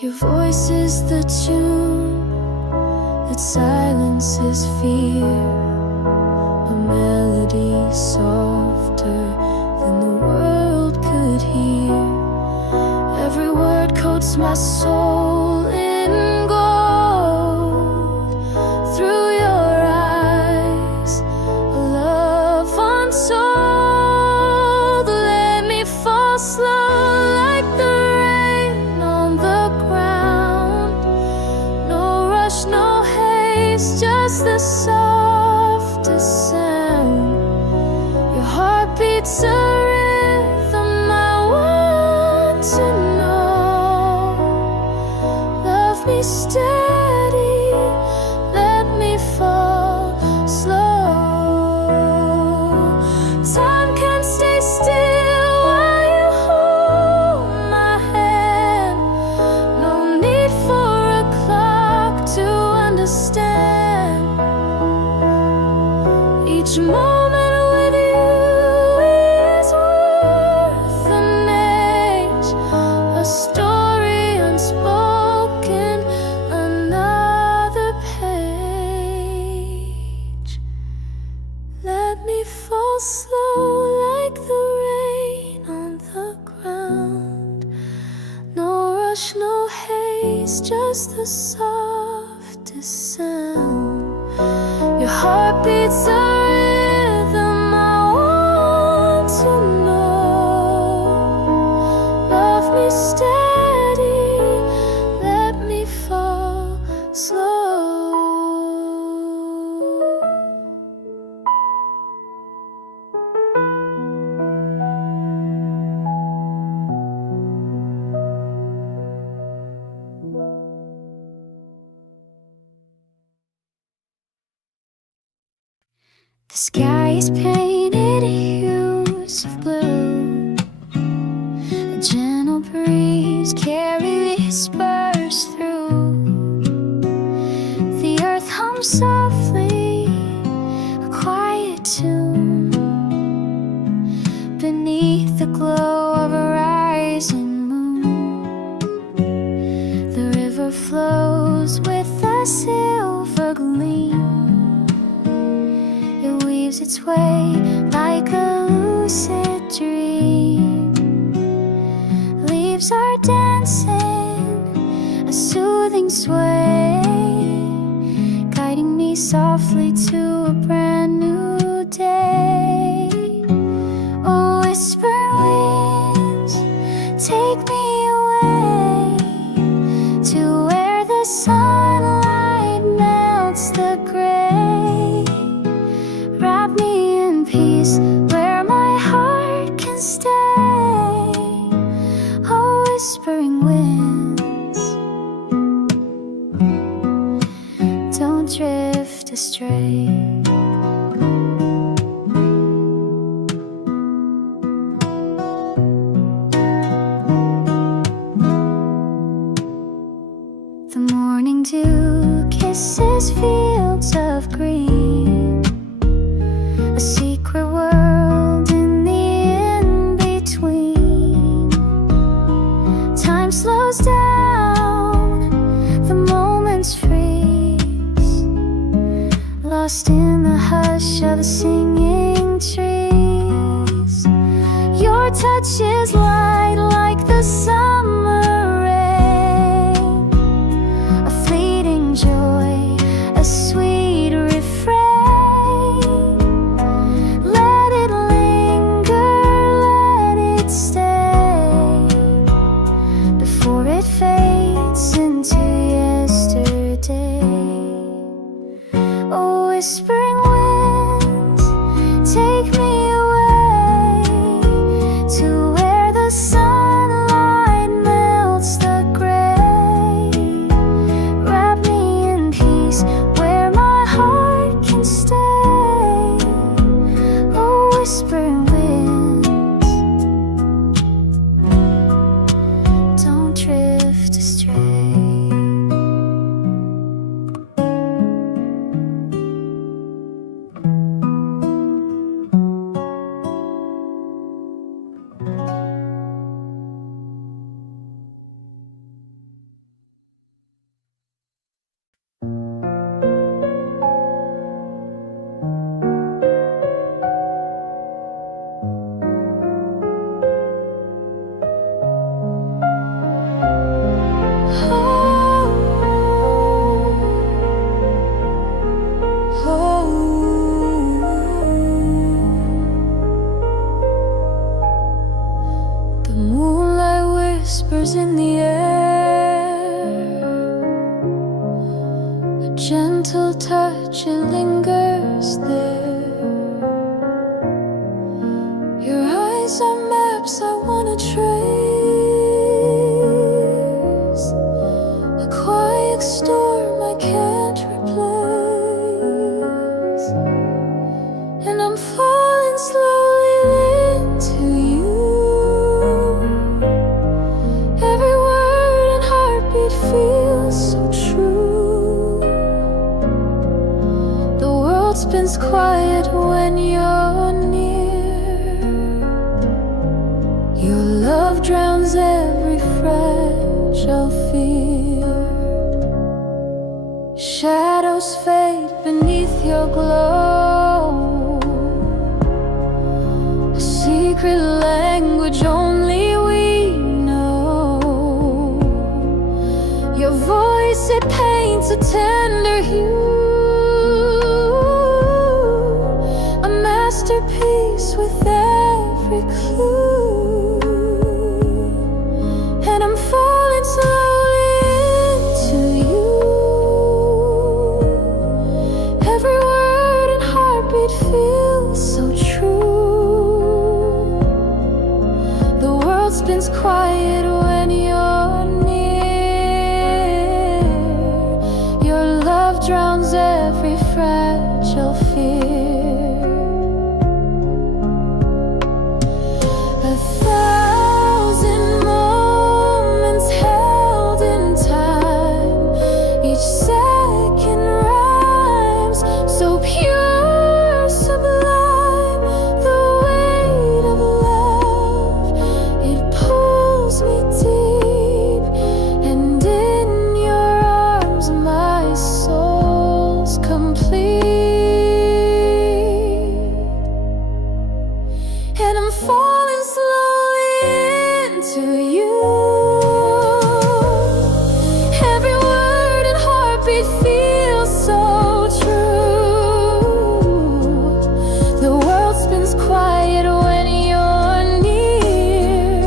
Your voice is the tune that silences fear, a melody softer than the world could hear. Every word coats my soul in gold. Through your eyes, a love untold. Let me fall slow like the rain on the ground. No rush, no haste, just the softest sound. Your heart beats a rhythm I want to know. Love me steady, let me fall slow. Time can stay still while you hold my hand. No need for a clock to understand. Each moment with you is worth an age, a story unspoken, another page. Let me fall slow like the rain on the ground. No rush, no haste, just the softest sound. Your heart beats a rhythm I want to know. Love me steady, let me fall slow. The sky is painted hues of blue. A gentle breeze carries whispers through. The earth hums softly, a quiet tune. Beneath the glow of a rising moon, the river flows with a silver gleam. It weaves its way like a lucid dream. Leaves are dancing, a soothing sway, guiding me softly to a brand new day. Oh, whisper winds, take me away to where the sunlight melts the gray. Wrap me in peace where my heart can stay. Oh, whispering winds, don't drift astray. The morning dew kisses fields of green, a secret world in the in-between. Time slows down, the moments freeze, lost in the hush of the singing trees. Your touch is light like the summer rain, a fleeting joy, a sweet refrain. Let it linger, let it stay, before it fades into yesterday. Oh, whispering winds, take me away to where the sunlight melts the gray. Wrap me in peace where my heart can stay. Oh, whispering winds, don't drift astray. moonlight whispers in the air, a gentle touch, it lingers there. Your eyes are maps I wanna trace, a quiet storm I can't replace, and I'm falling slowly into you. Every word and heartbeat feels so true. The world spins quiet when you're near. Your love drowns every fragile fear. Shadows fade beneath your glow, a secret language only we know. Your voice, it paints a tender hue, a masterpiece with every clue. And I'm falling slowly into you. Every word and heartbeat feels so true. The world spins quiet when you're near. Your love drowns every fragile fear. A thousand moments held in time, each second rhymes so pure, sublime. The weight of love, it pulls me deep, and in your arms my soul's complete. And I'm falling slowly into you. Every word and heartbeat feels so true. The world spins quiet when you're near.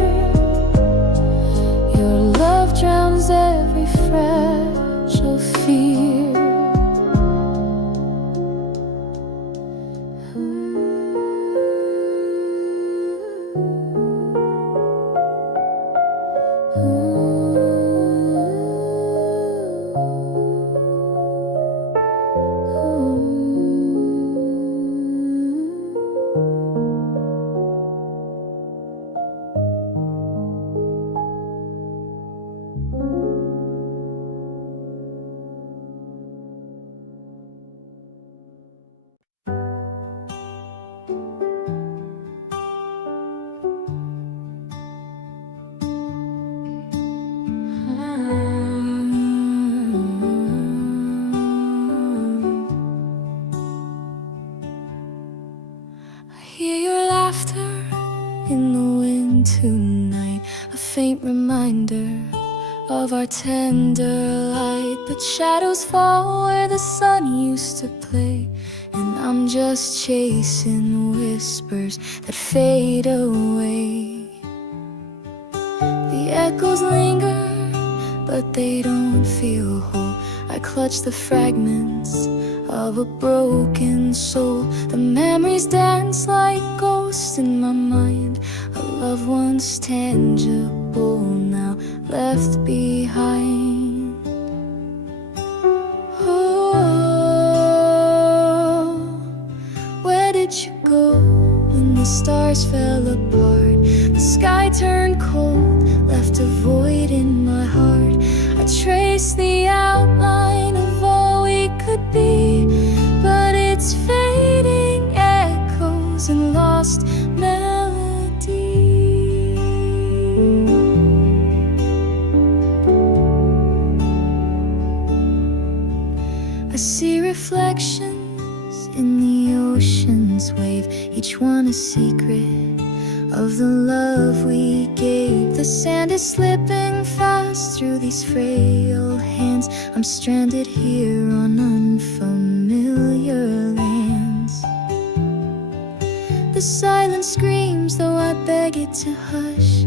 Your love drowns every fragile fear. I hear your laughter in the wind tonight, a faint reminder of our tender light. But shadows fall where the sun used to play, and I'm just chasing whispers that fade away. The echoes linger, but they don't feel whole. I clutch the fragments of a broken soul. The memories dance like ghosts in my mind, a love once tangible, now left behind. Oh, where did you go when the stars fell apart? The sky turned cold, left a void in my heart. I traced the outline of all we could be, but it's fading echoes and lost melody. I see reflections in the ocean's wave, each one a secret of the love we gave. The sand is slipping fast through these frail hands. I'm stranded here on unfamiliar lands. The silence screams, though I beg it to hush.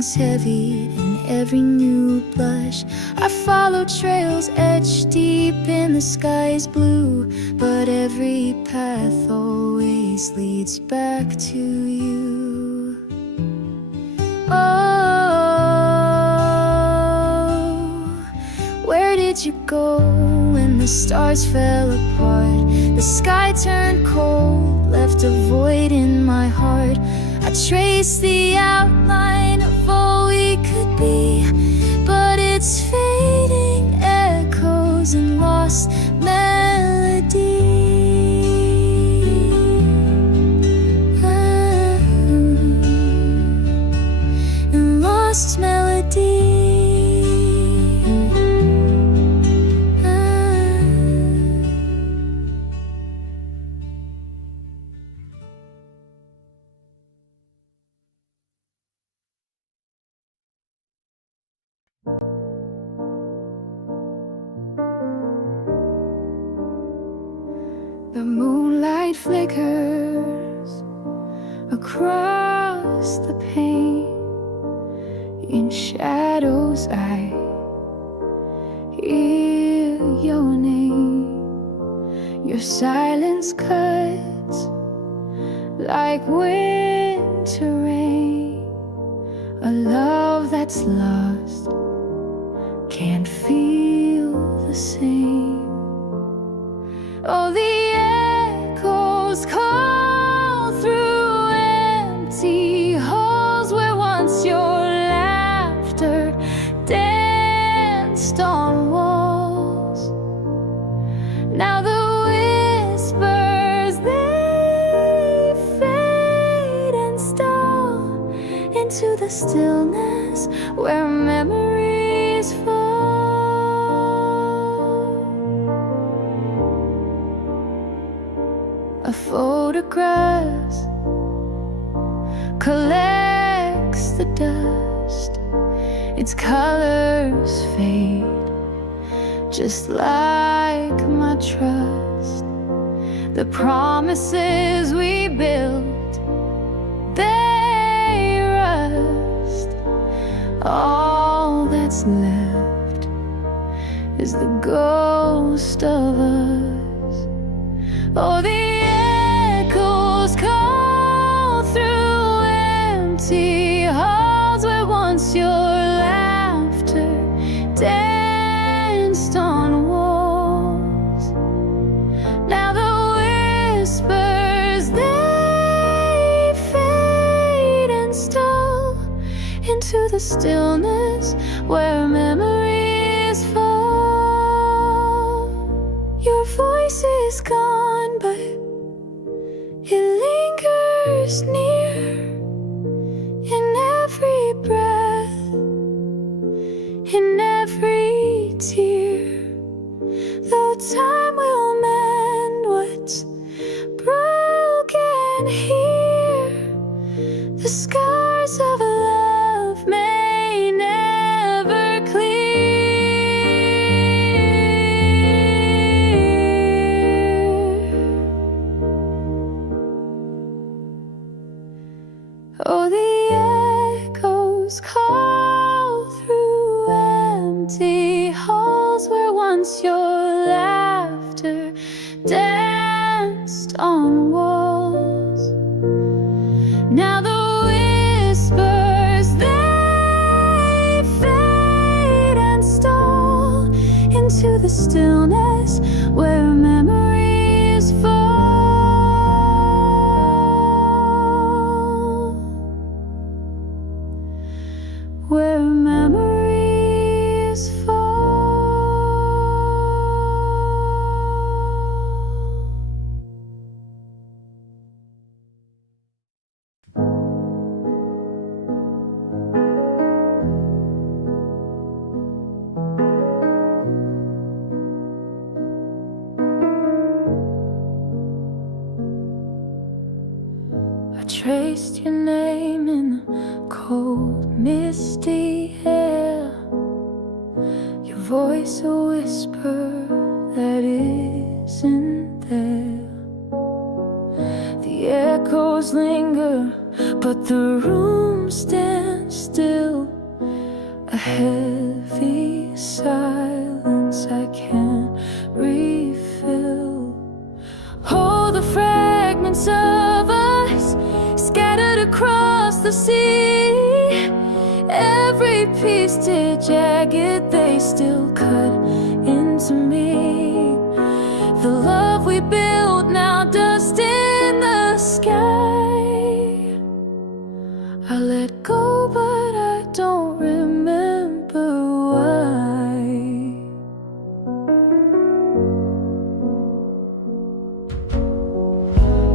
hangs heavy in every new blush. I follow trails etched deep in the sky's blue, but every path always leads back to you. Oh, where did you go when the stars fell apart? The sky turned cold, left a void in my heart. I traced the outline of all we could be, but it's fading echoes and lost melody. And lost melody. The moonlight flickers across the pane. In shadows I hear your name. Your silence cuts like winter rain. A love that's lost can't feel the same. Oh, the echoes call through empty halls where once your laughter danced on walls. Now the whispers, they fade and stall into the stillness where memories fall. A photograph collects the dust. Its colors fade, just like my trust. The promises we built, they rust. All that's left is the ghost of us. Oh, the echoes call through empty halls where once your laughter danced on walls. Now the whispers, they fade and stall into the stillness where memories fall. Your voice is gone, but it lingers near in every breath, in every tear. Though time will mend what's broken here, the scars of love may never clear. Oh, the echoes call through empty halls where once your laughter danced on walls. Now the whispers, they fade and stall into the stillness where memories fall. Where memories fall. I traced your name in the cold, misty air. Your voice a whisper that isn't there. The echoes linger, but the room stands still Every piece did jagged, they still cut into me. The love we built, now dust in the sky. I let go, but I don't remember why.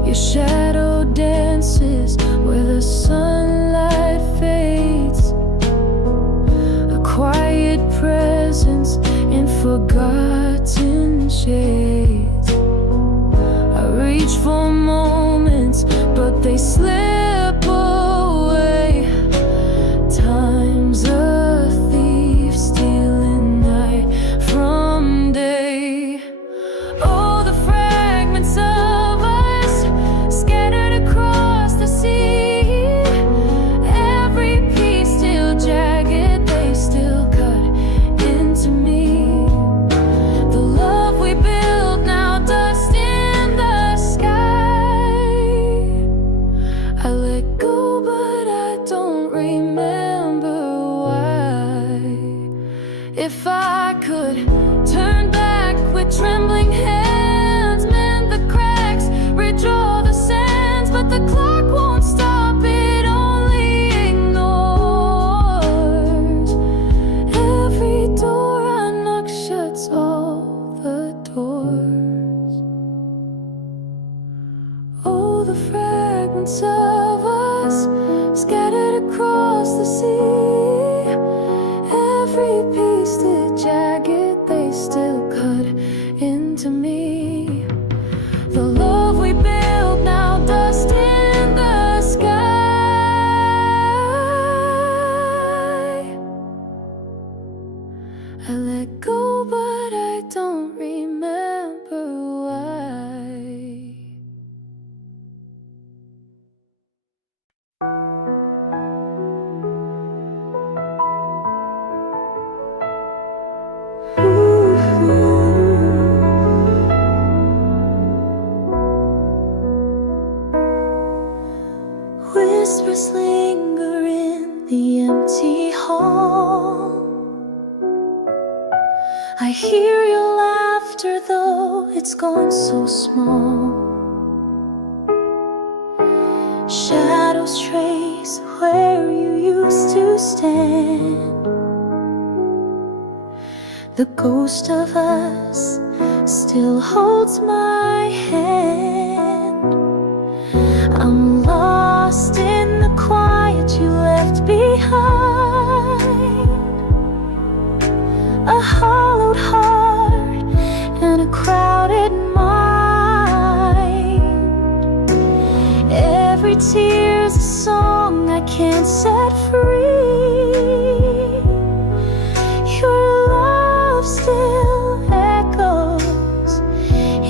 Your shadow dances where the sunlight fades. A quiet presence in forgotten shades. I reach for moments, but they slip away. Time's a thief, stealing night from day. Oh, the fragments of us scattered across the sea. Every piece still jagged, they still cut into me. The love we built, now dust in the sky. I let go, but I don't remember why. If I could turn back with trembling hands, mend the cracks, redraw the sands, but the clock won't stop, it only ignores. Every door I knock shuts all the doors. Oh, the fragments of us scattered across the sea. Every piece did jagged, they still cut into me. The love we built, now dust in the sky. I let go, but I don't remember why. Whispers linger in the empty hall. I hear your laughter, though it's gone so small. Shadows trace where you used to stand. The ghost of us still holds my hand. I'm lost in the quiet you left behind. A hollowed heart and a crowded mind. Every tear's a song I can't set free. Your love still echoes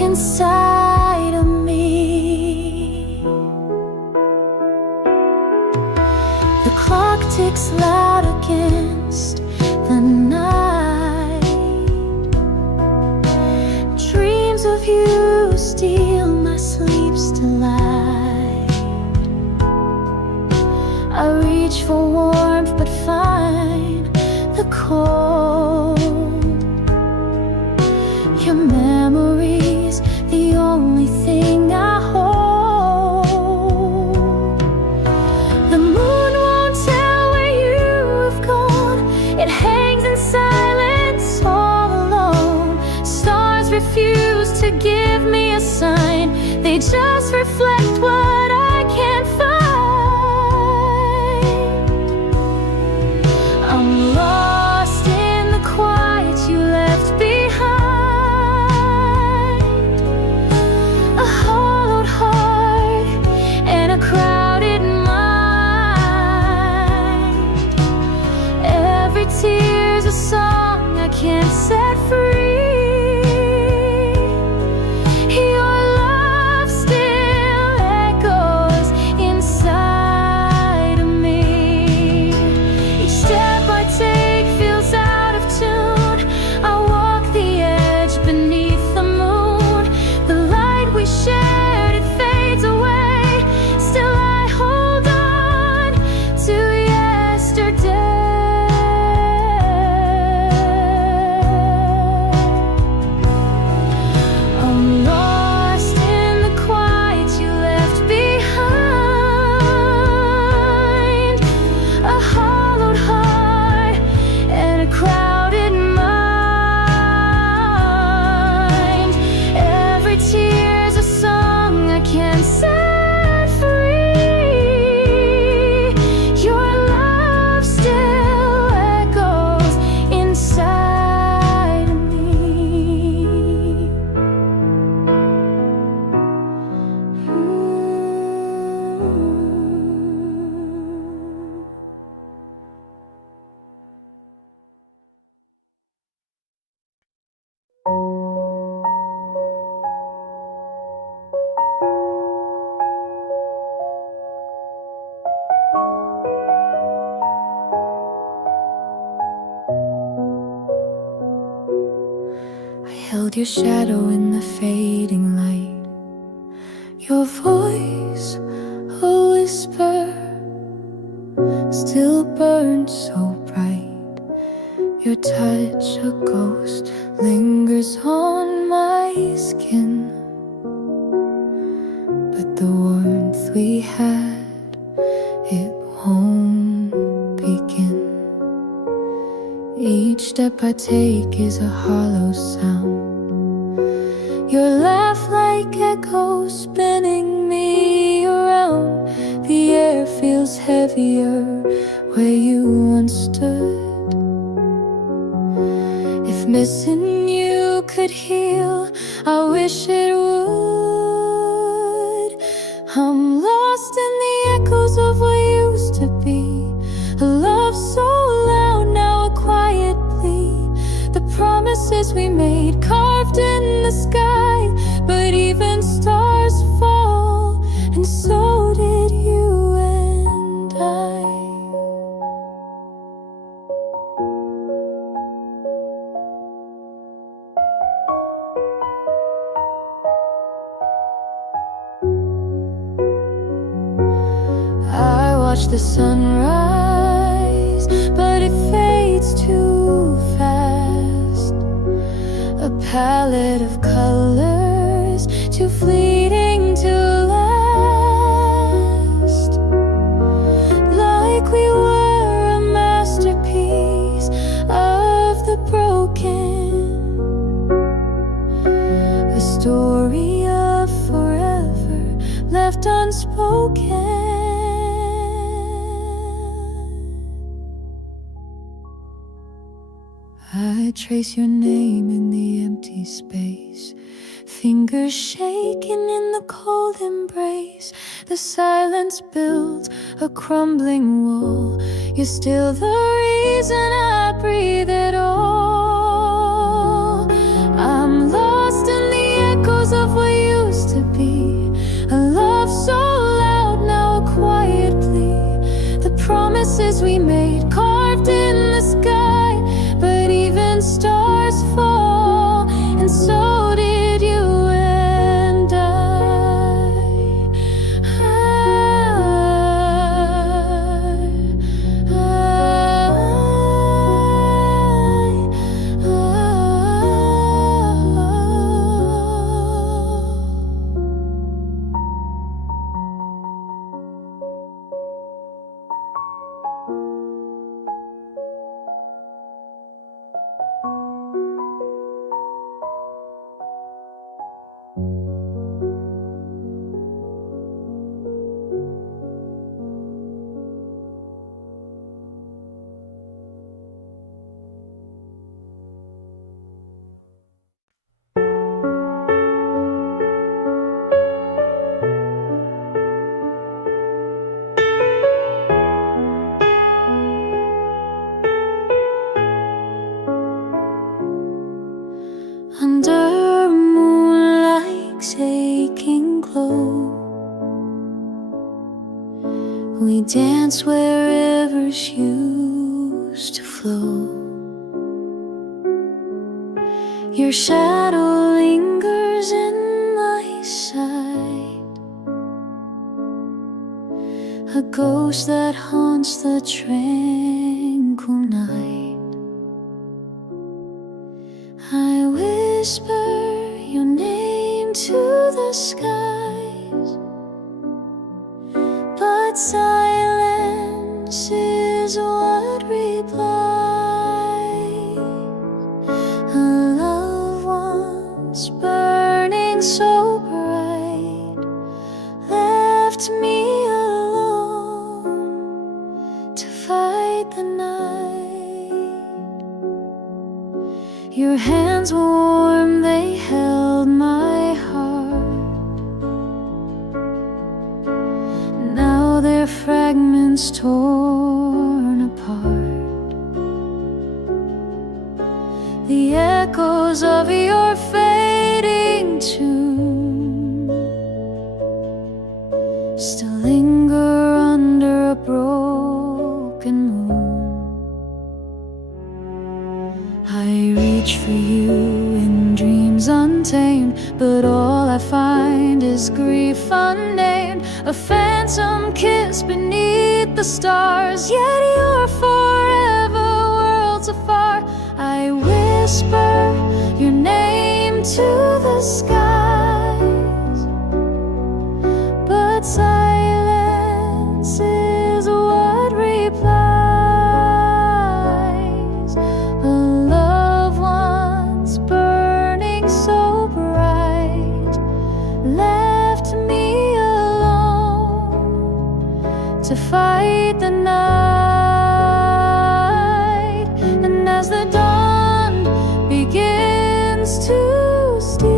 inside of me. The clock ticks loud against the night. Dreams of you steal my sleep's delight. I reach for warmth but find the cold. Your memory's the only thing I hold. The moon won't tell where you've gone. It hangs in silence all alone. Stars refuse to give me a sign. They just reflect what I can't find. I'm lost in held your shadow in the fading light. Your voice, a whisper, still burns so bright. Your touch, a ghost, lingers on my skin. But the warmth we had, it won't begin. Each step I take is a hollow sound. Your laugh like echoes spinning me around. The air feels heavier where you once stood. If missing you could heal, I wish it would. I'm lost in the echoes of what used to be. A love so loud, now a quiet plea. The promises we made carved in the sky. But even stars fall, and so did you and I. I watch the sunrise, but it fades too fast. A palette of colors, too fleeting to last. Like we were a masterpiece of the broken, a story of forever left unspoken. I trace your name in the empty space, fingers shaking in the cold embrace. The silence builds a crumbling wall. You're still the reason I breathe at all. I'm lost in the echoes of what used to be. A love so loud, now a quiet plea. The promises we made carved in the sky. But even stars fall, and so did you and Under moonlight's aching glow, we dance where rivers used to flow. Your shadow lingers in my sight, a ghost that haunts the tranquil night. I whisper your name to the skies, but silence is what replies. A love once burning so bright left me alone to fight the night. Your hands were warm, they held my heart. Now they're fragments torn apart. The echoes of your fading tune still linger under a broken moon. I reach for you in dreams untamed, but all I find is grief unnamed, a phantom kiss beneath the stars. Yet you're forever worlds afar. I whisper your name to the skies, but silence is what replies. A love once burning so bright left me alone to fight the night. And as the dawn begins to steal,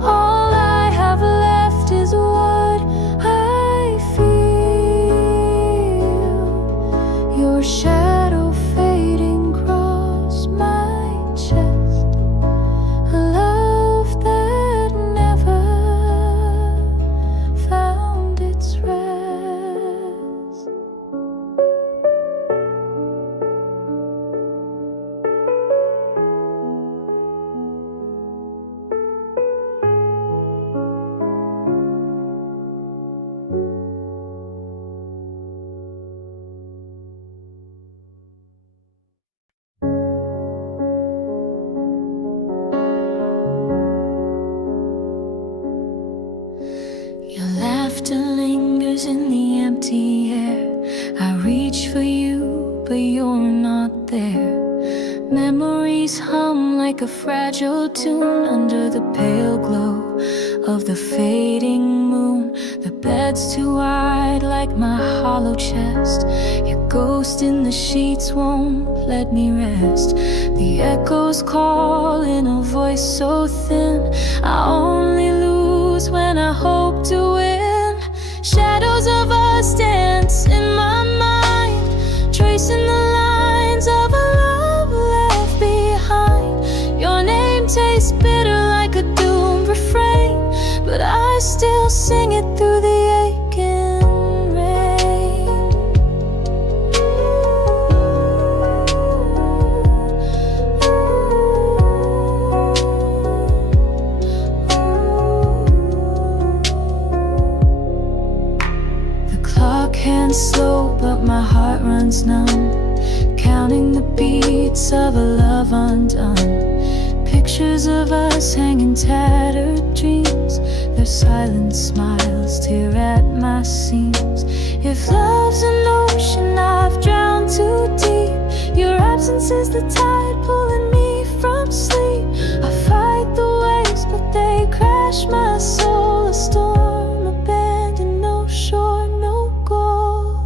all I have left is what I feel. Your shadow fading across my chest, a love that never found its rest. Your laughter lingers in the empty air. I reach for you, but you're not there. Memories hum like a fragile tune under the pale glow of the fading moon. The bed's too wide like my hollow chest. Your ghost in the sheets won't let me rest. The echoes call in a voice so thin. I only lose when I hope to win. Shadows of us dance in my mind, tracing the lines of a love left behind. Your name tastes bitter like a doomed refrain, but I still sing it through the aching rain. The clock hands slow, but my heart runs numb, counting the beats of a love undone. Pictures of us hanging tattered dreams, their silent smiles tear at my seams. If love's an ocean I've drowned too deep, your absence is the tide pulling me from sleep. I fight the waves, but they crash my soul. A storm abandoned, no shore, no goal.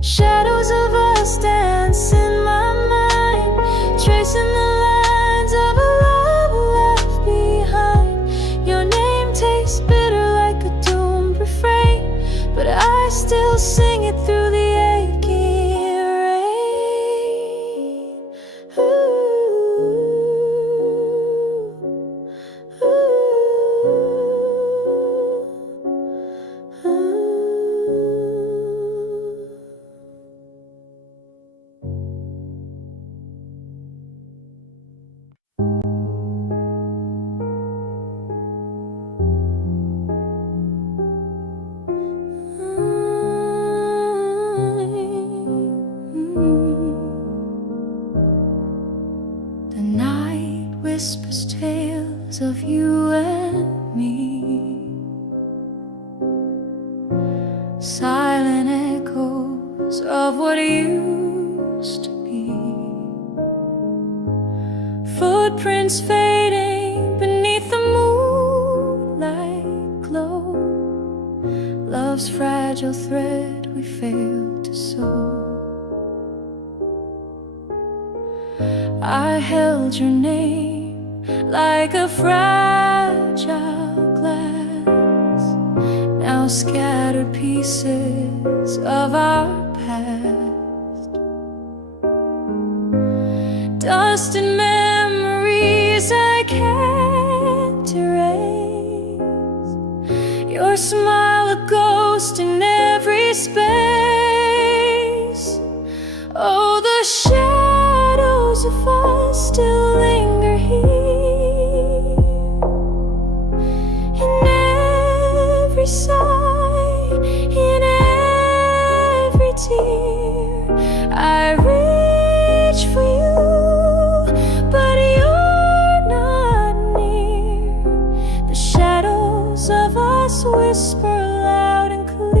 Shadows of us dance in my mind, tracing the lines of a love left behind. Your name tastes bitter like a doomed refrain, but I still sing it through the aching rain. Ooh, ooh, ooh. The night whispers tales of you and me, silent echoes of what used to be. Footprints fading beneath the moonlight glow, love's fragile thread we failed to sew. I held your name like a fragile glass, now scattered pieces of our past. Dust and memories I can't erase, your smile a ghost in every space. Oh, the shadows of us still linger dear. I reach for you, but you're not near. The shadows of us whisper loud and clear.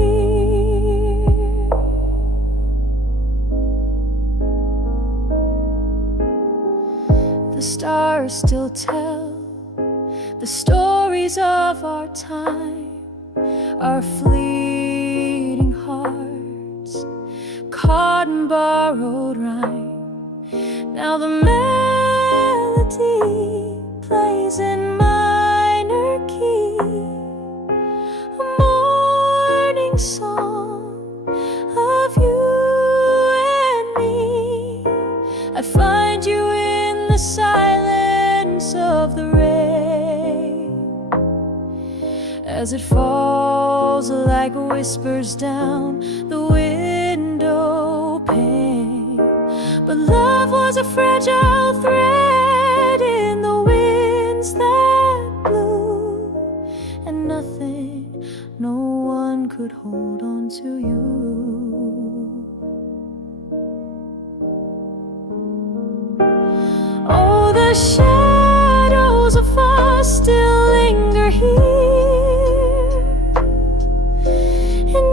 The stars still tell the stories of our time, our fleeting hearts caught in borrowed rhyme. Now the melody plays in minor key, a morning song of you and me. I find you in the silence of the rain, as it falls like whispers down the window pane. But love was a fragile thread in the winds that blew, and nothing, no one could hold on to you. Oh, the shadows of us still linger here, in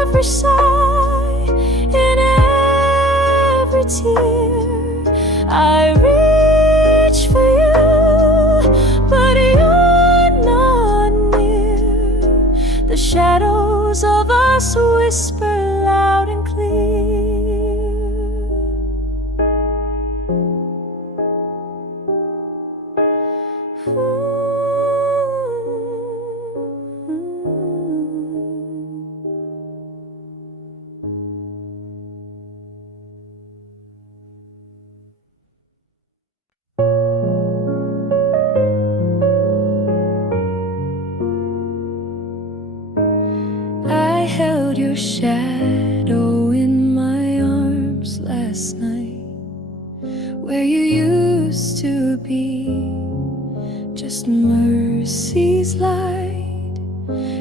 every sigh, in every tear. I reach for you, but you're not near. The shadows of us whisper loud and clear. I held your shadow in my arms last night, where you used to be, just mercy's light.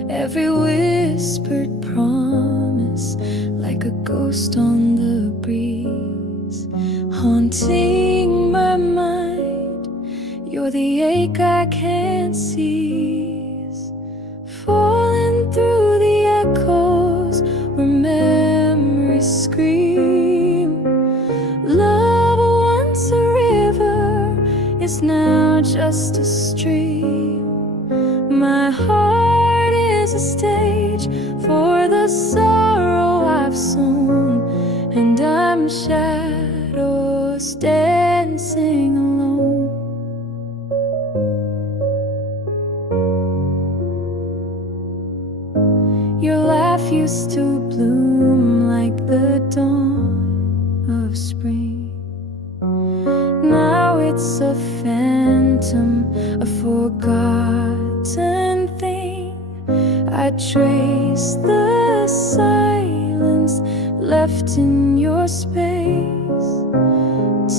Every whispered promise, like a ghost on the breeze, haunting my mind. You're the ache I can't seize, falling through the echoes where memories scream. Love, once a river, is now just a stream. My heart is a stage for the sorrow I've sown, and I'm shadows dancing alone. Your laugh used to bloom like the dawn of spring. Now it's a phantom, a forgotten thing. I trace the silence left in your space.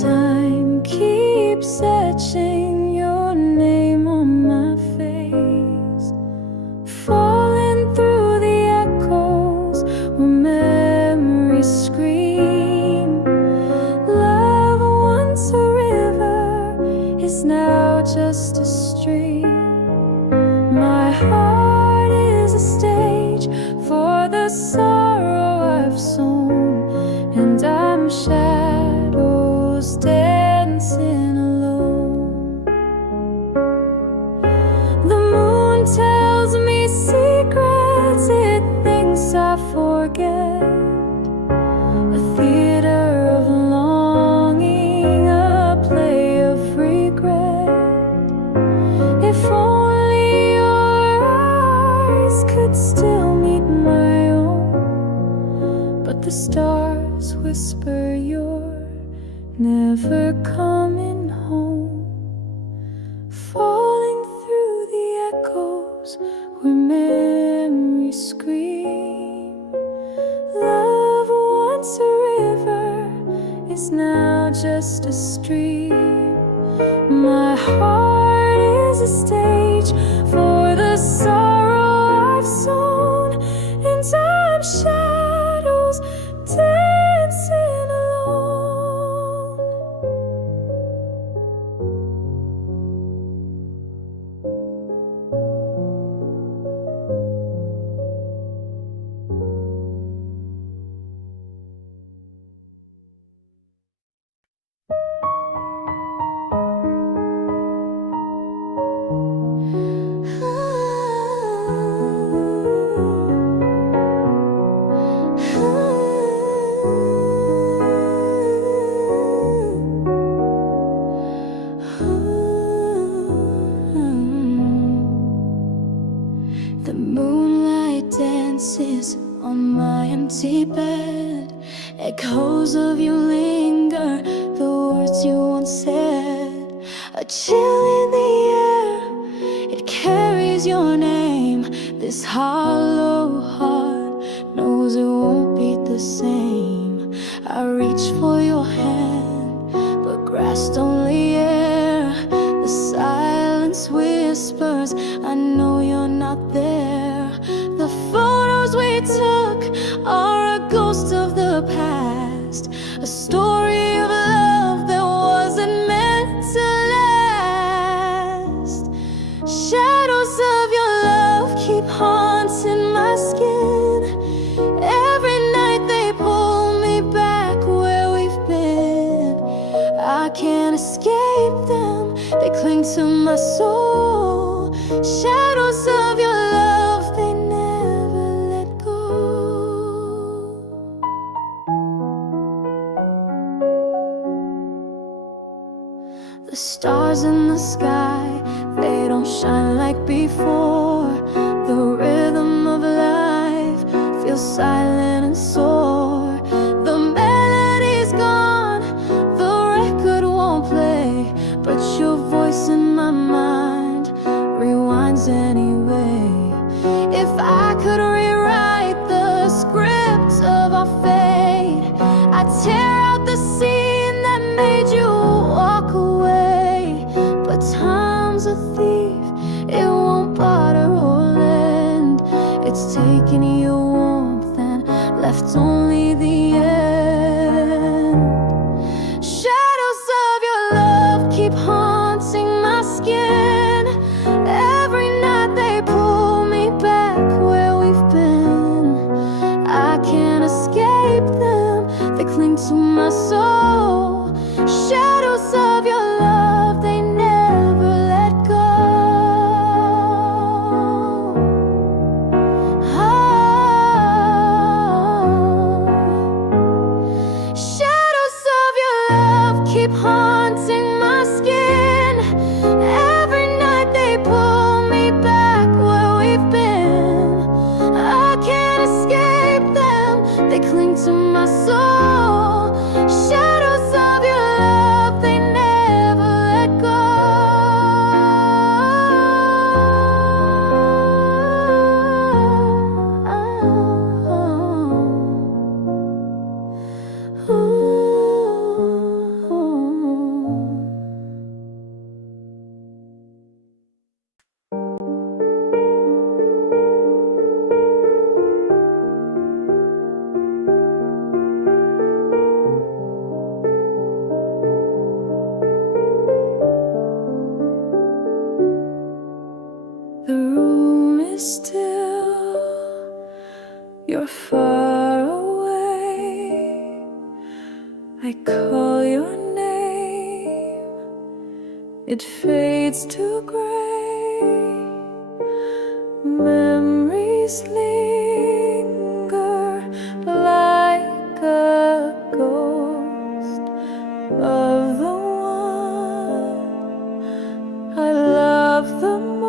Time keeps etching your name on my face, falling through the echoes where memories scream. Love, once a river, is now just a stream. My heart is a stage for the sorrow I've sown, and I'm shadows dancing alone. The moon tells me secrets it thinks I forget, a theater of longing, a play of regret. If only your eyes could still meet my own, but the stars whisper you're never coming home, falling through the echoes where memories scream. Love, once a river, is now just a stream. My heart is a stage for the sorrow I've sown, and I'm shadows empty bed. Echoes of you linger, the words you once said. A chill in the air, it carries your name. This hollow heart knows it won't beat the same. I reach for your hand, but grasped only air. The silence whispers, I know you're not there. The photos we took are a ghost of the past, a story of love that wasn't meant to last. Shadows of your love keep haunting my skin. Every night they pull me back where we've been. I can't escape them, they cling to my soul. Shadows of your love, they never let go. The stars in the sky, they don't shine like before. The rhythm of life feels silent and sore. The melody's gone, the record won't play, but your voice in my mind rewinds anyway. If I could rewrite the script of our fate, I'd tear out the scene that made you walk away. But time's a thief, it won't bother or lend. It's taking your warmth and left only the end. Shadows of your love keep haunting my skin. Every night they pull me back where we've been. I can't escape them, they cling to my soul. Shadows of your love, they never let go. Shadows of your love keep haunting my skin. Every night they pull me back where we've been. I can't escape them, they cling to my soul. Shadows of your love, they never let go. The room is still, you're far away. I call your name, it fades to gray. Memories linger like a ghost of the one I love the most.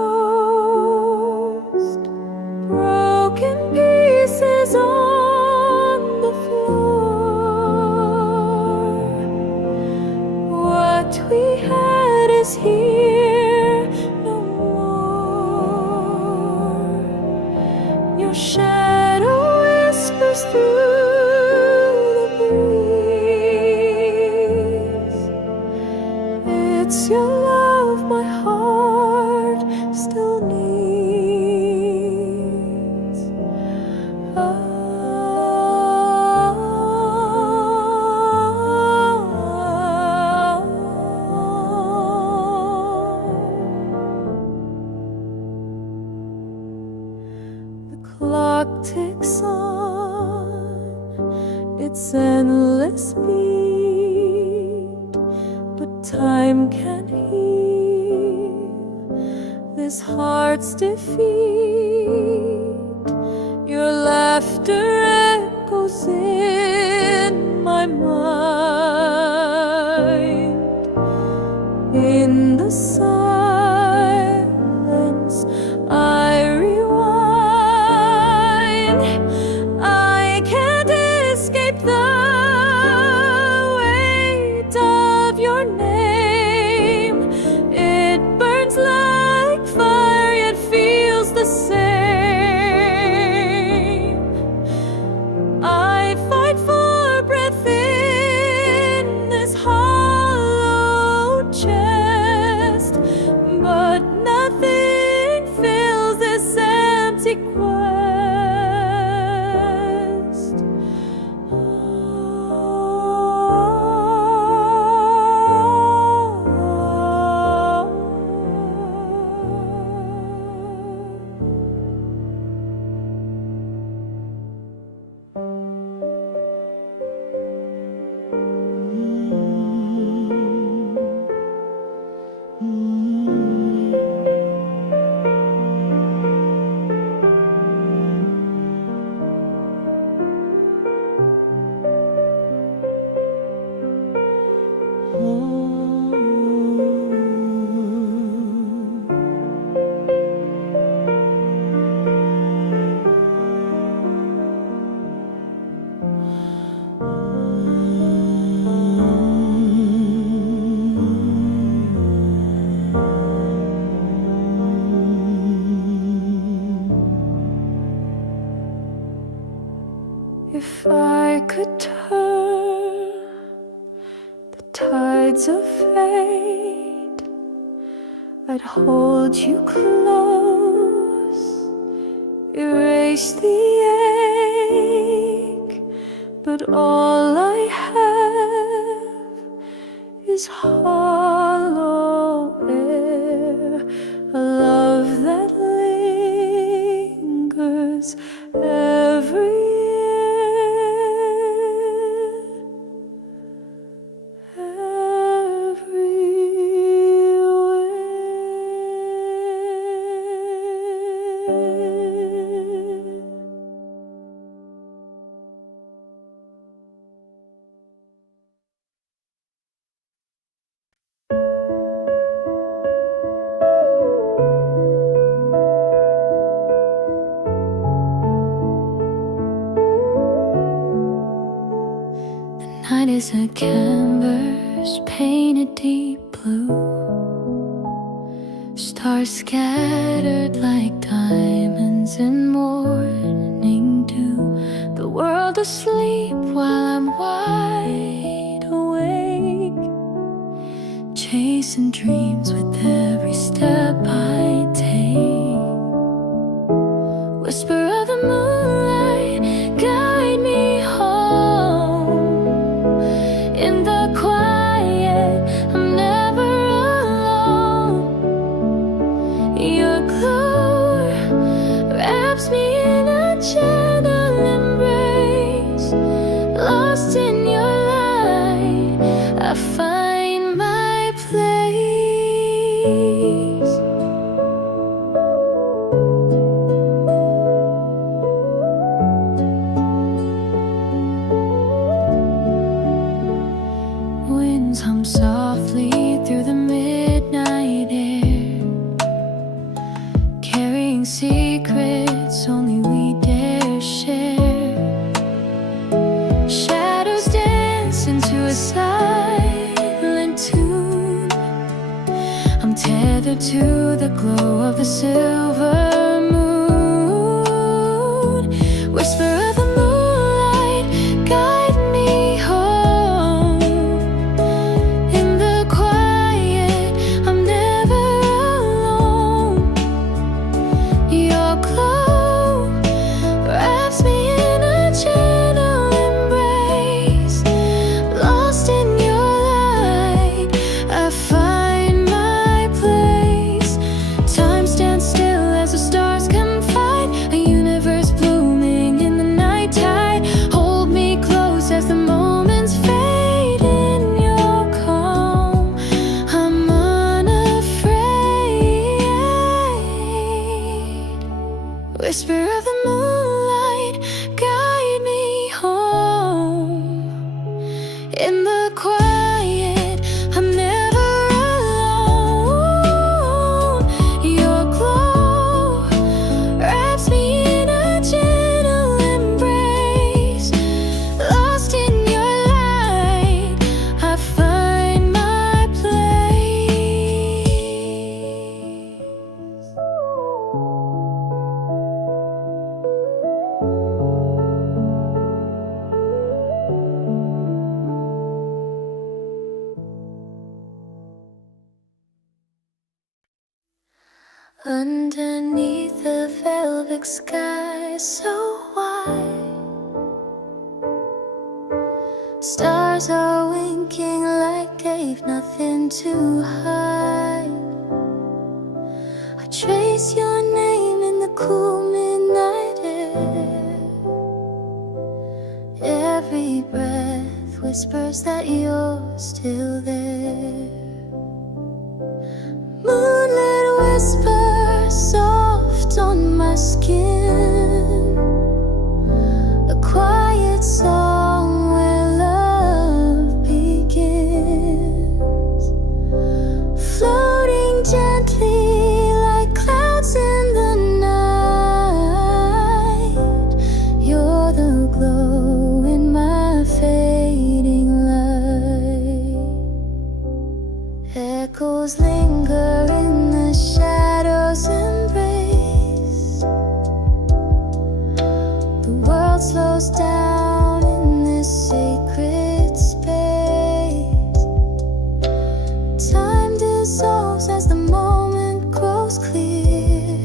Broken pieces on the floor. What we had is here no more. Your shadow whispers through the breeze. It's your love my heart still needs. The clock ticks on its endless beat, but time can't heal this heart's defeat. Your laughter echoes in my mind. In the silence, I rewind. I can escape the weight of your name. It burns like fire, yet feels the same. I fight for breath in this hollow chest, but nothing fills this empty quest. If I could turn the tides of fate, I'd hold you close, erase the ache, but all I have is hollow air, a love that lingers every night is a canvas painted deep blue, stars scattered like diamonds in morning dew. The world asleep while I'm wide awake, chasing dreams with every step I take. Whisper of the moonlight, guide me home. In the quiet, I'm never alone. Your glow wraps me in a gentle embrace. Lost in your light, I find my place. Winds hum softly through the midnight air, carrying secrets only we dare share. Shadows dance into a silent tune. I'm tethered to the glow of the silver moon. Whisper of the moonlight, guide me home. In the quiet, I'm never alone. Your glow wraps me in a gentle embrace. Lost in your light, I find my place. Time stands still as the stars underneath the velvet sky so wide. Stars are winking like they've nothing to hide. I trace your name in the cool midnight air. Every breath whispers that you're still there. Moonlit whisper soft on my skin, a quiet song where love begins, floating gently like clouds in the night. You're the glow in my fading light. Echoes linger in the shadows embrace. The world slows down in this sacred space. Time dissolves as the moment grows clear.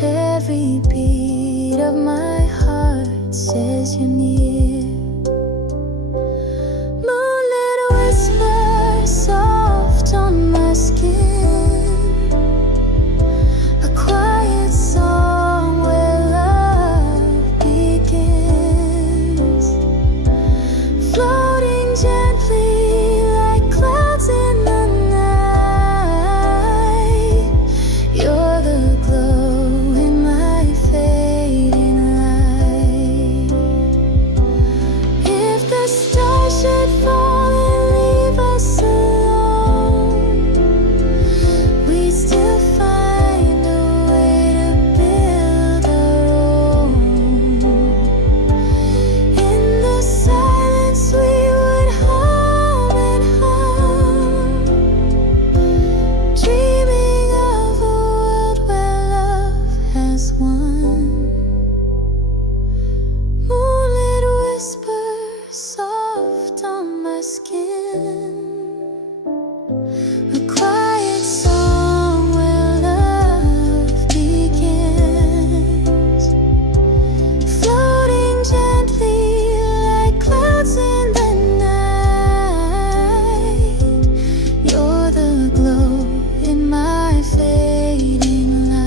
Every beat of my heart says you're near. Moonlit whisper soft on my skin, a quiet song where love begins, floating gently like clouds in the night. You're the glow in my fading light. If the stars should fall and leave us alone, we'd still find a way to build our own. In the silence we would hum and hum, dreaming of a world where love has won. Moonlit whisper soft on my skin, a quiet song where love begins, floating gently like clouds in the night. You're the glow in my fading light.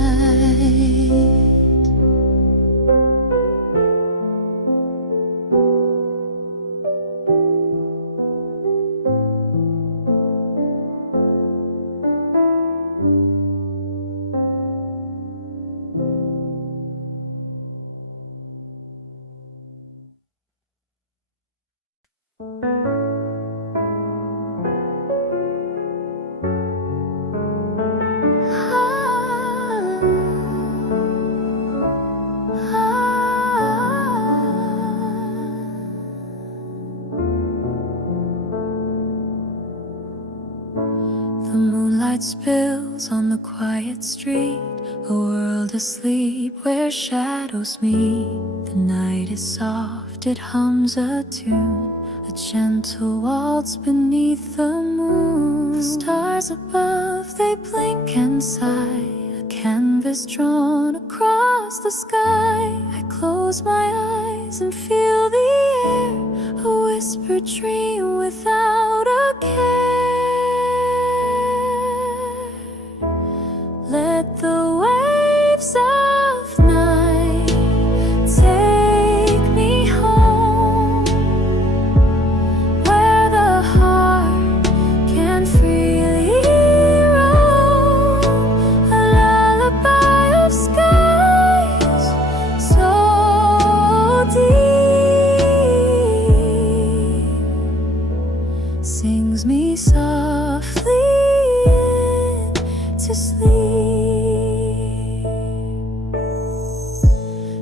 The moonlight spills on the quiet street, a world asleep where shadows meet. The night is soft, it hums a tune, a gentle waltz beneath the moon. The stars above, they blink and sigh, a canvas drawn across the sky. I close my eyes and feel the air, a whispered dream without a care. Let the waves of night take me home, where the heart can freely roam, a lullaby of skies so deep, sings me softly into sleep.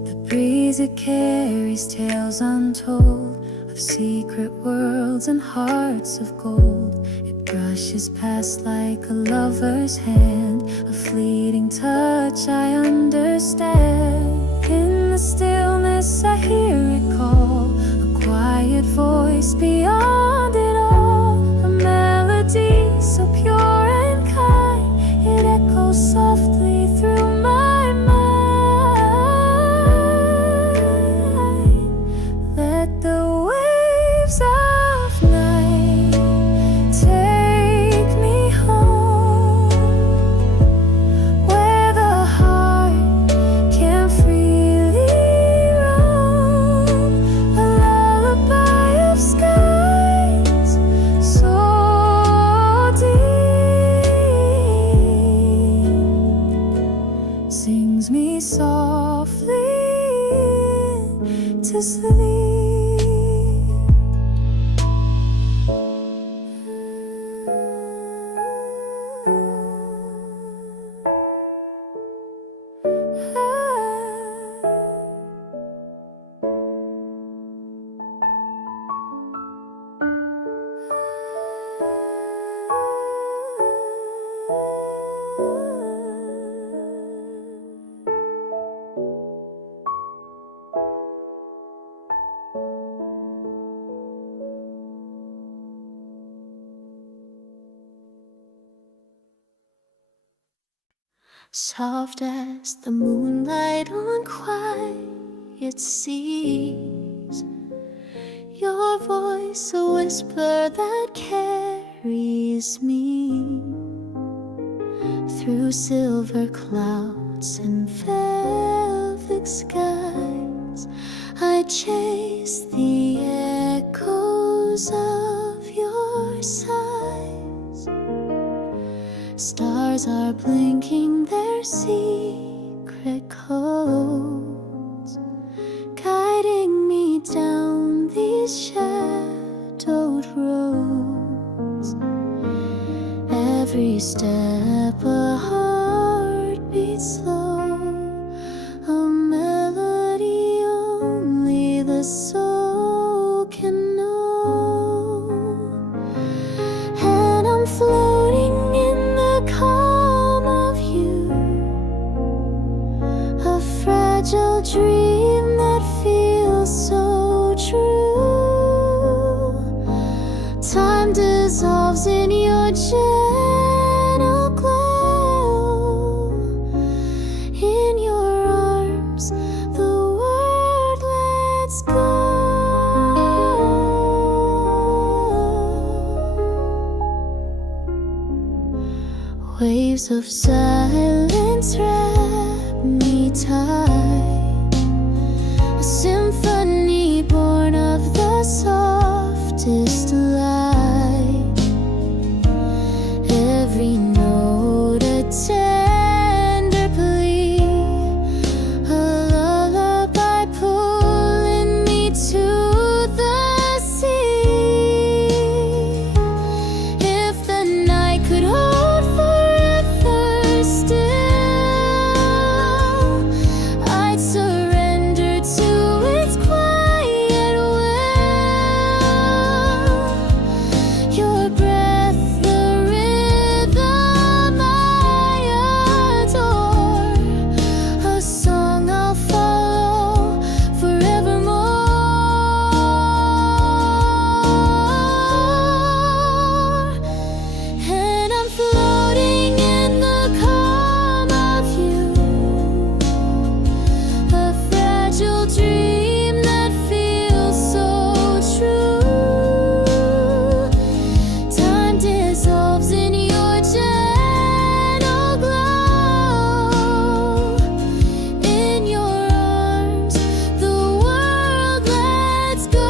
The breeze, it carries tales untold of secret worlds and hearts of gold. It brushes past like a lover's hand, a fleeting touch I understand. In the stillness I hear it call, a quiet voice beyond it all, a melody so pure and kind, it echoes sleep. Soft as the moonlight on quiet seas, your voice a whisper that carries me through silver clouds and velvet skies. I chase the echoes of your sighs. Stars are blinking their secret codes, guiding me down these shadowed roads. Every step a heartbeat slow, a melody only the soul can know. And I'm floating in the calm of you, a fragile dream that feels so true. Time dissolves in your gentle glow. In your arms the world lets go. Waves of silence wrap me tight, a symphony born of the softest light. Every note a tender plea, a lullaby pulling me to the sea. If the night could hold forever still, I'd surrender to its quiet will. Your breath, the rhythm I adore, a song I'll follow forevermore. And I'm floating in the calm of you, a fragile dream that feels so true. Time dissolves in your gentle glow. In your arms the world lets go.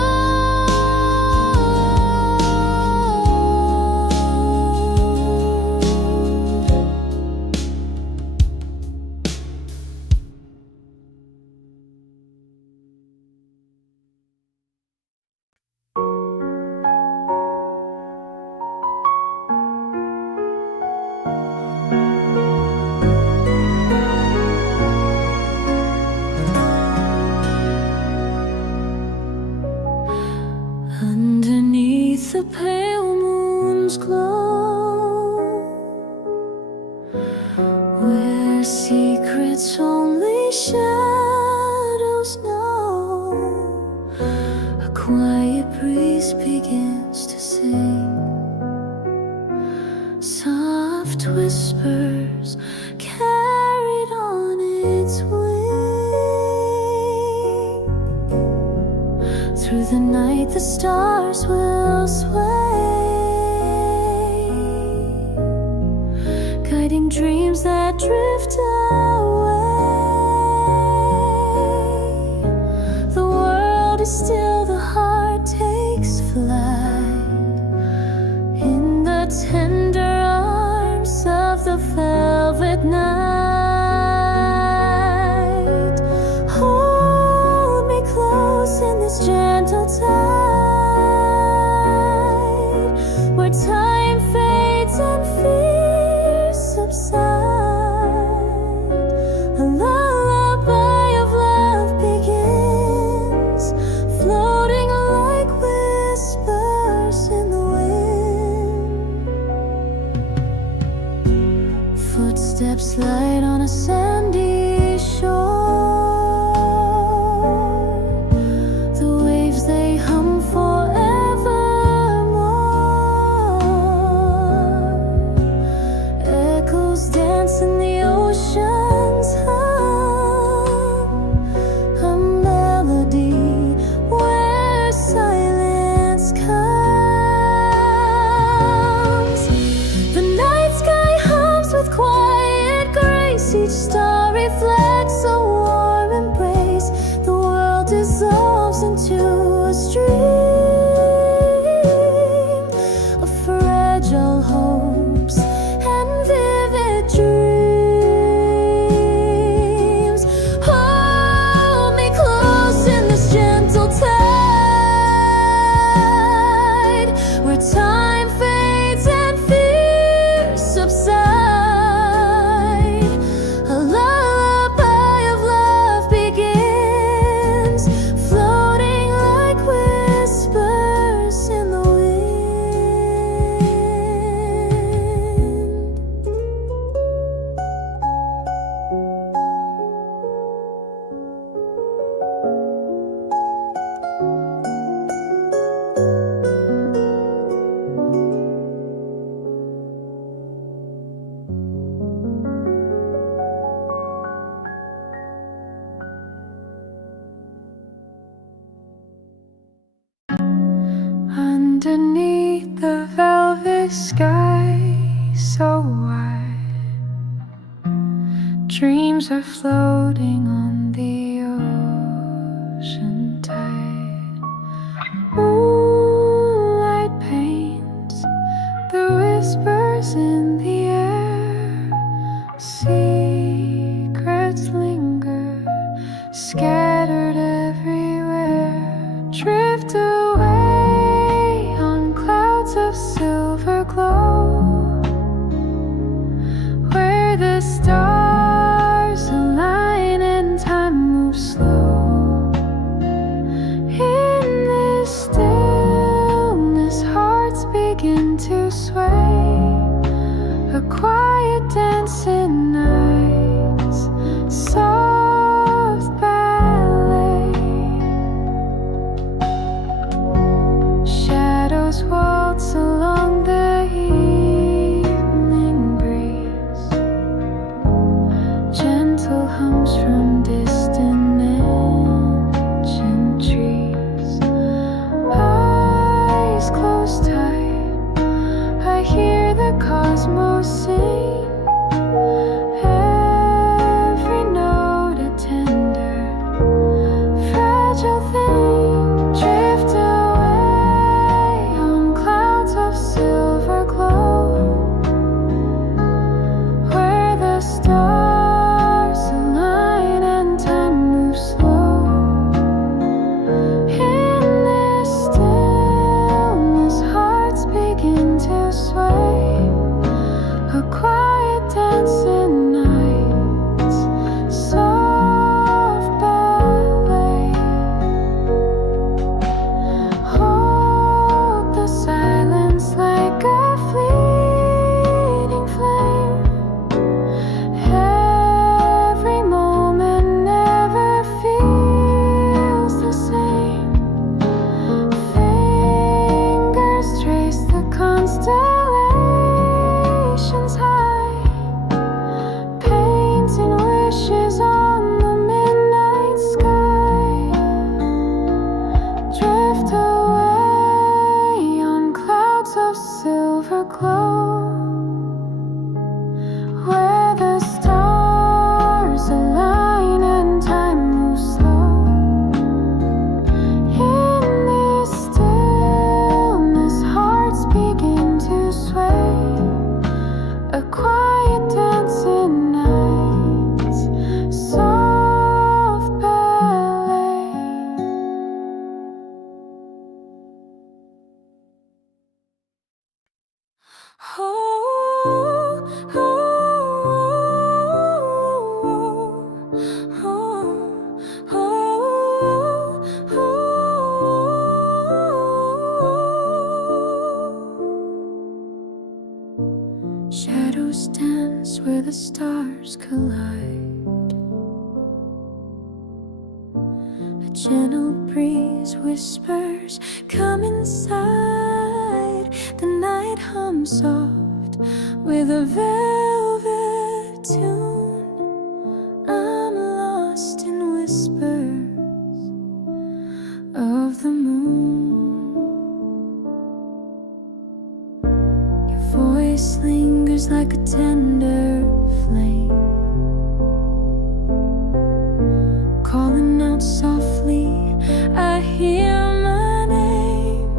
Underneath the pale moon's glow, where secrets only shadows know, a quiet breeze begins to sing, soft whispers carried on its wing. Through the night the stars will sway, guiding dreams that drift away. The world is still, the heart takes flight in the tender arms of the velvet night. Hold me close in this gentle tide, where time fades and fears subside. A lullaby of love begins, floating like whispers in the wind. Footsteps light on a sandy shore. The waves they hum forevermore. Echoes dance in the ocean's hum. A melody where silence comes. The night sky hums with quiet grace. Each star reflects a warm embrace. The world dissolves into a stream of fragile hopes and vivid dreams. Hold me close in this gentle tide, where time fades and fears subside. A lullaby of love begins, floating like whispers in the wind. Underneath the velvet sky so wide, dreams are floating on the ocean tide. Moonlight paints the whispers in the air. Secrets linger, scattered everywhere. Drift away on clouds of silver glow, where the stars align and time moves slow. In this stillness, hearts begin to sway. A quiet dance in nights, soft ballet. Shadows waltz along the evening breeze. Gentle hums from distant ancient trees. Eyes closed tight, I hear the cosmos sing. Every note a tender, fragile thing. Drift away on clouds of Shadows dance where the stars collide. A gentle breeze whispers, come inside. The night hums soft with a velvet tune. I'm lost in whispers of the moon. Your voice lingers like a tender flame, calling out softly, I hear my name.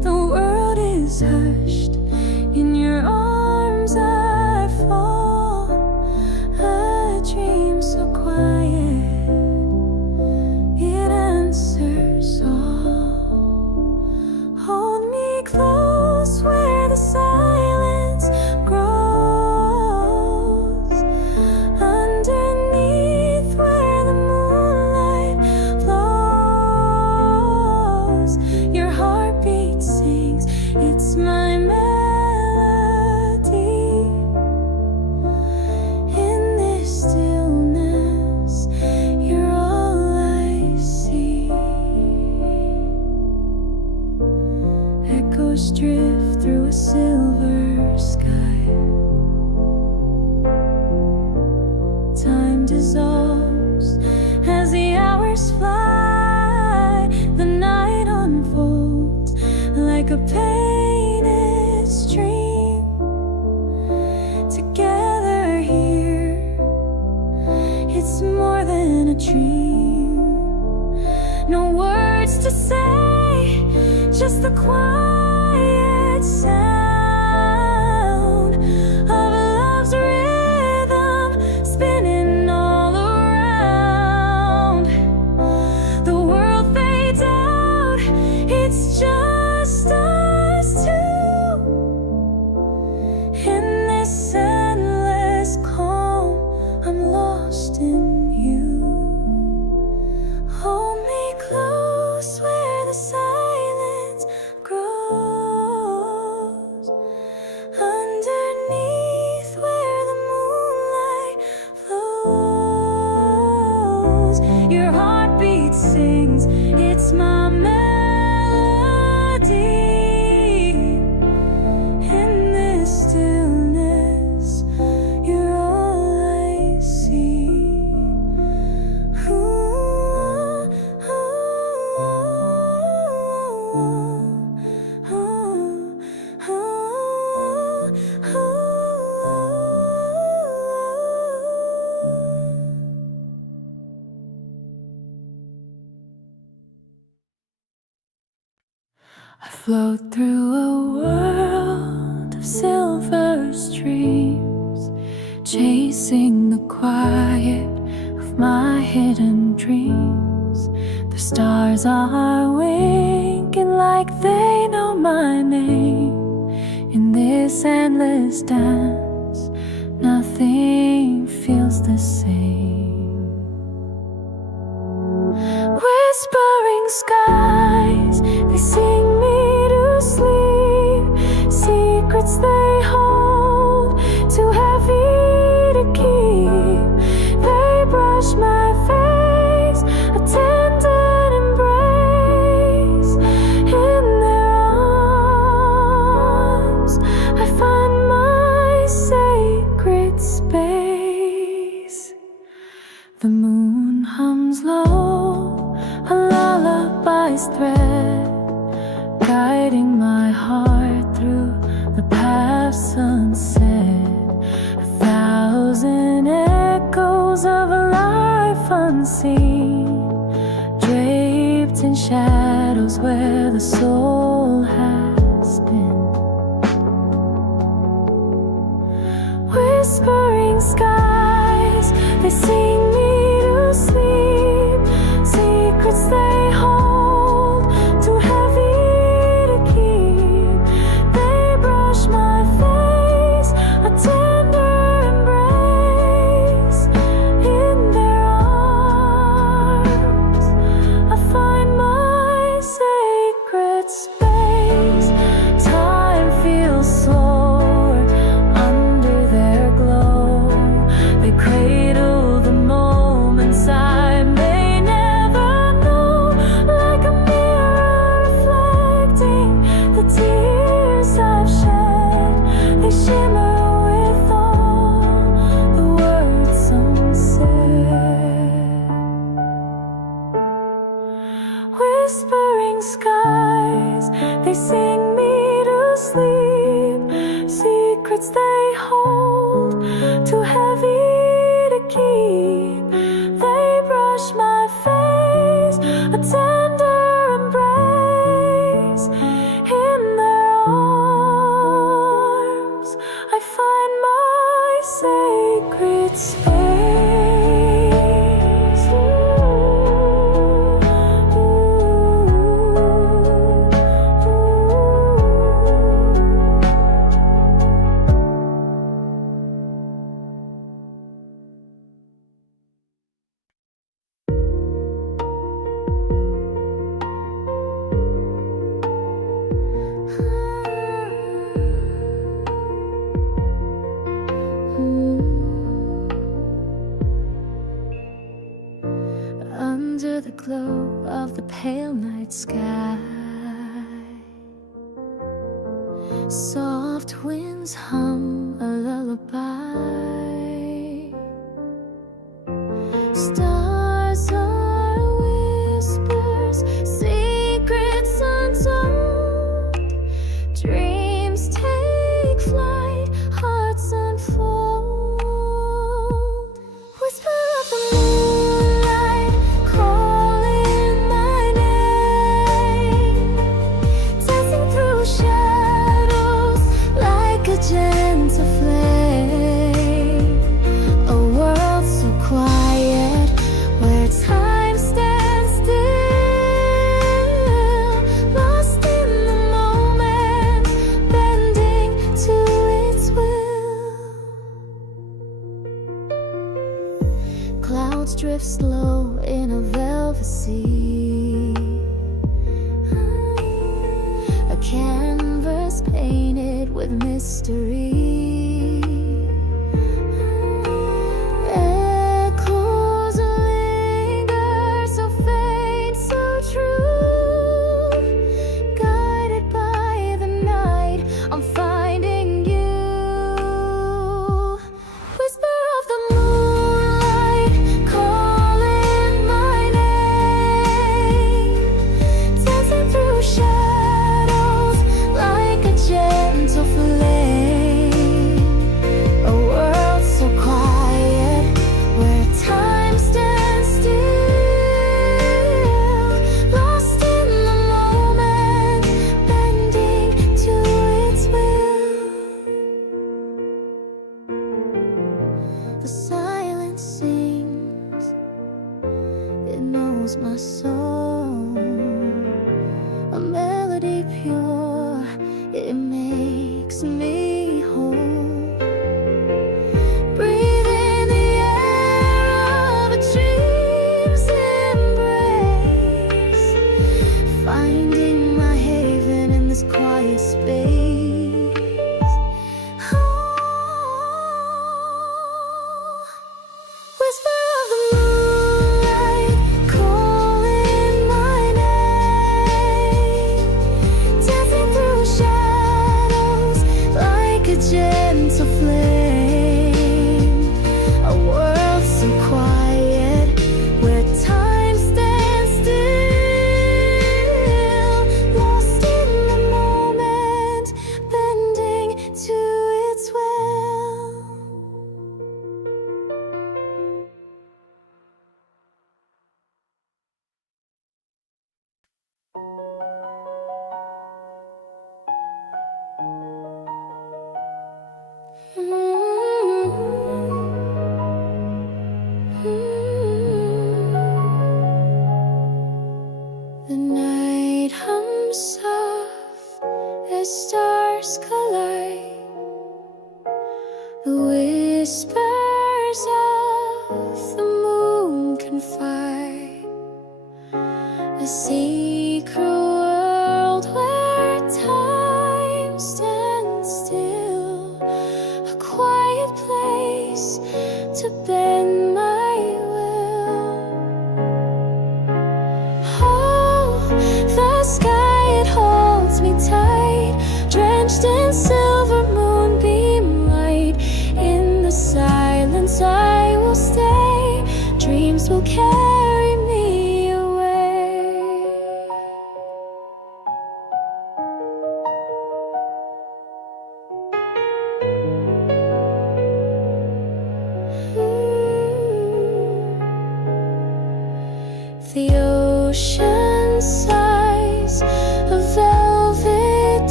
The world is hushed, in your arms I fall. A dream so quiet, it answers all. Hold me close where the silence grows, underneath where the moonlight flows. Your heartbeat sings, it's my melody. In this stillness, you're all I see. Echoes drift through a silver sky. Time dissolves as the hours fly. The night unfolds like a painted stream. Together here, it's more than a dream. No words to say, just the quiet sound of love's rhythm spinning all around. The world fades out, it's just us two. In this endless calm, I'm lost in you. Hold me close where the silence grows, underneath where the moonlight flows. Your heartbeat sings, it's my melody. In this stillness, you're all I see. I float through a world of silver streams, chasing the quiet of my hidden dreams. The stars are winking like they know my name. In this endless dance, nothing feels the same. Whispering skies, they sing me to sleep. Secrets they hold, too heavy to keep. They brush my face, a tender embrace. In their arms, I find my sacred space. The moon hums low, a lullaby's thread, guiding my heart through the past sunset. 1,000 echoes of a life unseen, draped in shadows where the soul has been. Whispering skies, they sing me to sleep. Secrets they hold, too heavy to keep. They brush my face. skies, they sing me to sleep. Secrets they hold, too heavy to keep. They brush my face, a tender embrace. In their arms, I find my sacred space. Under the glow of the pale night sky, soft winds hum a lullaby. Stars are whispers, secrets untold. Dreams take flight, hearts unfold. Whisper of the moonlight, calling my name. Dancing through shadows like a gentle flame. A world so quiet where time stands still. Lost in the moment, bending to its will. Clouds drift slow in a velvet sea. A canvas painted with mystery. Echoes linger, so faint, so true. Guided by the night, I'm finding you. Whisper of the moonlight, calling my name. Dancing through shadows like a gentle flame. A world so quiet where time stands still. Lost in the moment, bending to its will. The silence sings, it knows my soul. A melody pure, it makes me whole. Breathe in the air of a dream's embrace. Finding my haven in this quiet space. Whisper of the moonlight, calling my name. Dancing through shadows like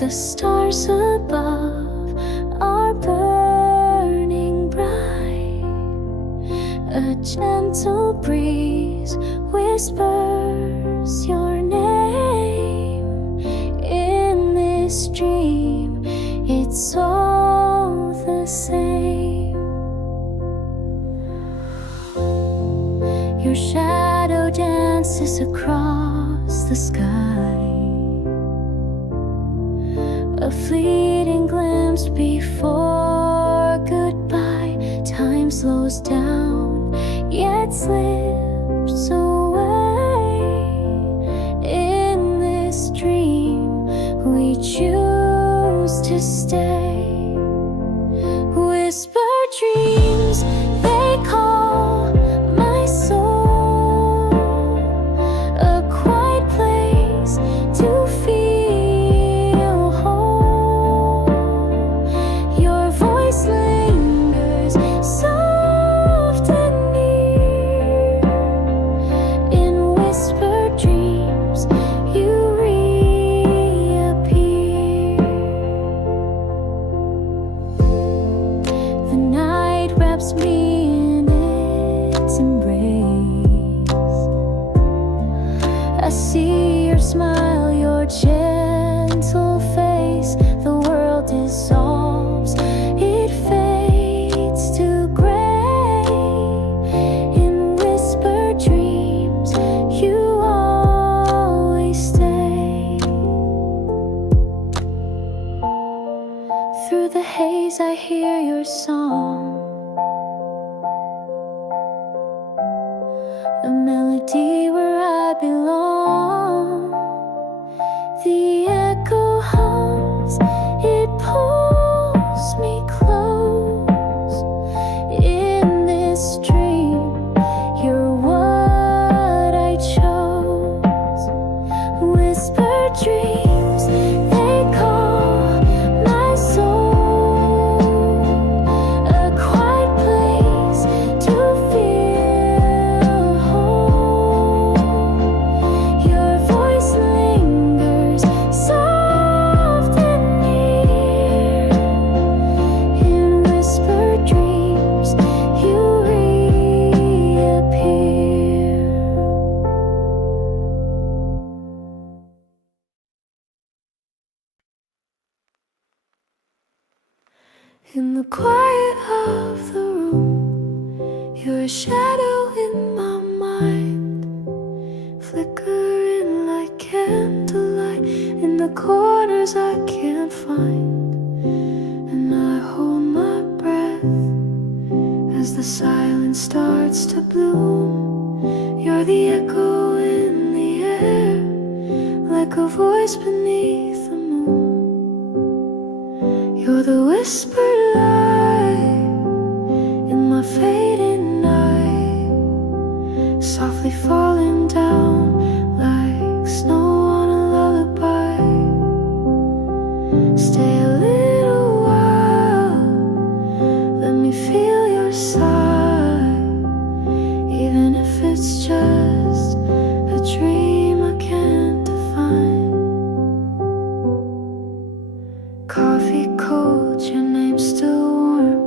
The stars above are burning bright. A gentle breeze whispers your name. In this dream, it's all the same. Your shadow dances across the sky. A fleeting glimpse before goodbye. Time slows down, yet slips away. In this dream, we choose to stay. Whisper dreams, they call my soul. A quiet place to feel whole. Your voice lingers soft and near. In whispered dreams, you reappear. The night wraps me in its embrace. I see your smile, your gentle face. The world dissolves, it fades to gray. In whispered dreams, you always stay. Through the haze I hear your song, a melody where I belong. The echo hums, it pulls me close. In this dream, you're what I chose. Whispered dreams, they call my soul. A quiet place to feel whole. Your voice lingers soft and near. In whispered dreams, you reappear. In the quiet of the room, you're a shadow in my mind, flickering like candlelight in the corners I can't find. And I hold my breath as the silence starts to bloom. You're the echo in the air, like a voice beneath the moon. You're the whispered light in my fading night, softly falling down like snow on a lullaby. Stay a little while, let me feel your side, even if it's just a dream I can't define. Coffee cold, your name still warm,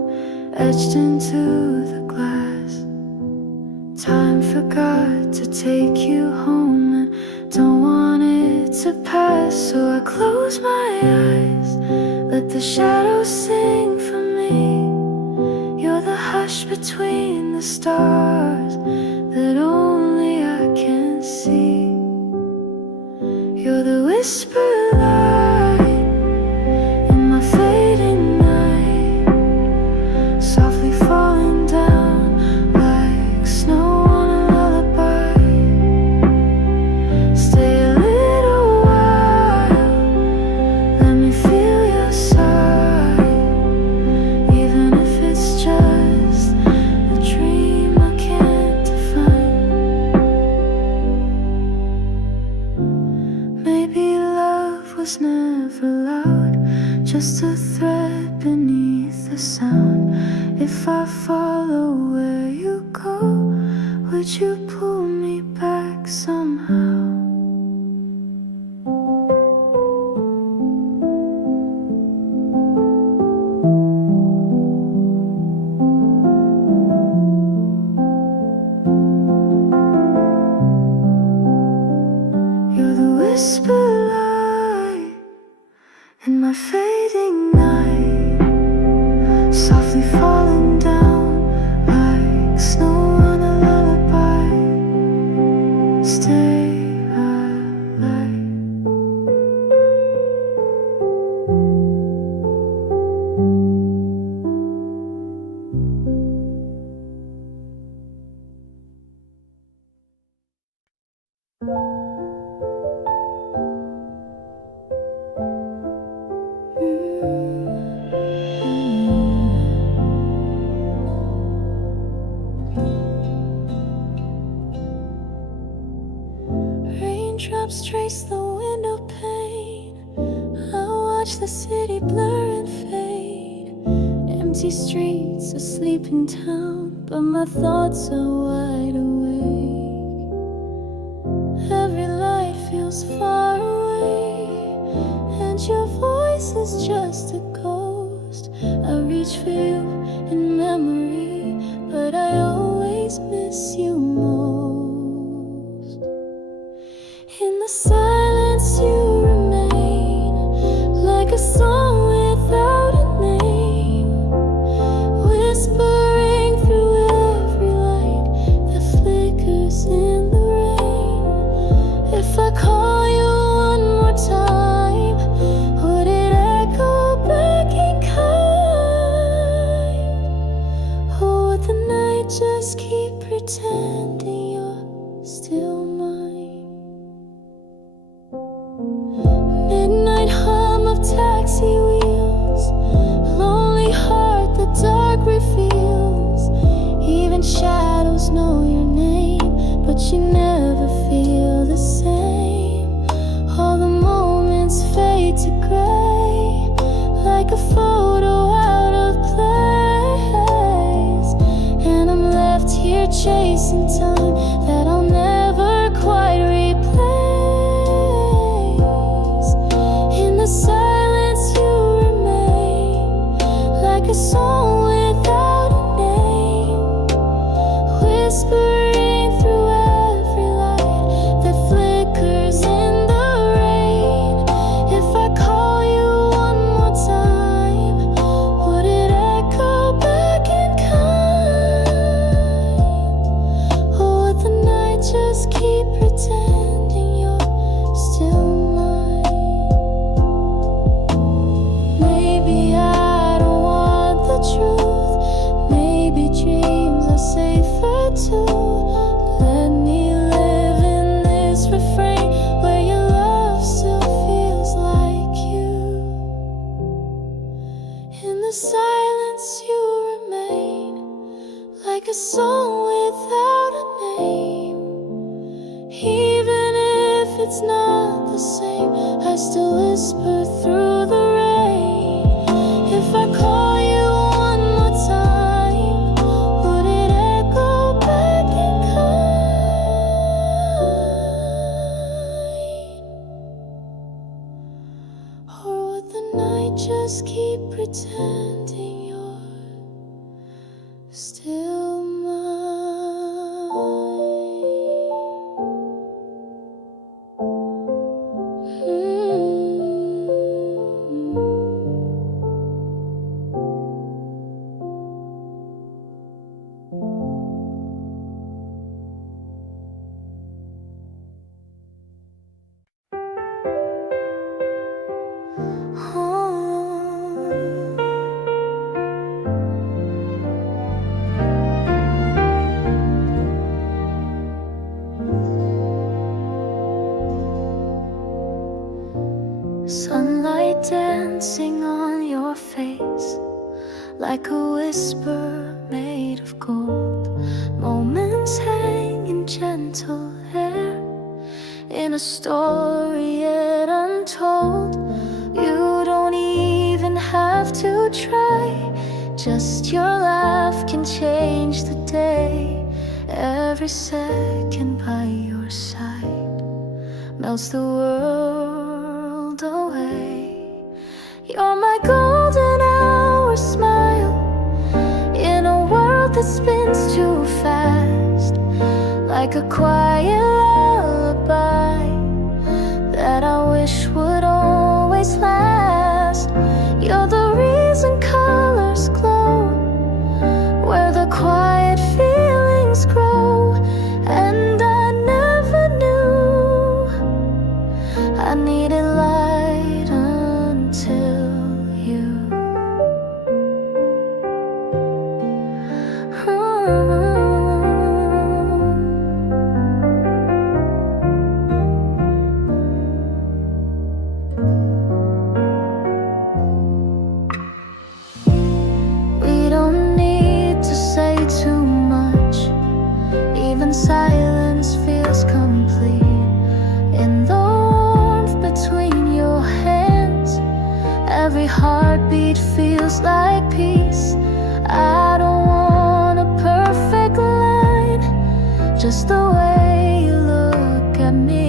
etched into the glass. Time forgot to take you home and don't want it to pass. So I close my eyes, let the shadows sing for me. You're the hush between the stars that only I can see. You're the whisper light in my fading night, softly falling down like snow on a lullaby. Stay a little while, let me feel your side, even if it's just a dream I can't define. Maybe love was never loud, just a thread beneath the sound. If I follow where you go, would you pull me back somehow? whisper light in my fading night, softly falling down like snow on a lullaby. Stay alive. Raindrops trace the window pane. I watch the city blur and fade. Empty streets, a sleeping town, but my thoughts are wide awake. Every light feels far away, and your voice is just a ghost. I reach for you in memory, but I always miss you most. In the silence you remain, like a song without a name, whispering through every light that flickers in the rain. If I call you one more time, would it echo back in kind? Or would the night just keep pretending you're still mine? Midnight hum of taxi wheels, lonely heart the dark reveals. Even shadows know your name, but you never feel the same. All the moments fade to gray, like a photo out of place. And I'm left here chasing time that I'll never quite replace. In the silence you remain, like a song without a name, whispering through every light that flickers in the rain. If I call you one more time, would it echo back in kind? Or would the night just keep pretending you're still mine? Maybe I don't want the truth. Maybe dreams are safer too. Let me live in this refrain where your love still feels like you. In the silence you remain, like a song without a name. Even if it's not the same, I still whisper through the rain. If I call you one more time, would it echo back in kind? Or would the night just keep pretending you're still Sunlight dancing on your face, like a whisper made of gold. Moments hang in gentle air, in a story yet untold. You don't even have to try, just your laugh can change the day. Every second by your side melts the world away. You're my golden hour smile in a world that spins too fast, like a quiet lullaby that wish would always last. You're the reason colors glow, where the quiet feelings grow. And I never knew I needed light until you. We don't need to say too much, even silence feels complete. In the warmth between your hands, every heartbeat feels like peace. I don't want a perfect line, just the way you look at me,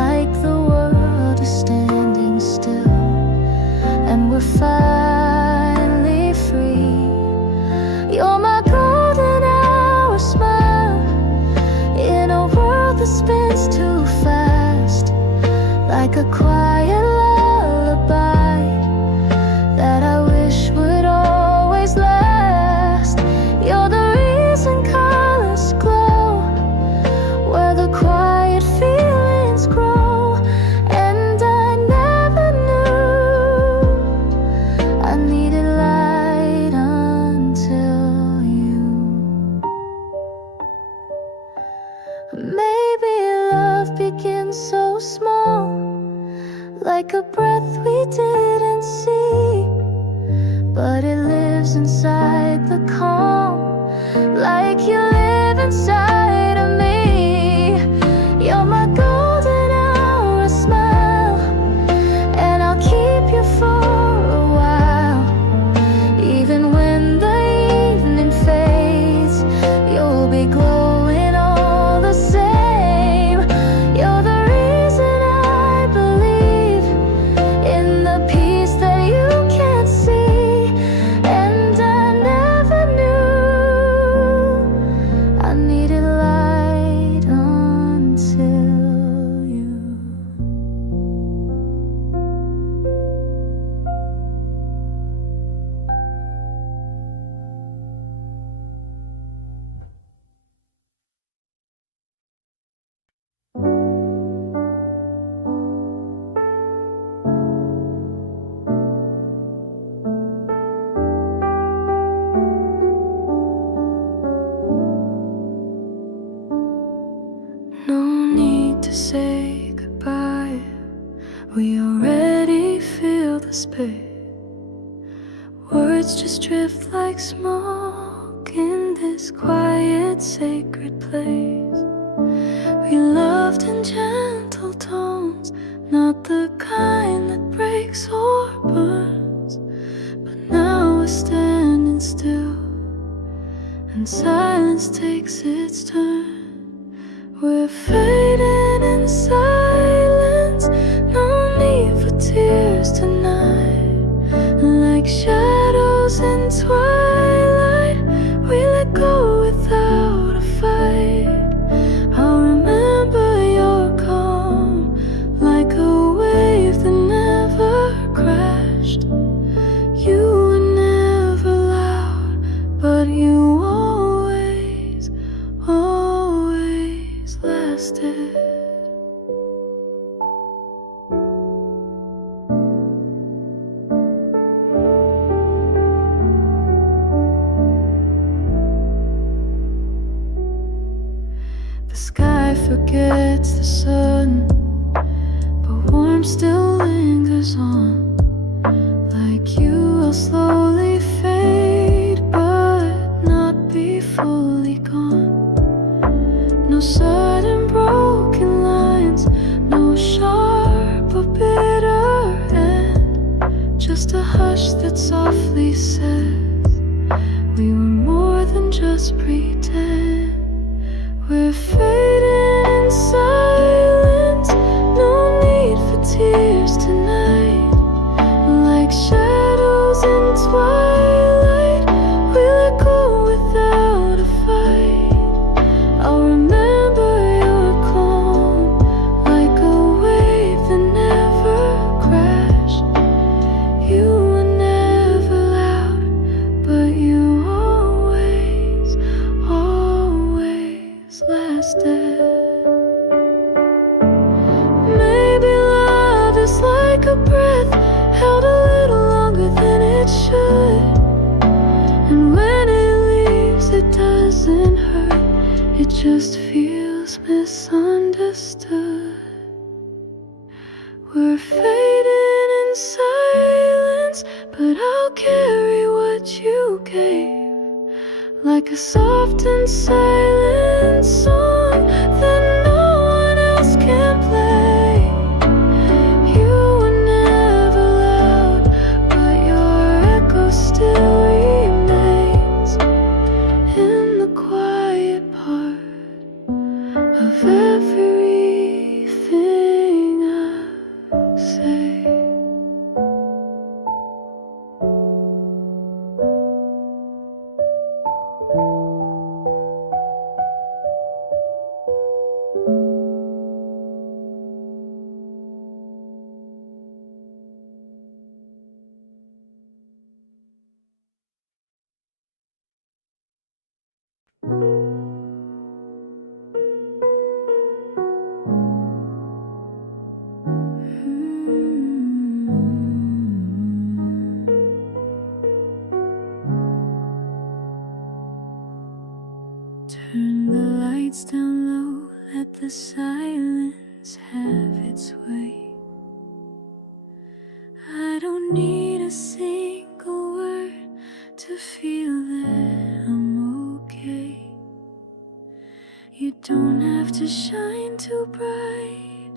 like the world is standing still, and we're finally free. You're my golden hour smile, in a world that spins too fast, like a quiet lullaby that I wish would always last. You're the reason colors glow, where the quiet feelings grow. And I never knew I needed light until you. Maybe love begins so small, like a breath we didn't see, but it lives inside the calm, like you live inside of me. You're my golden hour smile, and I'll keep you for a while. Even when the evening fades, you'll be glowing all the same. You're the reason I believe in the peace that you can't see. And I never knew I needed light until you. No need to say goodbye, we already feel the space. Words just drift like smoke in this quiet, sacred place. We loved in gentle tones, not the kind that breaks or burns. But now we're standing still, and silence takes its turn. We're fading in silence, no need for tears tonight. Like shadows in twilight, we let go without a fight. I'll remember your calm, like a wave that never crashed. You were never loud, but you always, always lasted. The sky forgets the sun, but warmth still lingers on. Like you, I'll slowly fade, but not be fully gone. No sudden broken lines, no sharp or bitter end, just a hush that softly says we were more than just pretend. We're fading in silence, no need for tears tonight. Like shadows in twilight, we let go without a fight. I'll remember your calm, like a wave that never your breath held a little longer than it should. And when it leaves, it doesn't hurt, it just feels misunderstood. We're fading in silence, but I'll carry what you gave, like a soft and silent song that no one else can play. You were never loud, but your echo still remains in the quiet part of everything I say. Turn the lights down low, let the silence have its way. I don't need a single word to feel that I'm okay. You don't have to shine too bright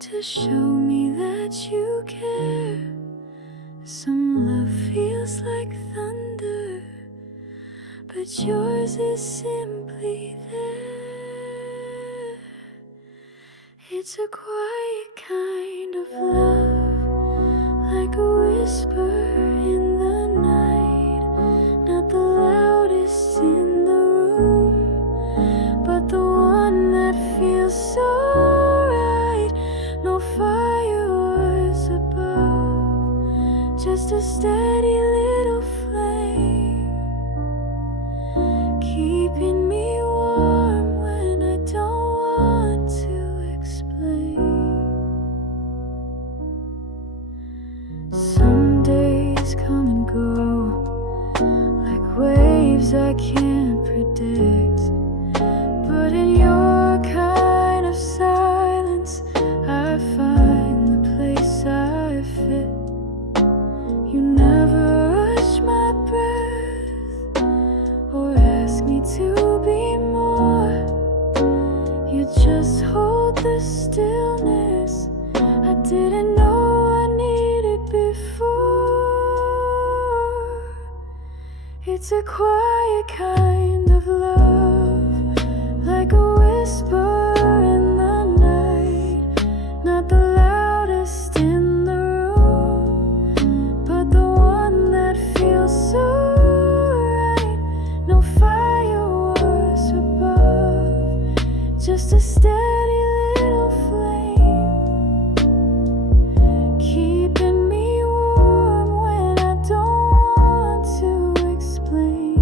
to show me that you care. Some love feels like thunder, but yours is simply there. It's a quiet kind of love, like a whisper in the night, not the loudest in the room, but the one that feels so right. No fireworks above, just a steady little flame, keeping me warm when I don't want to explain. Some days come and go, like waves I can't predict, but in your kind of silence I find the place I fit. You never rush my breath or ask me to be more. You just hold the stillness I didn't know I needed before. It's a quiet kind of love, like a whisper in the night, not the loudest in the room, but the one that feels so right. No fireworks above, just a steady little flame, keeping me warm when I don't want to explain.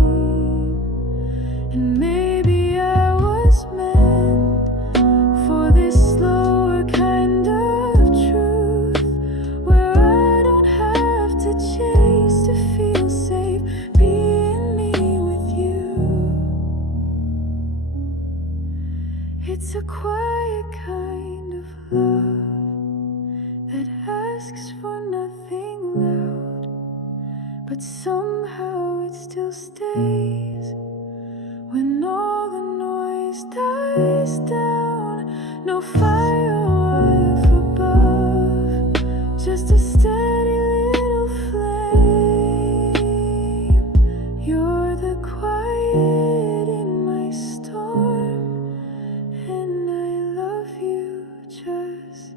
And maybe I was meant for this slower kind of truth, where I don't have to chase to feel safe being me with you. It's a quiet kind of love that asks for nothing loud, but somehow it still stays when all the noise dies down. No fireworks above, just a steady little flame. You're the quiet in my storm, and I love you just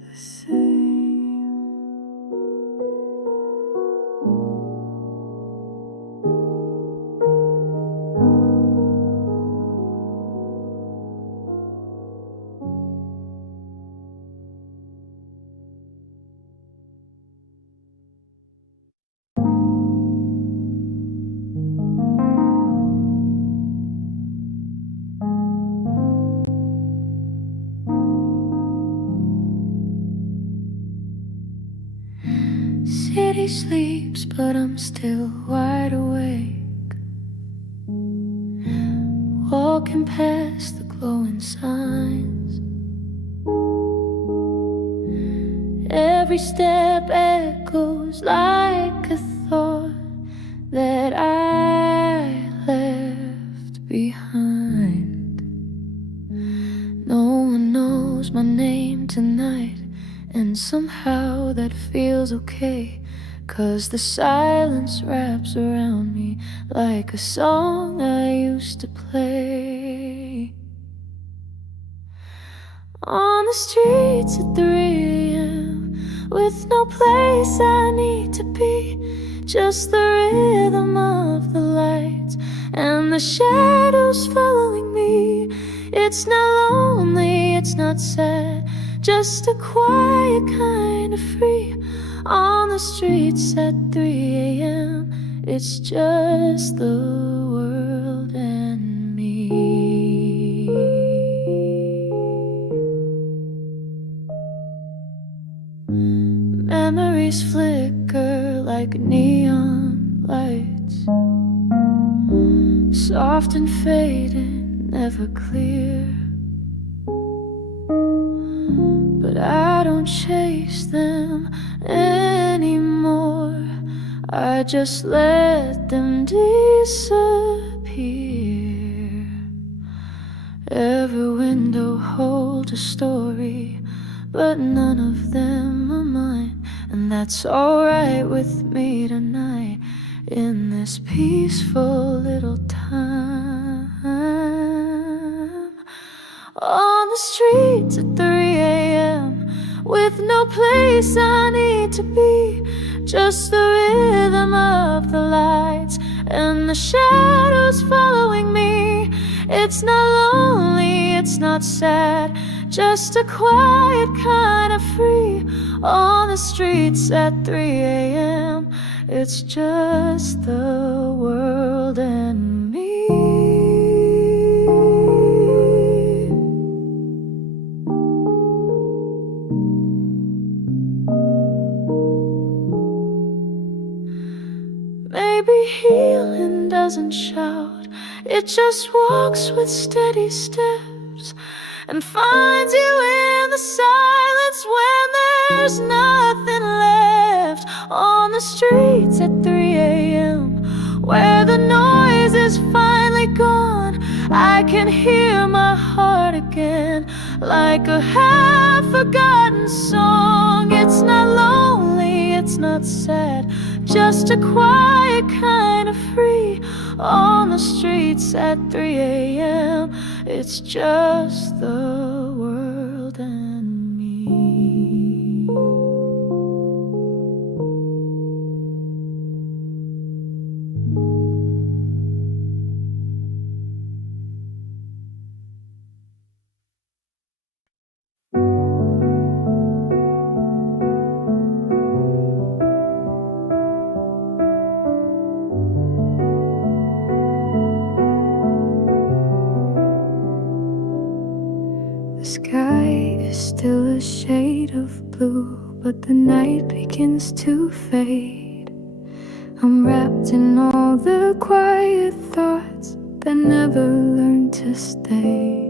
the same. city sleeps, but I'm still wide awake, walking past the glowing signs. Every step echoes like a thought that I left behind. No one knows my name tonight, and somehow that feels okay, 'cause the silence wraps around me like a song I used to play. On the streets at 3 a.m. with no place I need to be, just the rhythm of the lights and the shadows following me. It's not lonely, it's not sad, just a quiet kind of free. On the streets at 3 a.m. it's just the world and me. Memories flicker like neon lights, soft and fading, never clear. But I don't chase them anymore, I just let them disappear. Every window holds a story, but none of them are mine, and that's alright with me tonight, in this peaceful little time. On the streets at 3 a.m. with no place I need to be, just the rhythm of the lights and the shadows following me. It's not lonely, it's not sad, just a quiet kind of free. On the streets at 3 a.m. it's just the world and me. Maybe healing doesn't shout, it just walks with steady steps and finds you in the silence when there's nothing left. On the streets at 3 a.m. where the noise is finally gone, I can hear my heart again like a half-forgotten song. It's not lonely, it's not sad, just a quiet kind of free. On the streets at 3 a.m. it's just the world and me. The sky is still a shade of blue, but the night begins to fade. I'm wrapped in all the quiet thoughts that never learn to stay.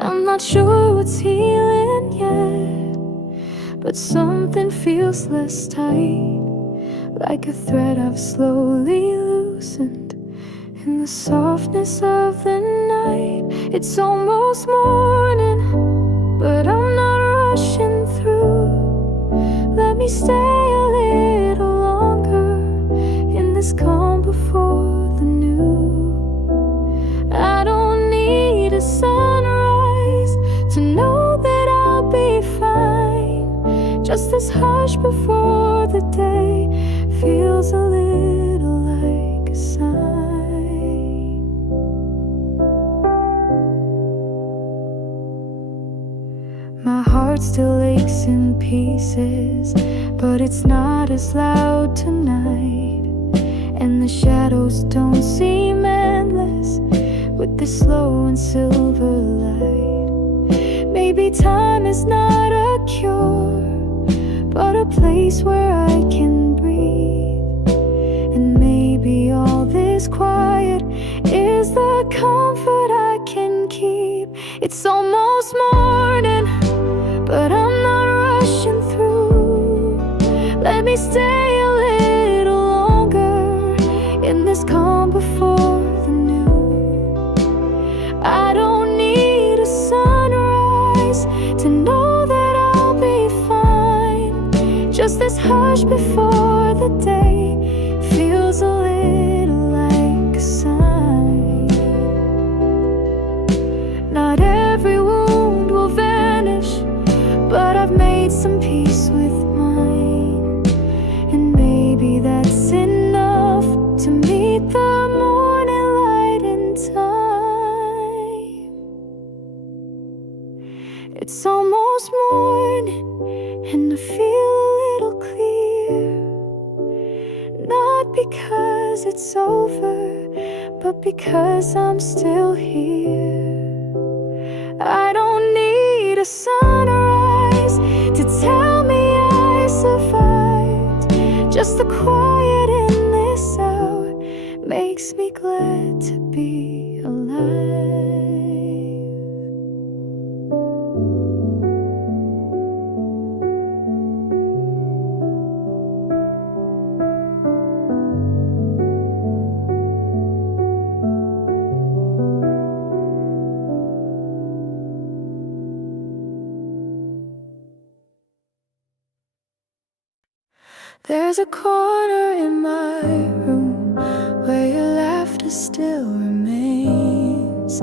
I'm not sure what's healing yet, but something feels less tight, like a thread I've slowly loosened in the softness of the night. It's almost morning, but I'm not rushing through. Let me stay a little longer in this calm before the new. I don't need a sunrise to know that I'll be fine. Just this hush before the day feels a little like a sign. My heart still aches in pieces, but it's not as loud tonight. And the shadows don't seem endless with this slow and silver light. Maybe time is not a cure, but a place where I can this quiet is the comfort I can keep. It's almost morning, but I'm not rushing through. Let me stay a little longer in this calm before the new. I don't need a sunrise to know that I'll be fine. Just this hush before the day feels a little like a sign. Not every wound will vanish, but I've made some peace with mine. And maybe that's enough to meet the morning light in time. It's almost morning and I feel a little clear. Not because it's over, but because I'm still here. I don't need a sunrise to tell me I survived. Just the quiet in this hour makes me glad to be alive. There's a corner in my room where your laughter still remains,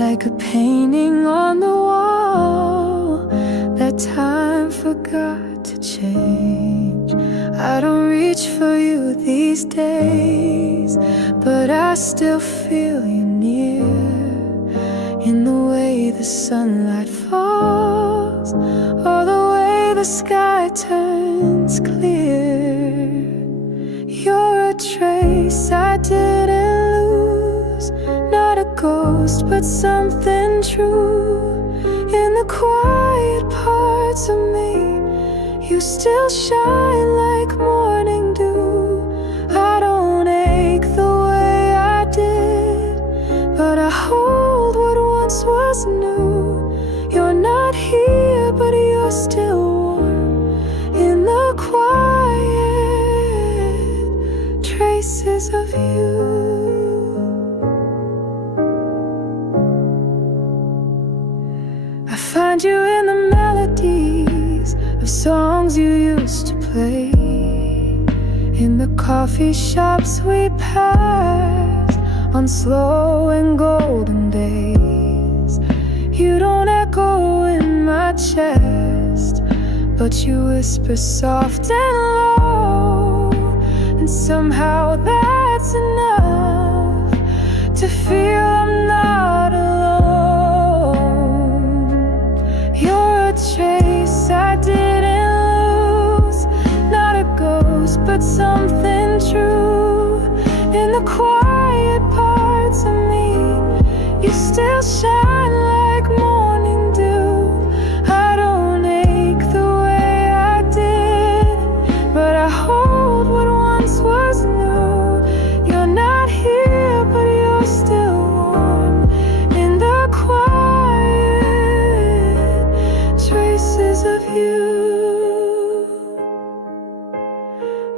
like a painting on the wall that time forgot to change. I don't reach for you these days, but I still feel you near, in the way the sunlight falls, or the way the sky turns clear. You're a trace I didn't lose, not a ghost but something true. In the quiet parts of me, you still shine like morning dew. I don't ache the way I did, but I hold what once was new. You're not here, but you're still warm in the quiet traces of you. I find you in the melodies of songs you used to play, in the coffee shops we passed on slow and golden days. You don't echo in my chest, but you whisper soft and low, and somehow that's enough to feel I'm not alone. You're a trace I didn't lose, not a ghost but something true. In the quiet parts of me, you still shine like morning dew. I don't ache the way I did, but I hold what once was new. You're not here, but you're still warm in the quiet traces of you.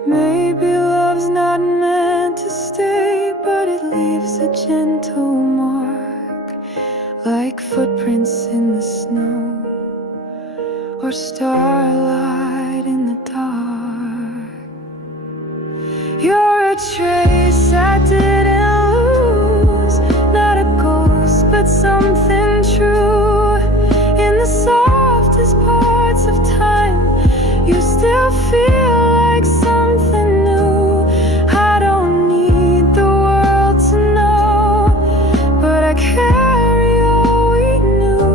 Maybe love's not meant to stay, but it leaves a gentle mark, like footprints in the snow, or starlight in the dark. You're a trace I didn't lose, not a ghost but something true. In the softest parts of time, you still feel like something new. I don't need the world to know, but I carry all we knew.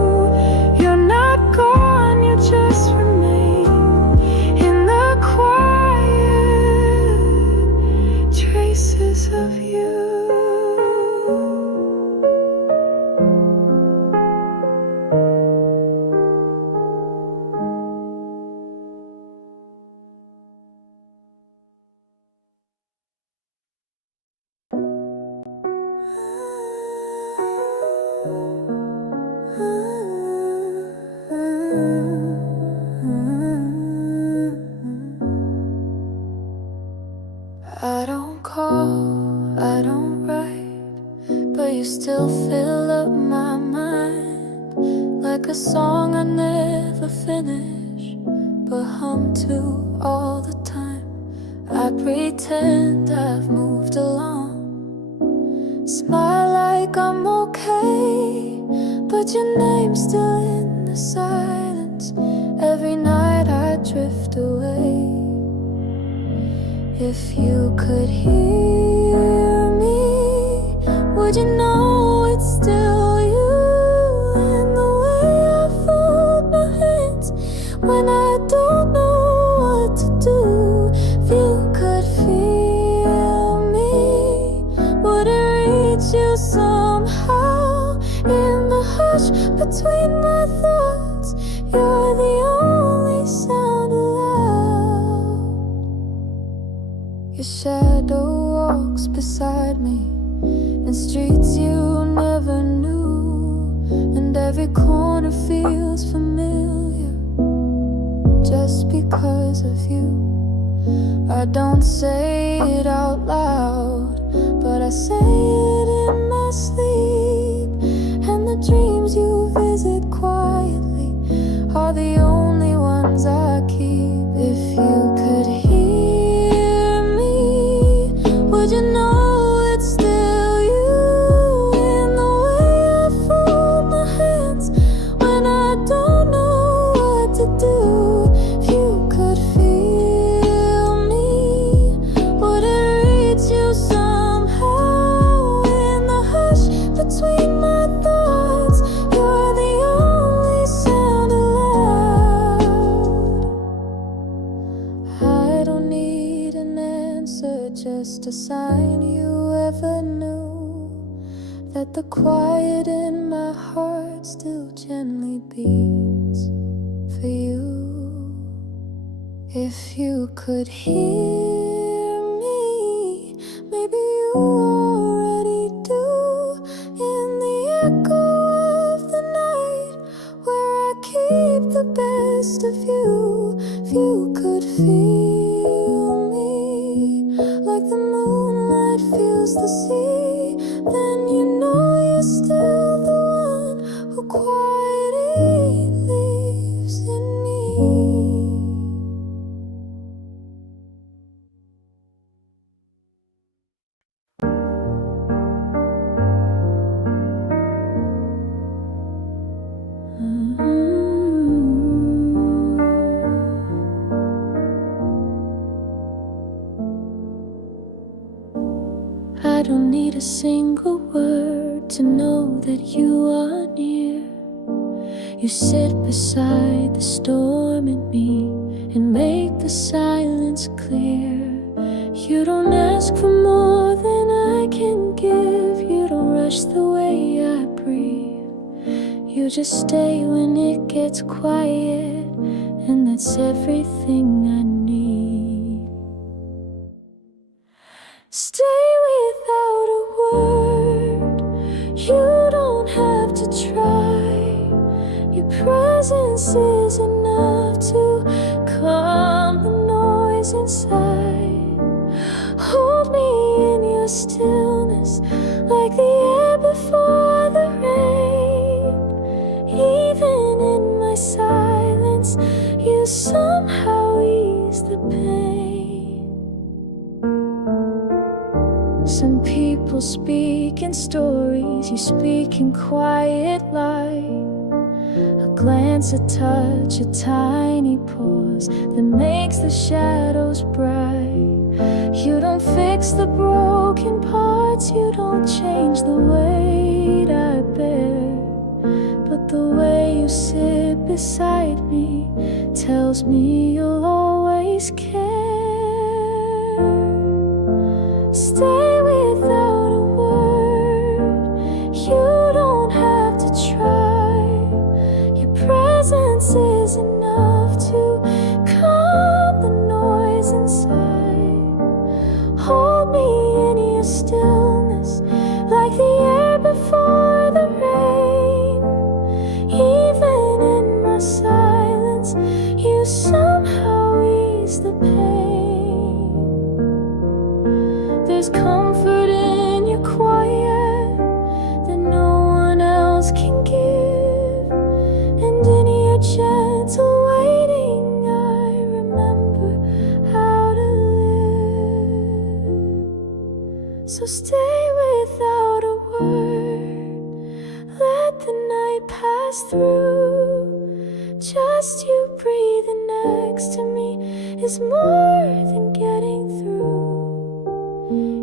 You're not gone, you just remain in the quiet traces of you. still fill up my mind like a song I never finish but hum to all the time. I pretend I've moved along, smile like I'm okay, but your name's still in the silence. Every night I drift away. If you could hear me, would you know it's still you? And the way I fold my hands when I don't know what to do. If you could feel me, would it reach you somehow? In the hush between my thoughts, you're the only sound allowed. Your shadow walks beside me in streets you never knew, and every corner feels familiar just because of you. I don't say it out loud, but I say it in my sleep, and the dreams you visit quietly are the only ones I keep. If you could hear me, would you know it's still you? In the way I fold my hands when I don't know what to do. If you could feel me, would it reach you somehow? In the hush between my thoughts, you're the only sound allowed. I don't need an answer, just a sign you ever knew that the quiet in my heart still gently beats for you. If you could hear me, maybe you already do. In the echo of the night, where I keep the best of you. If you could feel me, like the moonlight feels the sea, then you know you're still the one who quietly lives in me. I don't need a single word to know that you are near. You sit beside the storm in me and make the silence clear. You don't ask for more than I can give. You don't rush the way I breathe. You just stay when it gets quiet, and that's everything I need. Stay without a word. You don't have to try. Your presence is enough to calm the noise inside. Hold me in your stillness, like the air before the rain. Even in my silence, you somehow ease the pain. Some people speak in stories, you speak in quiet light. A glance, a touch, a tiny pause that makes the shadows bright. You don't fix the broken parts, you don't change the weight I bear, but the way you sit beside me tells me you'll always care. Stay without a word. You don't have to try. Your presence is enough to calm the noise inside. Hold me in your stillness, like the air before the rain. Even in my silence, you somehow ease the pain. There's comfort in your quiet that So stay without a word. Let the night pass through. Just you breathing next to me is more than getting through.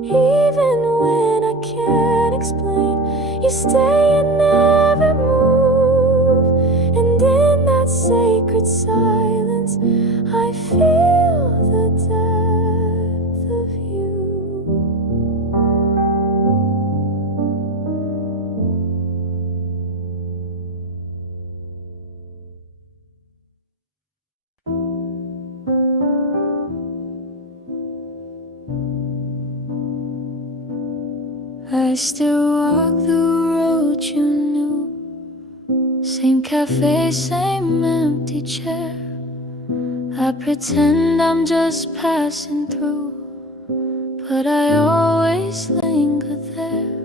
Even when I can't explain, you stay and never move. And in that sacred silence, I feel the depth of you. I still walk the road you knew. Same cafe, same empty chair. I pretend I'm just passing through, but I always linger there.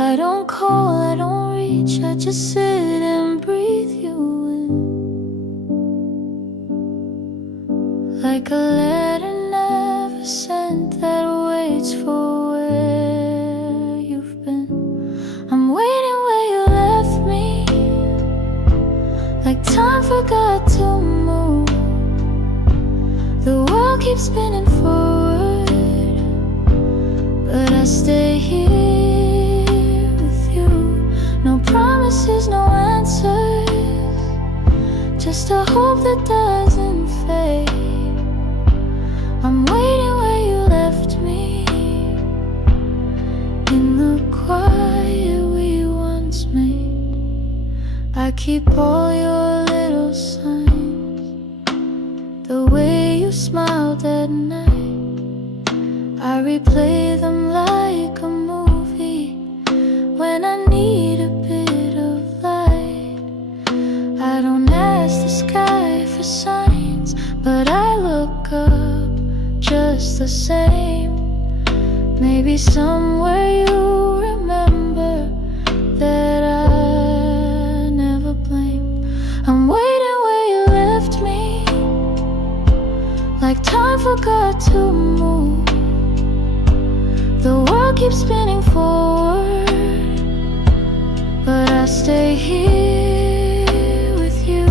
I don't call, I don't reach, I just sit and breathe you in. Like a letter never sent that waits for where you've been. I'm waiting where you left me, like time forgot to move. The world keeps spinning forward, but I stay here with you. No promises, no answers, just a hope that doesn't fade. I'm waiting where you left me, in the quiet we once made. I keep all your little signs, the way you smiled at night. I replay them like a movie when I need a bit of light. I don't ask the sky for signs, but I look up just the same. Maybe somewhere you remember that I never blamed. I'm waiting where you left me, like time forgot to move. The world keeps spinning forward, but I stay here with you.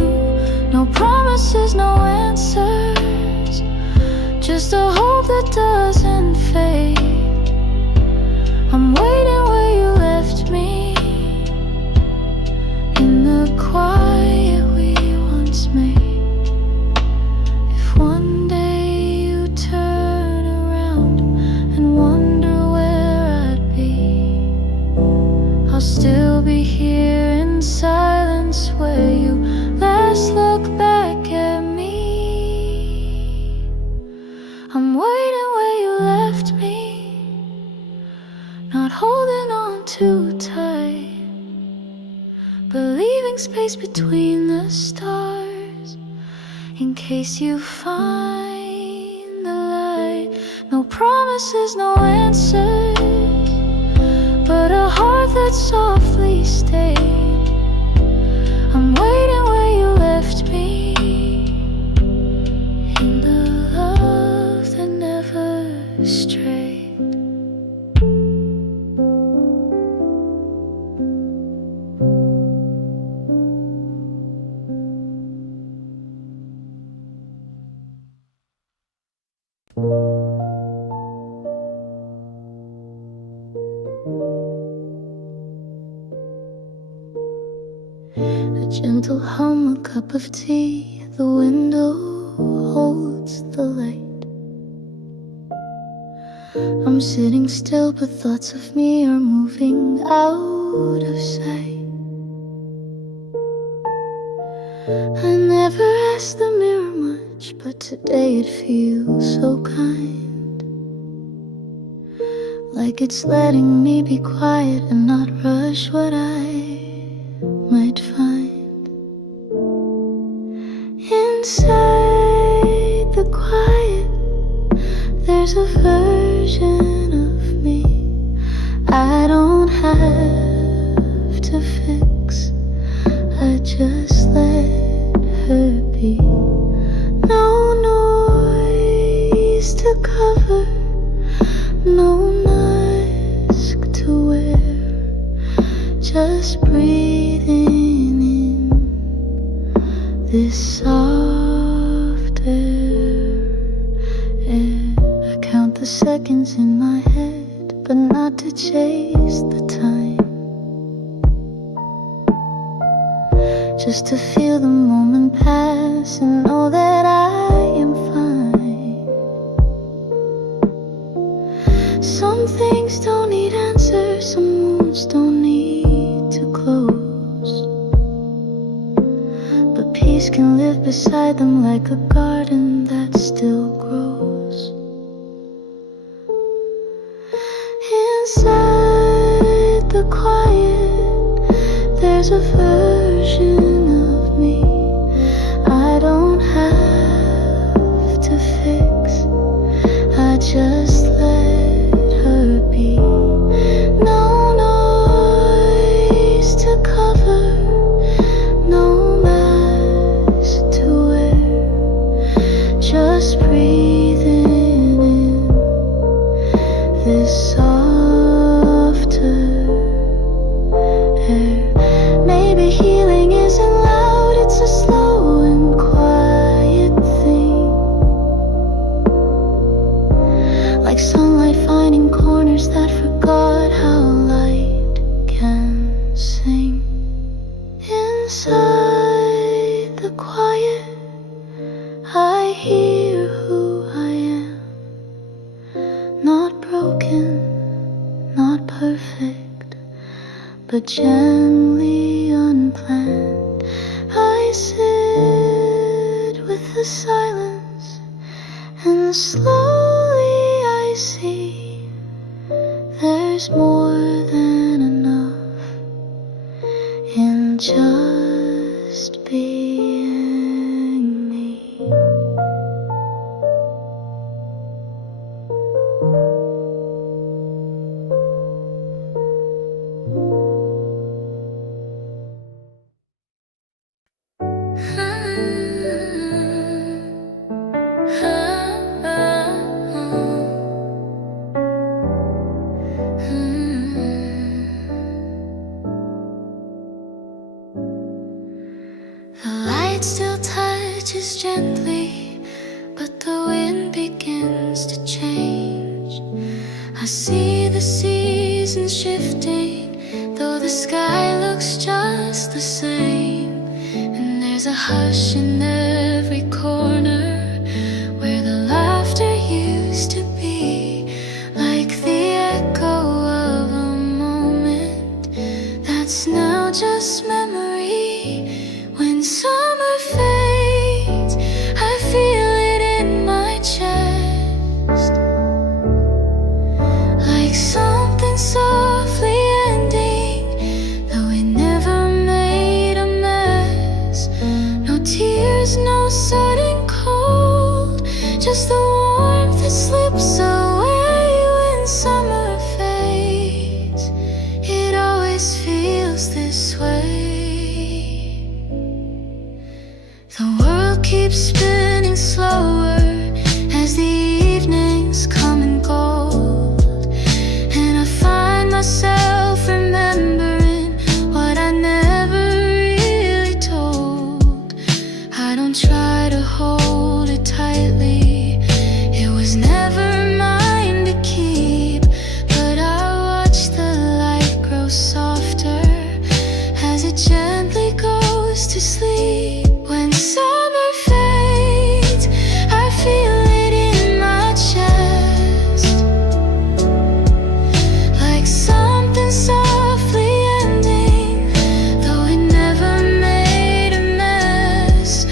No promises, no answers, just a hope that doesn't fade. I'm waiting where you left me, in the quiet we once made. If one day you turn around and wonder where I'd be, I'll still be here in silence where you last look back at me. I'm waiting where you left me, not holding on too tight, but leaving space between the stars in case you find the light. No promises, no answers, but a heart that softly stayed. I'm waiting where you left me, in the love that never strayed. A gentle hum, a cup of tea, the window holds the light. I'm sitting still, but thoughts of me are moving out of sight. I never asked the mirror much, but today it feels so kind, like it's letting me be quiet and not rush what I might find. Inside the quiet, there's a version of me I don't have to fix. I just let her be. No noise to cover, no night just breathing in this soft air. I count the seconds in my head, but not to chase the time. Just to feel the moment pass and know that I am fine. Some things don't need answers, some wounds don't need to close. But peace can live beside them like a garden that still grows. Inside the quiet, there's a version of me I don't have to fix. I just let her be. No noise to cover, no mask to wear. Just breathing in this softer air. Maybe healing isn't loud, it's a slow and quiet thing. Like sunlight finding corners that forgot how light can sing. Inside the quiet, I hear who I am. Not broken, not perfect, but gently unplanned. I sit with the silence, and slowly I see there's more than enough in just being me. The light still touches gently, but the wind begins to change. I see the seasons shifting, though the sky looks just the same. And there's a hush in every corner where the laughter used to be, like the echo of a moment that's now just memory. When summer fades, I feel it in my chest, like something softly ending, though it never made a mess. No tears, no sudden cold, just the warmth that slips away when summer fades. It always feels this way. The world keeps spinning slower as the evenings come and go, and I find myself remembering what I never really told. I don't try to hold it tightly, it was never mine to keep, but I watch the light grow softer as it gently goes to sleep. When summer fades, I feel it in my chest, like something softly ending, though it never made a mess.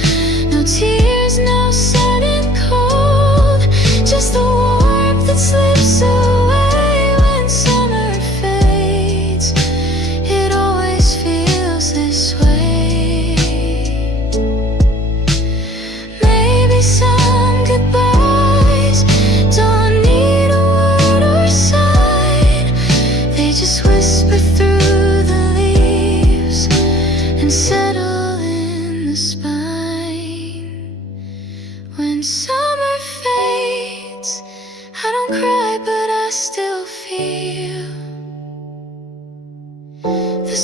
No tears, no sudden cold, just the warmth that slips away when summer fades. It always feels this way. Maybe some goodbyes don't need a word or sign, they just whisper through the leaves and settle in the spine. When summer fades, I don't cry, but I still feel the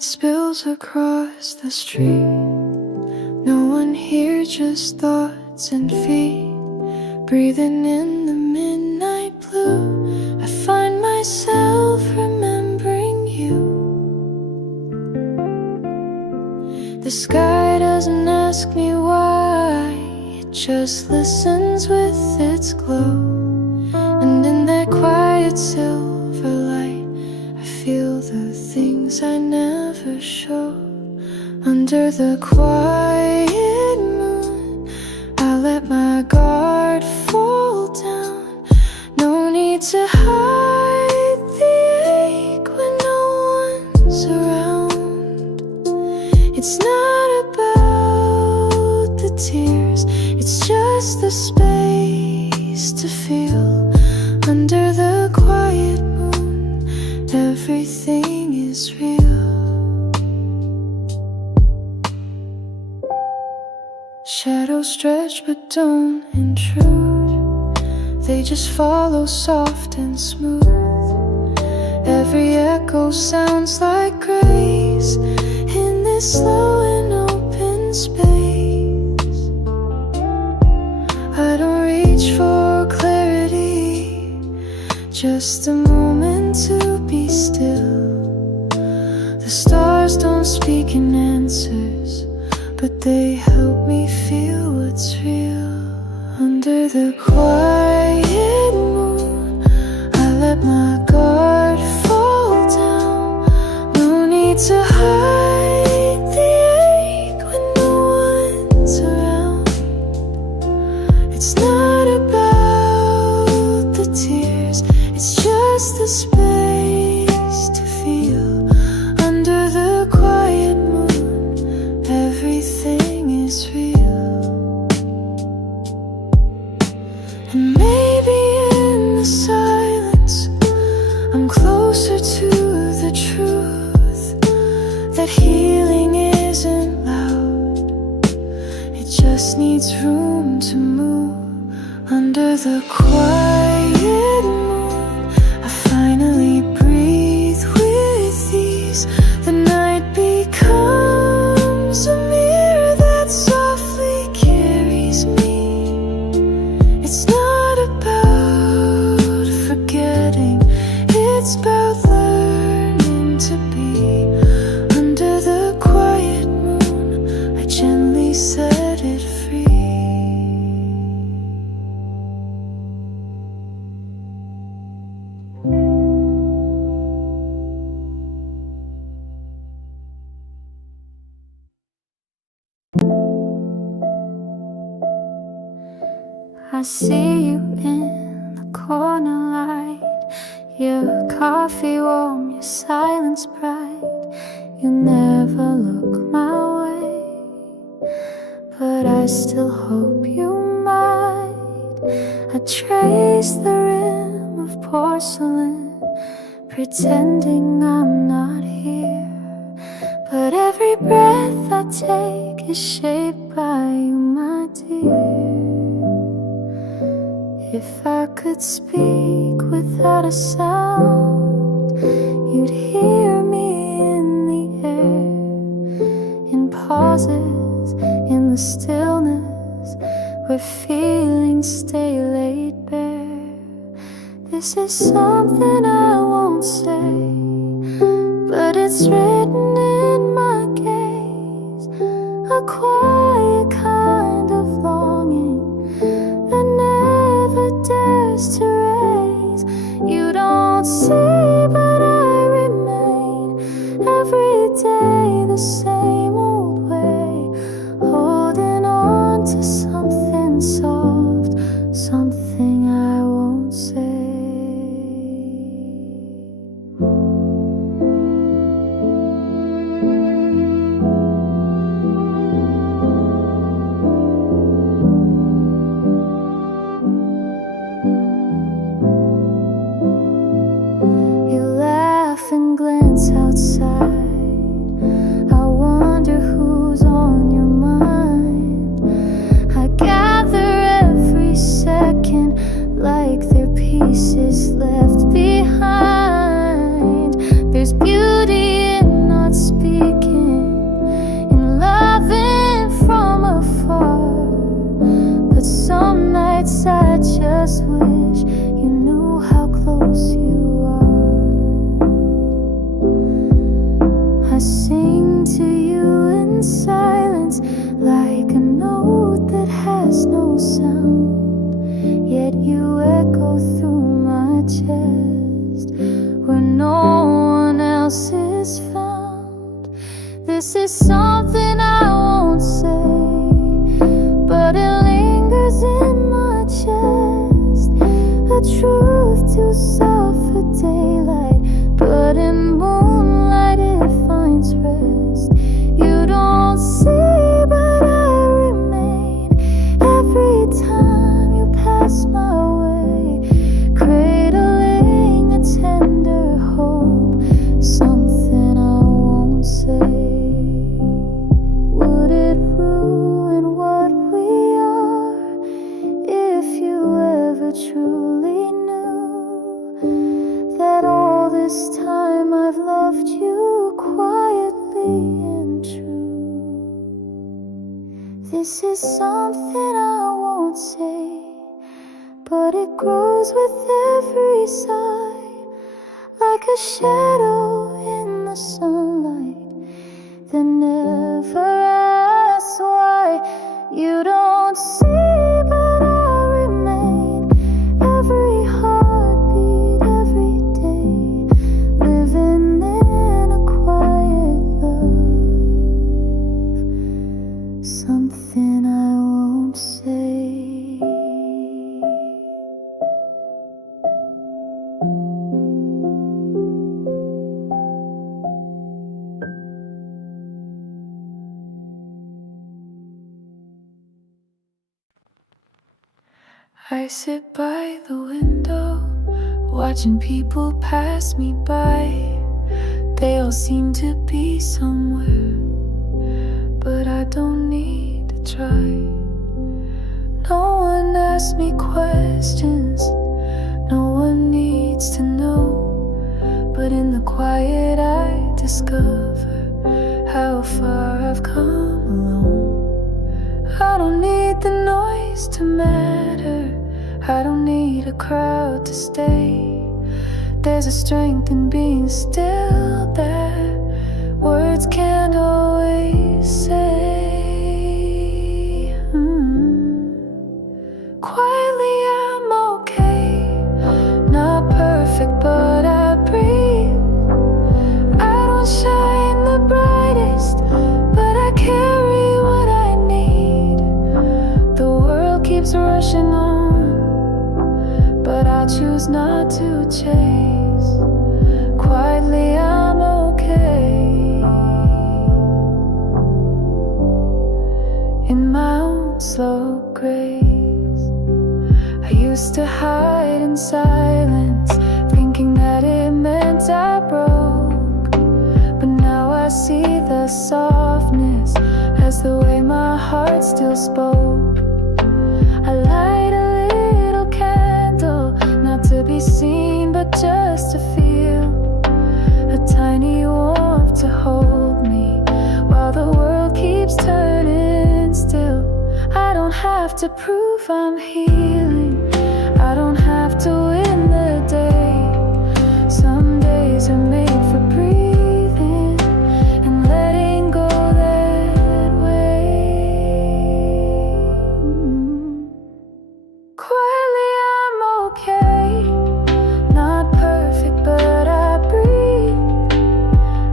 light spills across the street. No one here, just thoughts and feet. Breathing in the midnight blue, I find myself remembering you. The sky doesn't ask me why, it just listens with its glow. And in that quiet silver light, I feel the things I never show. Under the quiet moon, I let my guard fall down. No need to hide the ache when no one's around. It's not about the tears, it's just the space to feel. Under the quiet moon, everything is real. Shadows stretch but don't intrude. They just follow soft and smooth. Every echo sounds like grace in this slow and open space. I don't reach for clarity, just a moment to be still. The stars don't speak in answers, but they help me feel what's real. Under the quiet moon, I let my guard fall down. No need to hide the ache when no one's around. It's not about the tears, it's just the space to feel. Under the quiet moon, everything is real. And maybe in the silence, I'm closer to the truth, that healing isn't loud, it just needs room to move. Under the quiet moon, I finally breathe with ease. The night becomes a mirror that softly carries me. It's not about forgetting, it's about learning to be. Under the quiet moon, I gently set it free. I see you in the corner light, your coffee warm, your silence bright. You never look my way, but I still hope you might. I trace the rim of porcelain, pretending I'm not here, but every breath I take is shaped by you, my dear. If I could speak without a sound, you'd hear me in the air, in pauses, in the stillness, where feelings stay laid bare. This is something I won't say, but it's written in my gaze, a quiet kind of longing that never dares to raise. You don't see, but I remain every day the same old way, holding on to something soft, something I won't say. just wish you knew how close you are. I sing to you in silence like a note that has no sound, yet you echo through my chest where no one else is found. This is something I won't say, but it lingers in my chest. A truth too soft for daylight, but in moonlight it finds rest. You don't see, but I remain every time you pass my way, cradling a tender hope, something I won't say. Would it ruin what we are if you ever truly knew that all this time I've loved you quietly and true? This is something I won't say, but it grows with every sigh, like a shadow in the sunlight that never asks why. You don't see, but I remain every heartbeat, every day, living in a quiet love, something I won't say. I sit by the window, watching people pass me by. They all seem to be somewhere, but I don't need to try. No one asks me questions, no one needs to know, but in the quiet I discover how far I've come alone. I don't need the noise to matter, I don't need a crowd to stay. There's a strength in being still that words can't always say. Quietly I'm okay, not perfect but I breathe. I don't shine the brightest, but I carry what I need. The world keeps rushing on, but I choose not to chase. Quietly I'm okay, in my own slow grace. I used to hide in silence, thinking that it meant I broke, but now I see the softness as the way my heart still spoke. I light a little candle, not to be seen but just to feel a tiny warmth to hold me while the world keeps turning still. I don't have to prove I'm healing, I don't have to win the day. Some days are made for breathing and letting go that way. Quietly I'm okay, not perfect but I breathe.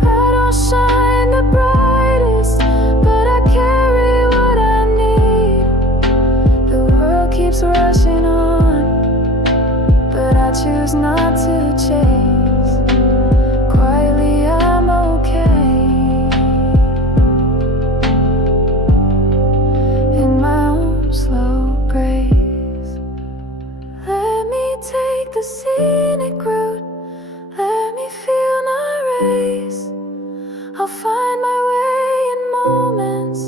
I don't shine the brightest, but I carry what I need. The world keeps rushing on, but I choose not to chase. Quietly I'm okay, in my own slow grace. Let me take the scenic route, let me feel my race. I'll find my way in moments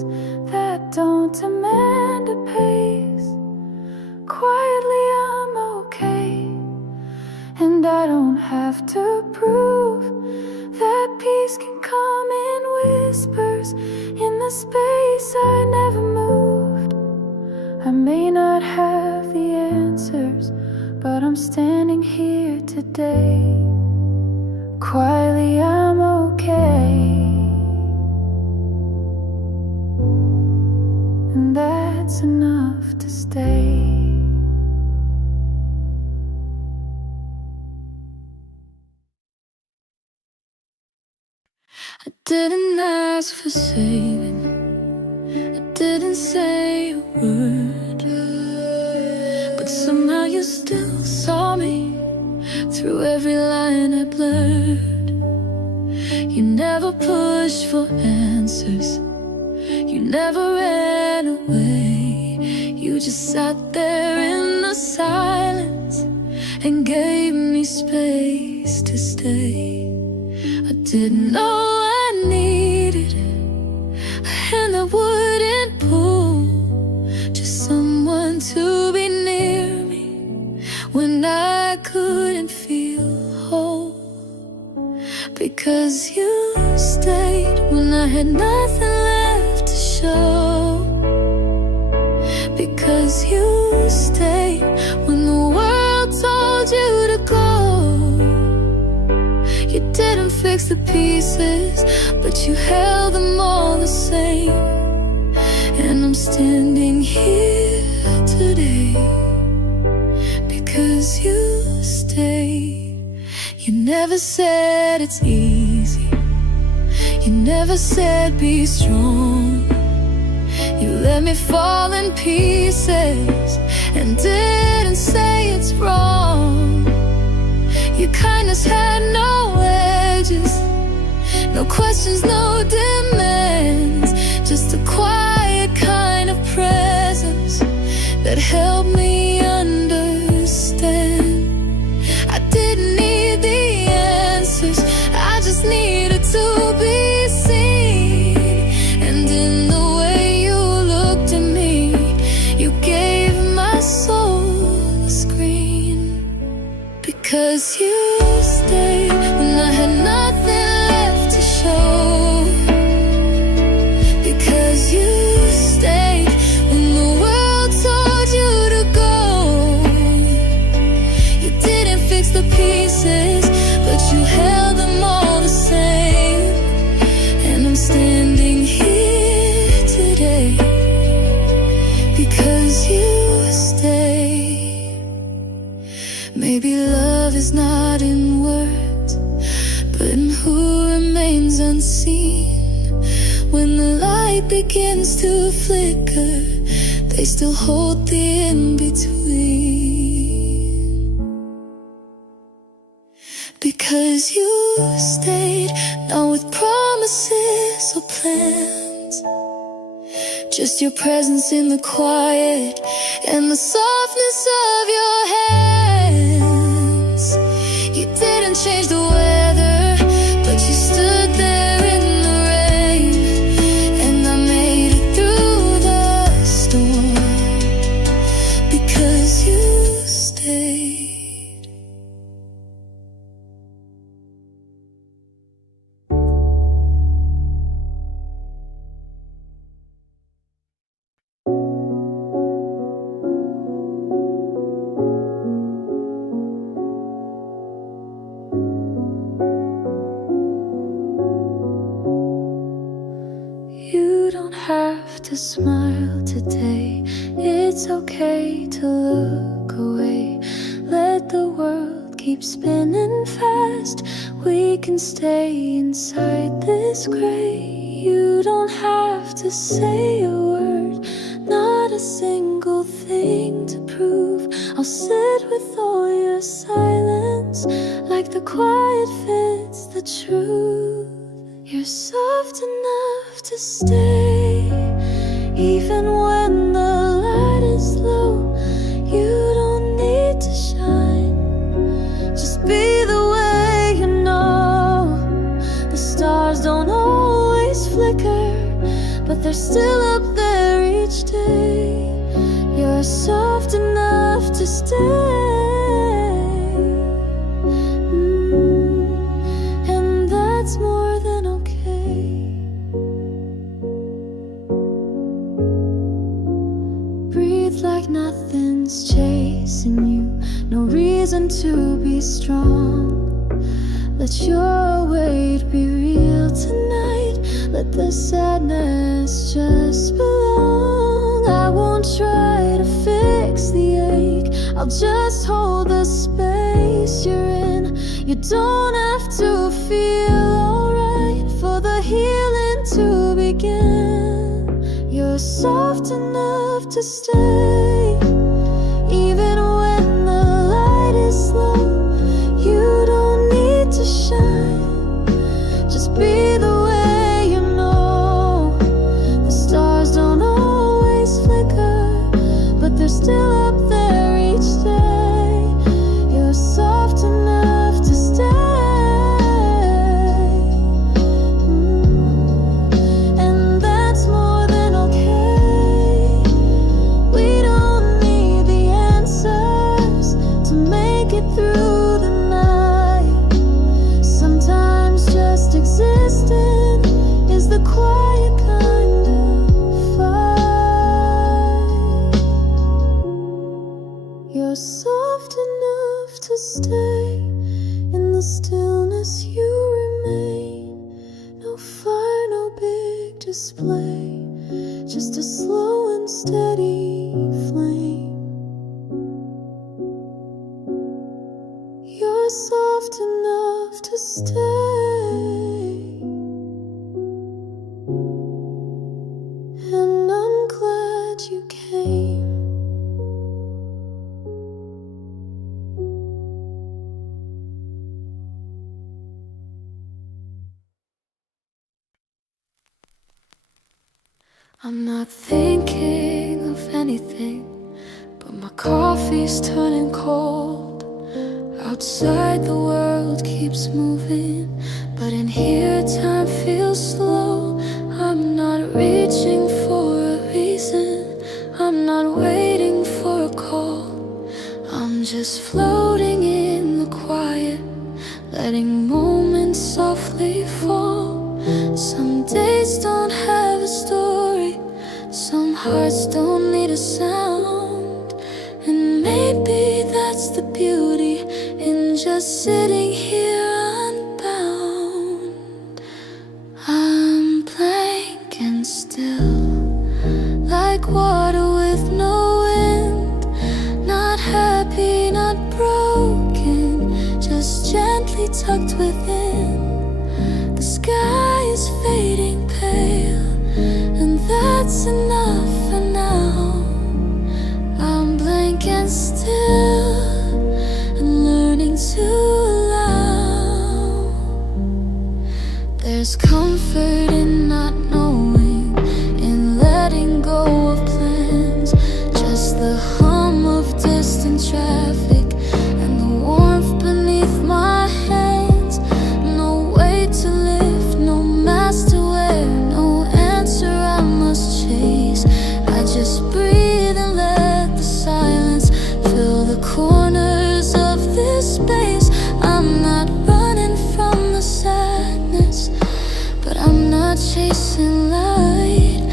that don't demand a pace. Quietly I'm okay, and I don't have to prove that peace can come in whispers in the space I never moved. I may not have the answers, But I'm standing here today. Quietly I'm okay, and that's enough to stay. I didn't ask for saving, I didn't say a word, but somehow you still saw me through every line I blurred. You never pushed for answers, you never ran away. You just sat there in the silence and gave me space to stay. I didn't know I needed a hand that wouldn't pull, just someone to be near me when I couldn't feel whole. Because you stayed when I had nothing left to show. Because you stayed when the world told you to go. You didn't fix the pieces, but you held them all the same. And I'm standing here today because you stayed. You never said it's easy, you never said be strong. You let me fall in pieces and didn't say it's wrong. Your kindness had no edges, no questions, no demands, just a quiet kind of presence that helped me understand. I didn't need the answers, I just needed to be seen. And in the way you looked at me, you gave my soul a scream. Because you stayed when I had nothing left to show. Because you stayed when the world told you to go. You didn't fix the pieces, but you held them all the same. And I'm standing here today because you stayed. Maybe love is not in words, but in who remains unseen. When the light begins to flicker, they still hold the in-between. Because you stayed, not with promises or plans, just your presence in the quiet and the softness of your hands. You didn't change the weather, but you stood there in the rain, and I made it through the storm because you stayed. You don't have to smile today, it's okay to look away. Let the world keep spinning fast, we can stay inside this gray. You don't have to say a word, not a single thing to prove. I'll sit with all your silence, like the quiet fits the truth. You're soft enough to stay, even when the light is low. You don't need to shine, just be the way you know. The stars don't always flicker, but they're still up there each day. You're soft enough to stay. And that's more than okay. Breathe like nothing's chasing you, no reason reason to be strong. Let your weight be real tonight. Let the sadness just belong. I won't try to fix the ache. I'll just hold the space you're in. You don't have to feel alright for the healing to begin. You're soft enough to stay. Even when the light is low, you don't need to shine. Just be the way you know. The stars don't always flicker, but they're still up there each day. You're soft enough to stay. And that's more than okay. We don't need the answers to make it through the night. Sometimes just existing is the quiet kind of fight. You're soft enough to stay. In the stillness you remain. No fire, no big display, just a slow and steady flame. You're soft enough to stay. And I'm glad you came. I'm not thinking of anything, but my coffee's turning cold. Outside the world keeps moving, but in here time feels slow. I'm not reaching for a reason, I'm not waiting for a call. I'm just floating in the quiet, letting moments softly fall. Some days don't have a story, some hearts don't need a sound. And maybe that's the beauty in just sitting here unbound. I'm blank and still, like water with no wind. Not happy, not broken, just gently tucked within. The sky is fading pale, and that's enough for now. I'm blank and still, and learning to allow. There's comfort in not knowing, in letting go of plans. Just the hum of distant traffic and the warmth beneath my hands. No way to live, no mask to wear, no answer I must chase. I just breathe and let the silence fill the corners of this space. I'm not running from the sadness, but I'm not chasing light.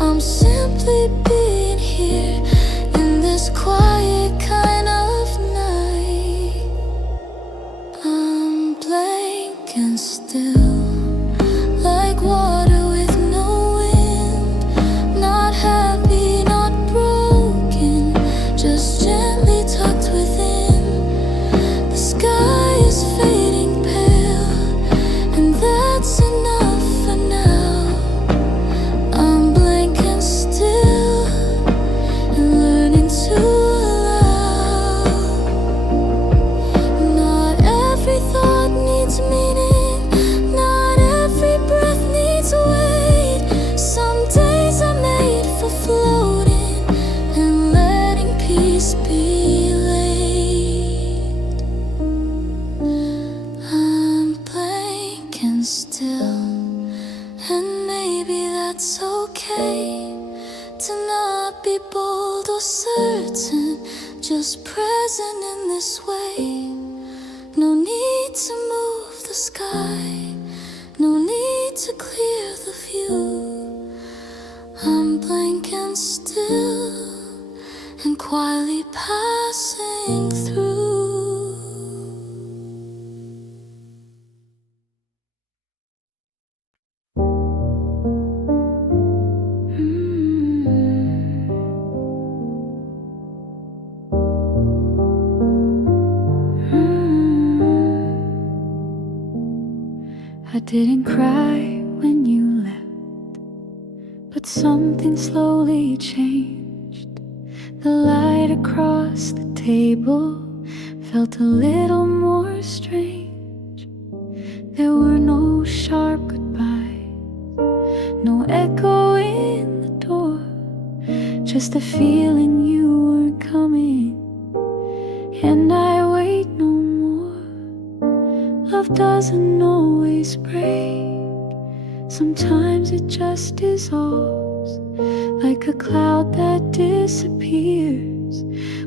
I'm simply being here in this quiet kind of night. I'm blank and still, like water with no wind. Not happy, not broken, just gently tucked within. The sky is fading pale, and that's enough for now. I'm blank and still, and learning to allow. Not every thought needs meaning, not every breath needs weight. Some days are made for floating and letting peace be laid. I'm blank and still, and maybe that's okay. To not be bold or certain, just present in this way. No need to move the sky, no need to clear the view. I'm blank and still, and quietly passing through. didn't cry when you left, but something slowly changed. The light across the table felt a little more strange. There were no sharp goodbyes, no echo in the door, just the feeling you were coming, and I wait no more. Love doesn't always break, sometimes it just dissolves, like a cloud that disappears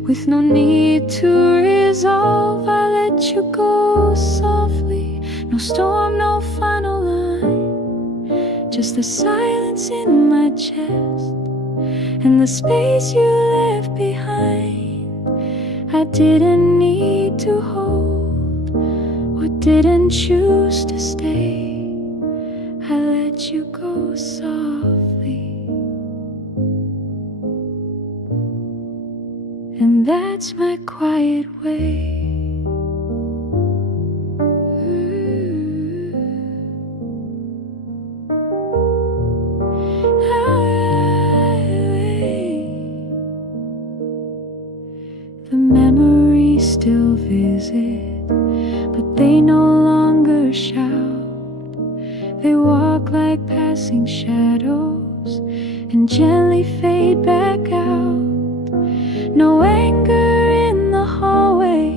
with no need to resolve. I let you go softly, no storm, no final line, just the silence in my chest and the space you left behind. I didn't need to hold or didn't choose to stay. I let you go softly, and that's my quiet way. The memories still visit, but they no longer shout. They walk like passing shadows and gently fade back out. No anger in the hallway,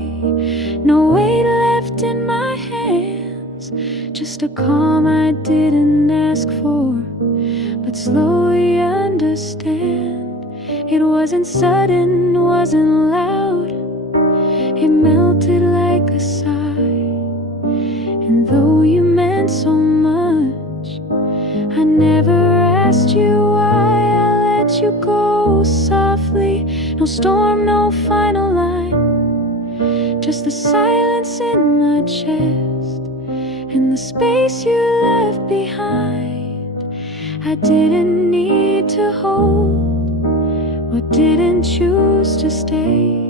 no weight left in my hands, just a calm I didn't ask for, but slowly understand. It wasn't sudden, wasn't loud, it melted like a sigh. And though you meant so much, I never asked you why. I let you go softly, no storm, no final line, just the silence in my chest and the space you left behind. I didn't need to hold or didn't choose to stay.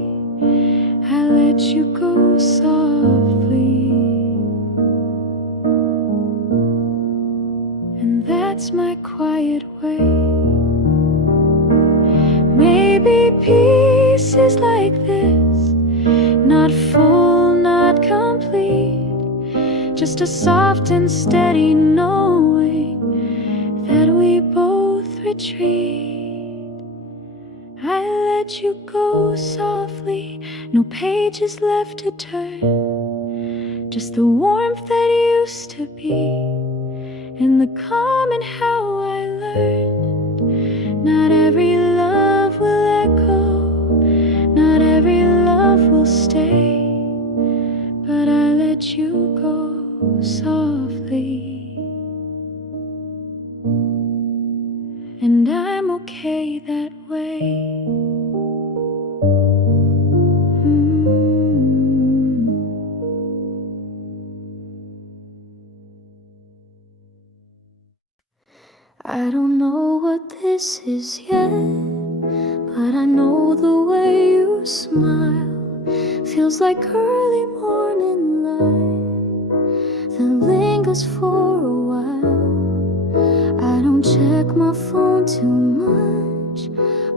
I let you go softly, and that's my quiet way. Maybe peace is like this, not full, not complete, just a soft and steady knowing that we both retreat. I let you go softly, no pages left to turn, just the warmth that used to be, and the calm and how I learned. Not every love will echo, not every love will stay, but I let you go softly, and I'm okay that way. I don't know what this is yet, but I know the way you smile feels like early morning light that lingers for a while. I don't check my phone too much,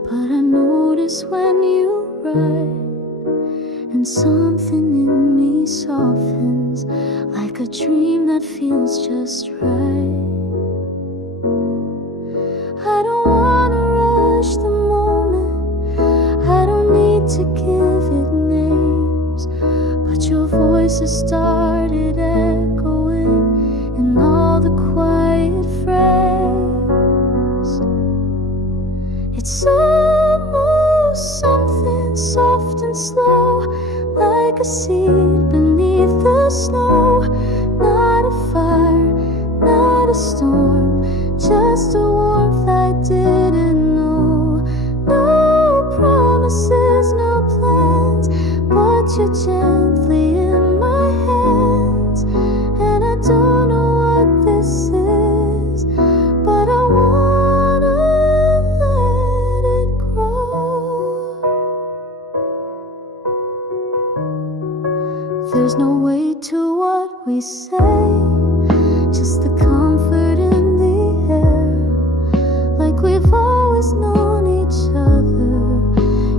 but I notice when you write, and something in me softens like a dream that feels just right. I don't wanna rush the moment, I don't need to give it names, but your voice has started echoing in all the quiet frames. It's almost something soft and slow, like a seed beneath the snow. Not a fire, not a storm, just a warmth I didn't know. No promises, no plans, but you're gently in my hands. And I don't know what this is, but I wanna let it grow. There's no weight to what we say, just the comfort in the air, like we've always known each other,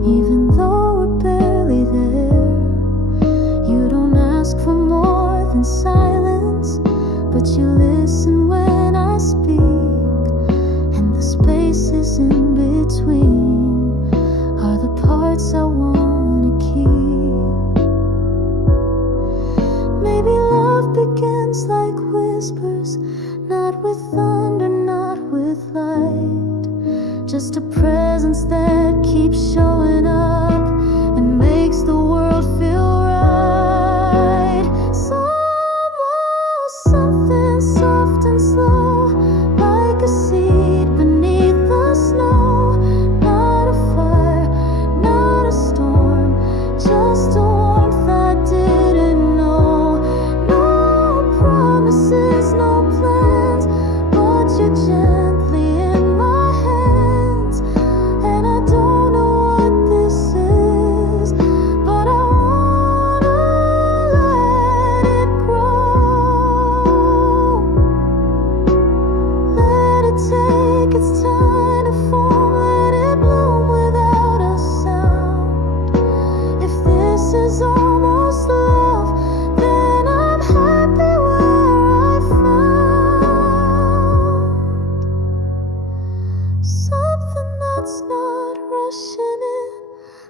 even though we're barely there. You don't ask for more than silence, but you listen when I speak, and the spaces in between are the parts I wanna keep. Maybe love begins like whispers, not with thunder, not with light, just a presence that keeps showing up and makes the world feel right. Something soft and slow, like a seed beneath the snow. Not a fire, not a storm, just a warmth I didn't know. No promises, no plans, but you're gently in my hands. And I don't know what this is, but I wanna let it grow. Let it take its time to form, let it bloom without a sound. If this is almost love, then I'm happy where I found something that's not rushing in,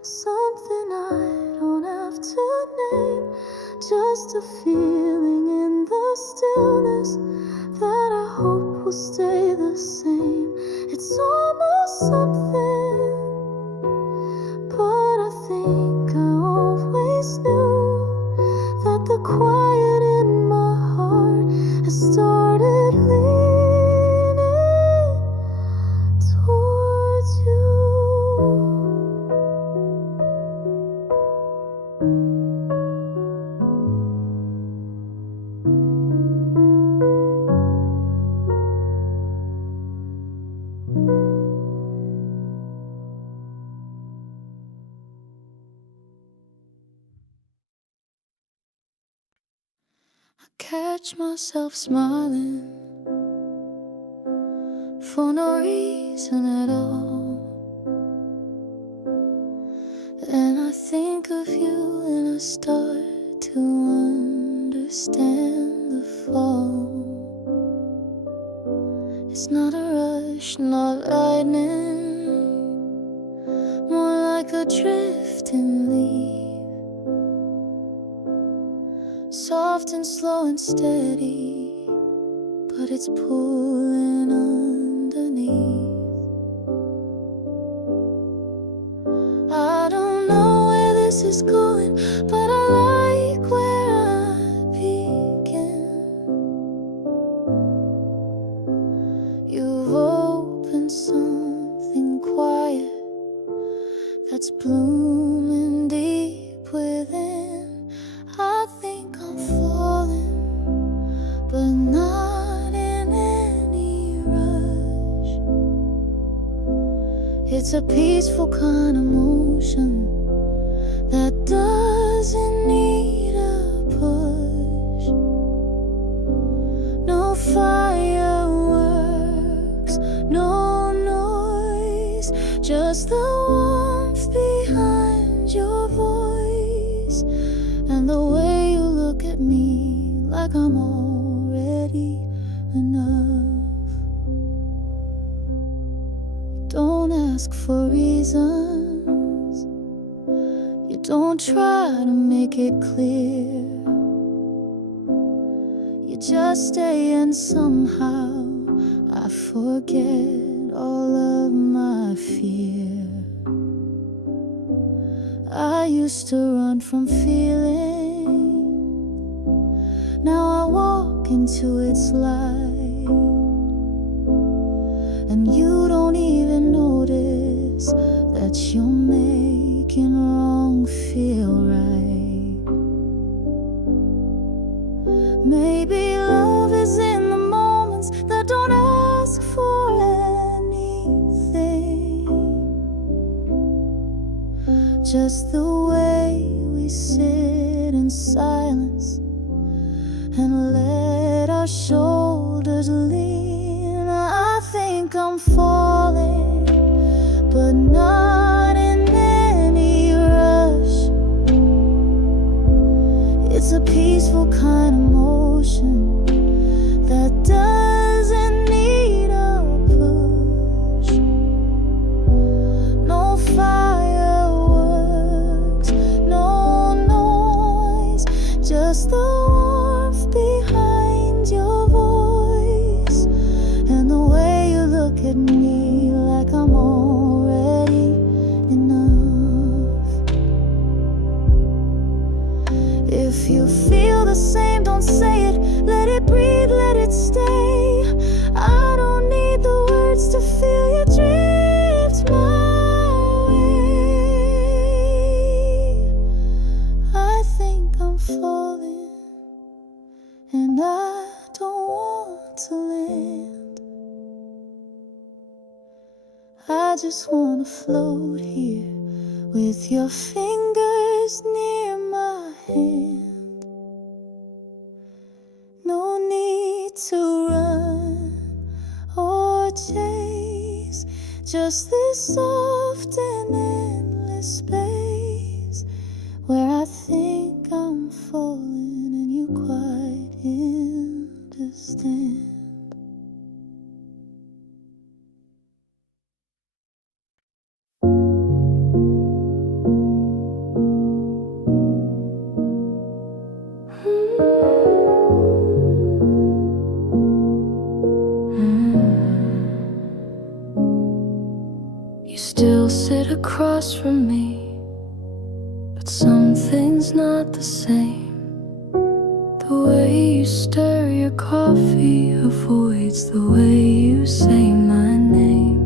something I don't have to name, just a feeling in the stillness that I hope will stay the same. It's almost something, but I think I always knew that the quiet in my heart has started leaning towards you. Catch myself smiling for no reason at all, and I think of you and I start to understand the fall. It's not a rush, not lightning, more like a drifting leaf, soft and slow and steady, but it's pulling underneath. I don't know where this is going, but I like where I begin. You've opened something quiet that's blooming deep within. I think I'm falling, but not in any rush. It's a peaceful kind of motion that doesn't need a push. No fireworks, no noise, just the warmth behind your voice, and the way you look at me like I'm already enough. You don't ask for reasons, you don't try to make it clear. You just stay and somehow I forget all of my fear. I used to run from feeling, now I walk into its light, and you don't even notice that you're making wrong feel right. Maybe love is in the moments that don't ask for anything, just the way we sit in silence and let our your shoulders lean. I think I'm falling, but not in any rush. It's a peaceful kind of motion that doesn't need a push. No fireworks, no noise, just the warmth behind your voice and the way you look at me like I'm already enough. If you feel the same, don't say it. Let it breathe, let it stay. I don't need the words to feel your drift my way. I think I'm falling, and I don't want to land. I just wanna float here with your fingers near my hand. No need to run or chase, just this soft and endless space where I think I'm falling and you quite understand. You still sit across from me, but something's not the same. The way you stir your coffee avoids the way you say my name.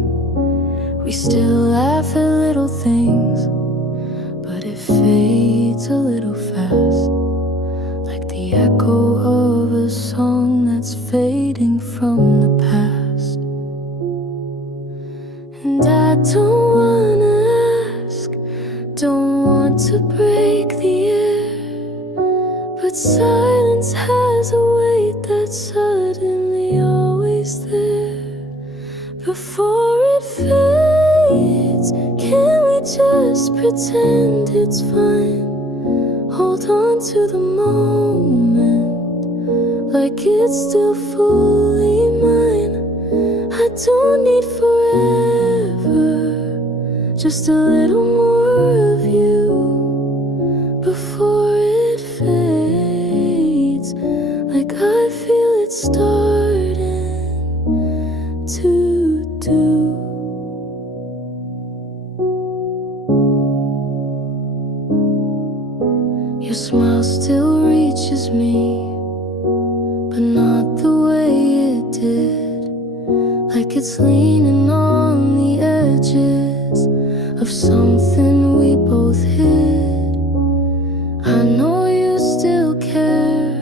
We still laugh at little things, but it fades a little fast, like the echo of a song that's fading from the past. And I don't wanna ask, don't want to break the air, but silence has a weight that's suddenly always there. Before it fades, can we just pretend it's fine? Hold on to the moment like it's still fully mine. I don't need forever, just a little more of you before it fades, like I feel it starting to do. Your smile still reaches me, but not the way it did, like it's leaning on the edges of something we both hid. I know you still care,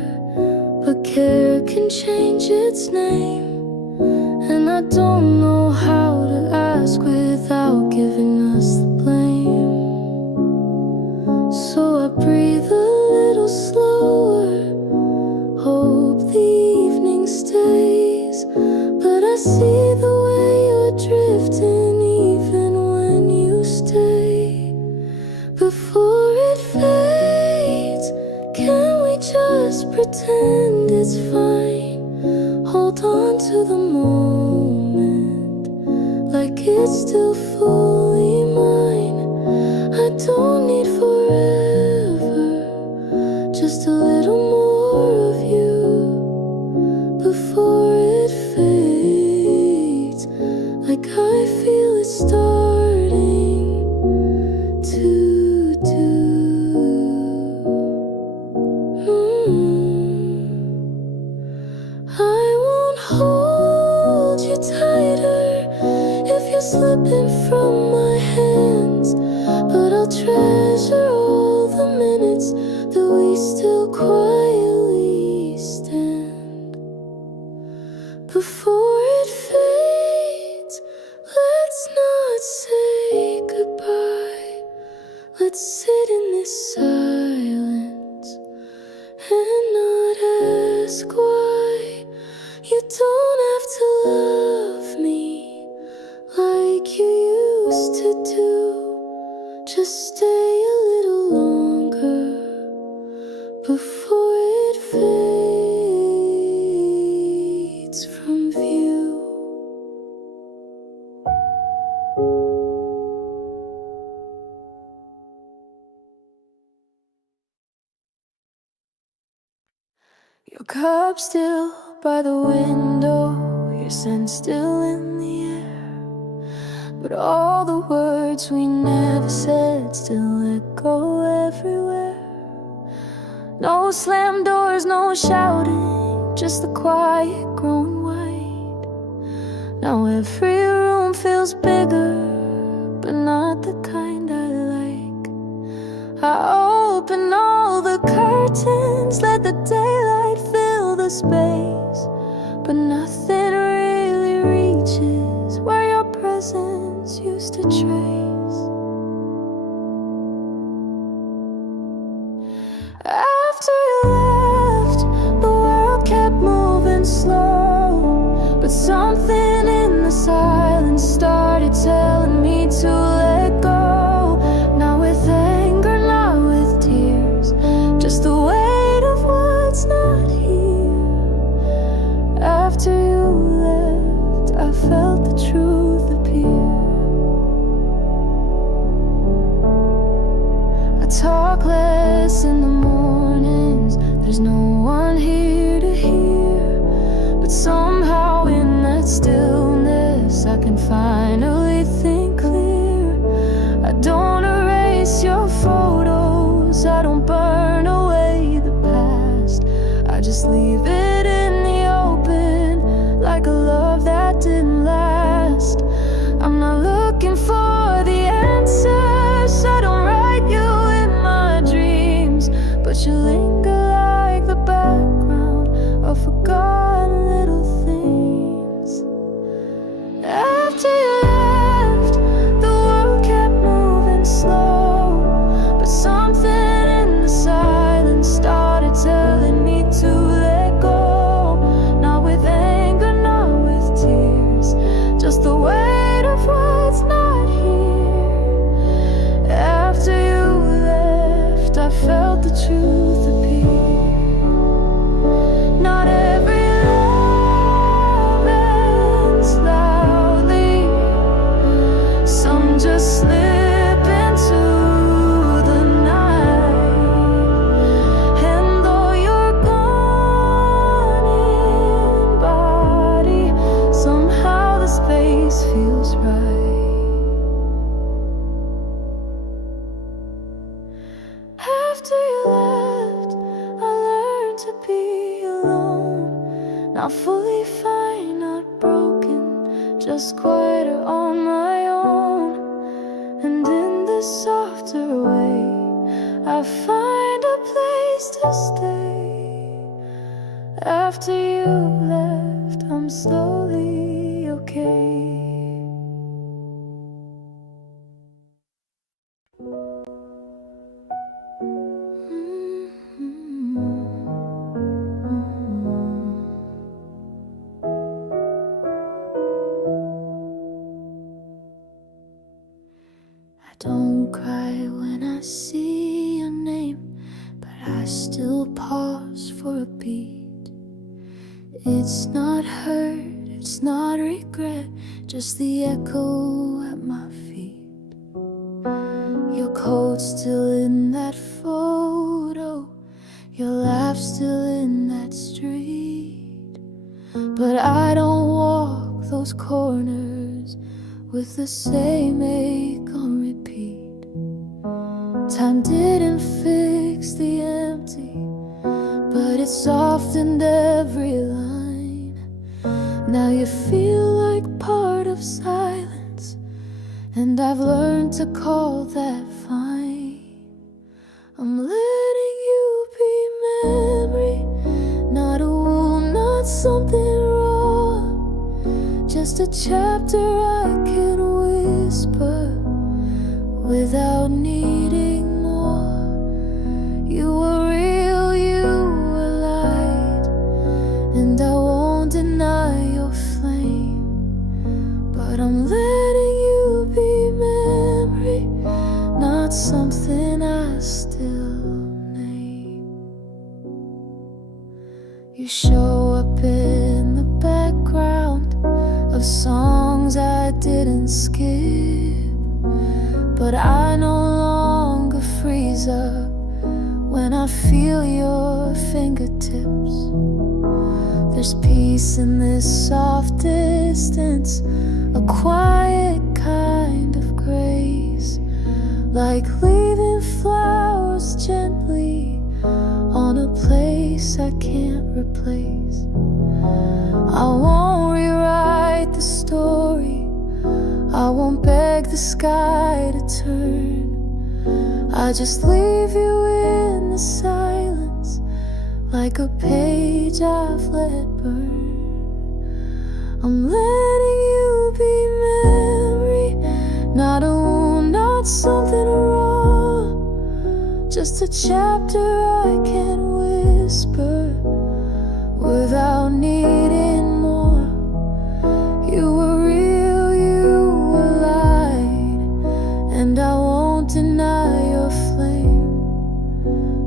but care can change its name, and I don't know how to ask without giving us the blame. So I breathe a little slower, hope the evening stays, but I see the way you're drifting even when you stay. Before it fades, can we just pretend it's fine? Hold on to the moment like it's still fully mine. I don't need forever, just a little more of you before it fades, like I feel it starting to do. I won't hold you tighter if you're slipping from my hands, but I'll treasure all the minutes that we still quietly stand. Before it fades, let's not say goodbye. Let's sit in this silence and not ask why. before it fades from view. Your cup still by the window, your scent still in the air, but all the words we never said still echo everywhere. No slam doors, no shouting, just the quiet growing white. Now every room feels bigger, but not the kind I like. I open all the curtains, let the daylight fill the space, but nothing really reaches where your presence used to trace. After you left, the world kept moving slow, but something in the silence started telling me to let go. Not with anger, not with tears, just the weight of what's not here. After you left, I felt the truth appear. I talk less in the mornings, there's no one here to hear, but somehow in that stillness I can finally think clear. I don't erase your photos, I don't burn away the past, I just leave it in the open, like a love that didn't last. I'm not looking for the answers, I don't write you in my dreams, but you linger like the background of forgotten little things. After you left, the world kept moving slow, but something in the silence started telling me to let go. Not with anger, not with tears, just the weight of what's not here. After you left, I felt the truth appear. Not every love ends loudly, some just slip into the night. And though you're gone in body, somehow the space feels right. After you left, I learned to be alone, not fully fine, not broken, just quieter on my own. And in this softer way, I find a place to stay. After you left, I'm slowly okay. I don't cry when I see your name, but I still pause for a beat. It's not hurt, it's not regret, just the echo at my feet. Your coat still in that photo, your laugh still in that street, but I don't walk those corners with the same ache on repeat. Time didn't fix the empty, but it softened every line. Now you feel like part of silence, and I've learned to call that fine. I'm letting you be memory, not a wound, not something wrong, just a chapter I can whisper without needing more. You were real, you were light, and I won't deny your flame, but I'm letting you be memory, not something I still name. You show up in the background of songs I didn't skip, but I no longer freeze up when I feel your fingertips. There's peace in this soft distance, a quiet kind of grace, like leaving flowers gently on a place I can't replace. I won't rewrite the story, I won't beg the sky to turn. I just leave you in the silence, like a page I've let burn. I'm letting you be memory, not a wound, not something raw, just a chapter I can whisper without needing more. You were real, you were light, and I won't deny your flame,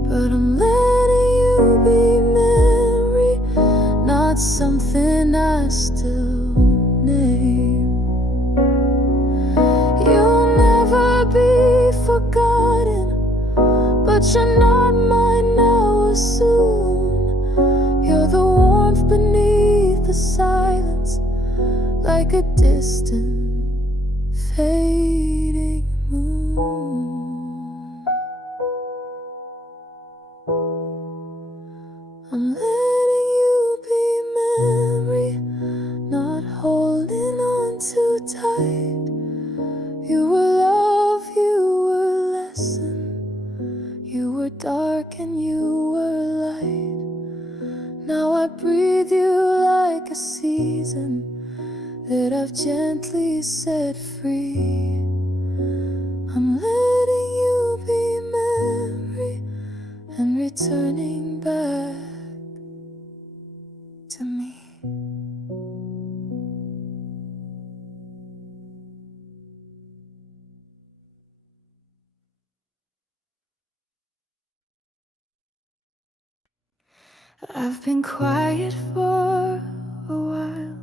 but I'm letting you be memory, not something I still name. You'll never be forgotten, but you're not mine now or soon. You're the warmth beneath the silence, like a distant fading moon. I'm letting you be memory, not holding on too tight. You were love, you were lesson, you were dark and you were light. Now I breathe you like a season that I've gently set free. I'm letting you be memory and returning back to me. I've been quiet for a while,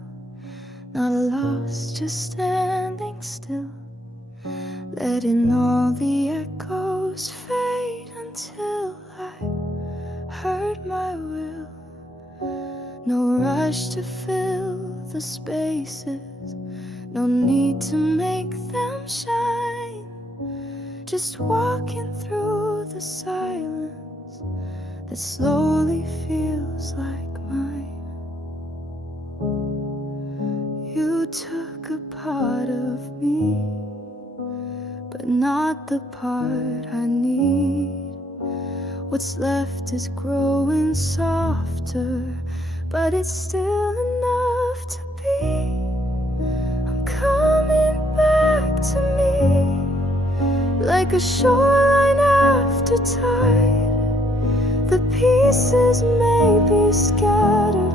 not lost, just standing still, letting all the echoes fade until I heard my will. No rush to fill the spaces, no need to make them shine, just walking through the silence that slowly feels like mine. You took a part of me, but not the part I need. What's left is growing softer, but it's still enough to be. I'm coming back to me, like a shoreline after tide. The pieces may be scattered,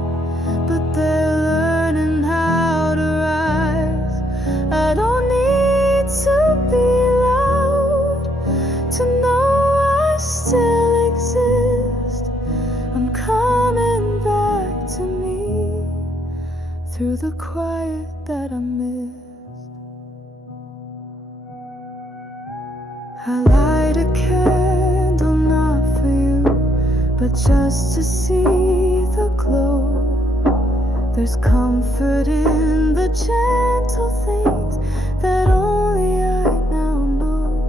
but they're learning how to rise. I don't need to be loud to know I still exist. I'm coming back to me through the quiet that I missed. I light a candle not for you, but just to see the glow. There's comfort in the gentle things that only I now know.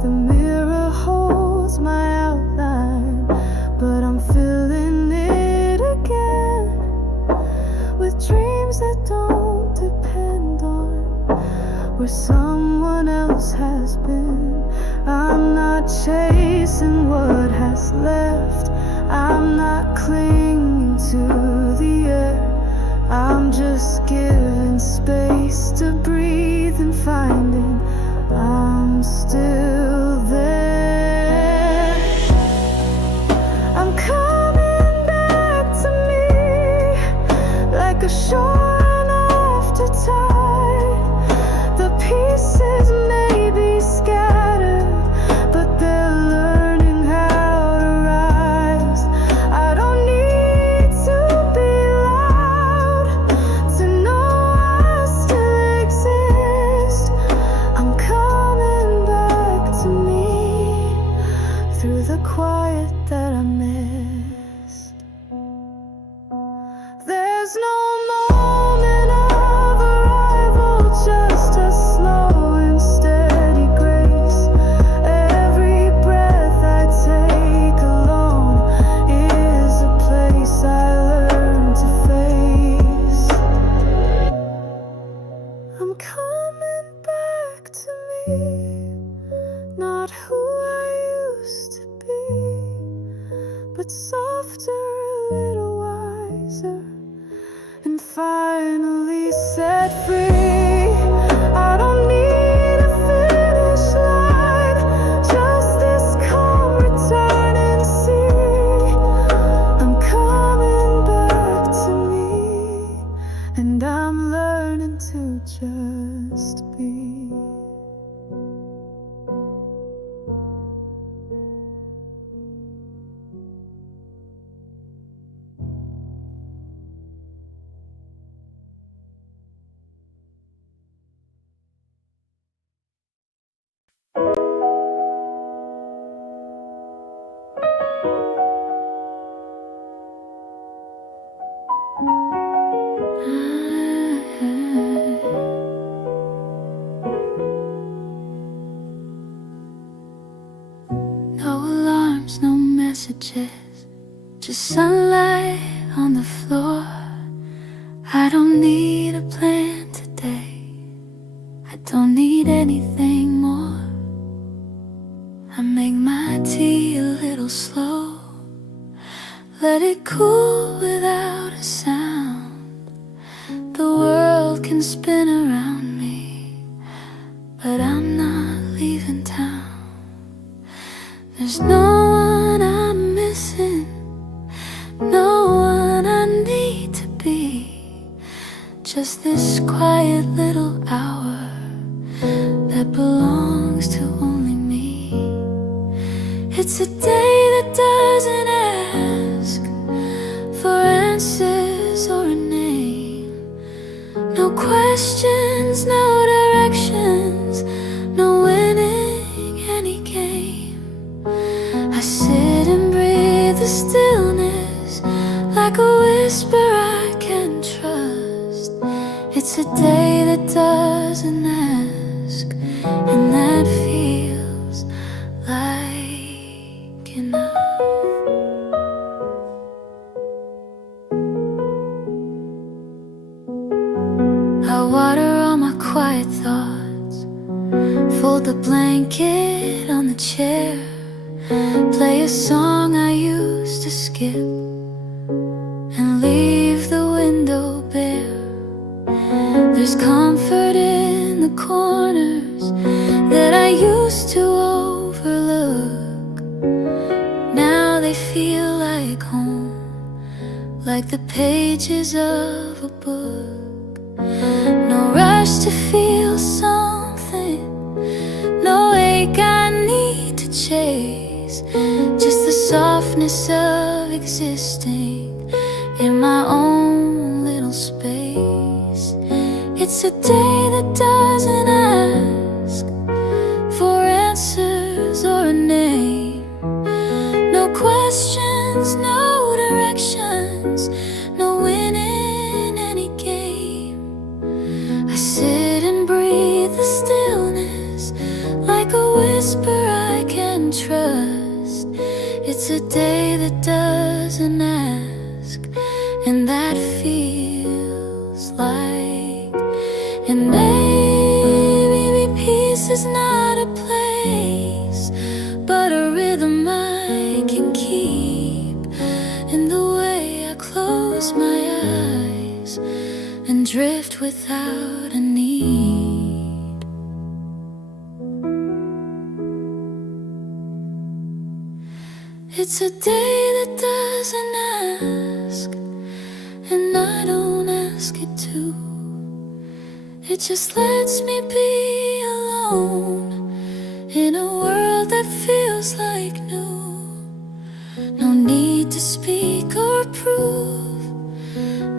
The mirror holds my outline, but I'm filling it again with dreams that don't depend on where someone else has been. I'm not chasing what has left, I'm not clinging to the air. I'm just giving space to breathe and finding I'm still there. I'm coming back to me, like a shoreline after tide. The pieces may be scattered, but they're learning how to rise. I don't need quiet that I missed. There's no moment of arrival, just a slow and steady grace. Every breath I take alone is a place I learn to face. I'm coming back to me, not who I used to be, but softer, a little wiser, and finally set free. I don't need a finish line, just this calm return and see. I'm coming back to me, and I'm learning to just be. No alarms, no messages, just sunlight on the floor. I don't need a plan today, I don't need anything more. I make my tea a little slow, let it cool without a sound. The world can spin around me, but I'm not leaving town. There's no one I'm missing, no one I need to be, just this quiet little hour that belongs to only me. It's a day that doesn't ask for answers or a name. No questions, no directions, no winning any game. I sit and breathe the stillness like a whisper I can trust. It's a day that doesn't ask, and that feels like enough. I water all my quiet thoughts, fold the blanket on the chair, play a song I used to skip, and leave the window bare. There's comfort in the corners that I used to overlook. Now they feel like home, like the pages of a book. No rush to feel something, no ache I need to chase, just the softness of existing in my own little space. It's a day that doesn't ask for answers or a name. No questions, no directions, no winning any game. I sit and breathe the stillness like a whisper I can trust. It's a day that doesn't ask, and that feels like. And maybe peace is not a place, but a rhythm I can keep in the way I close my eyes and drift without a need. It's a day that doesn't ask, and I don't ask it to. It just lets me be alone in a world that feels like new. No need to speak or prove,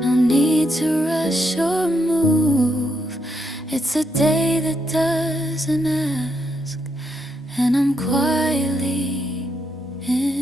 no need to rush or move. It's a day that doesn't ask, and I'm quietly in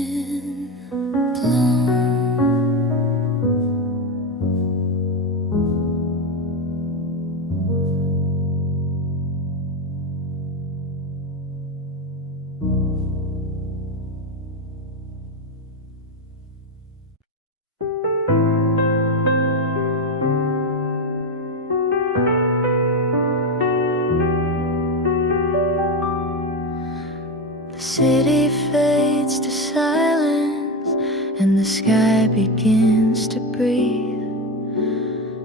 sky begins to breathe.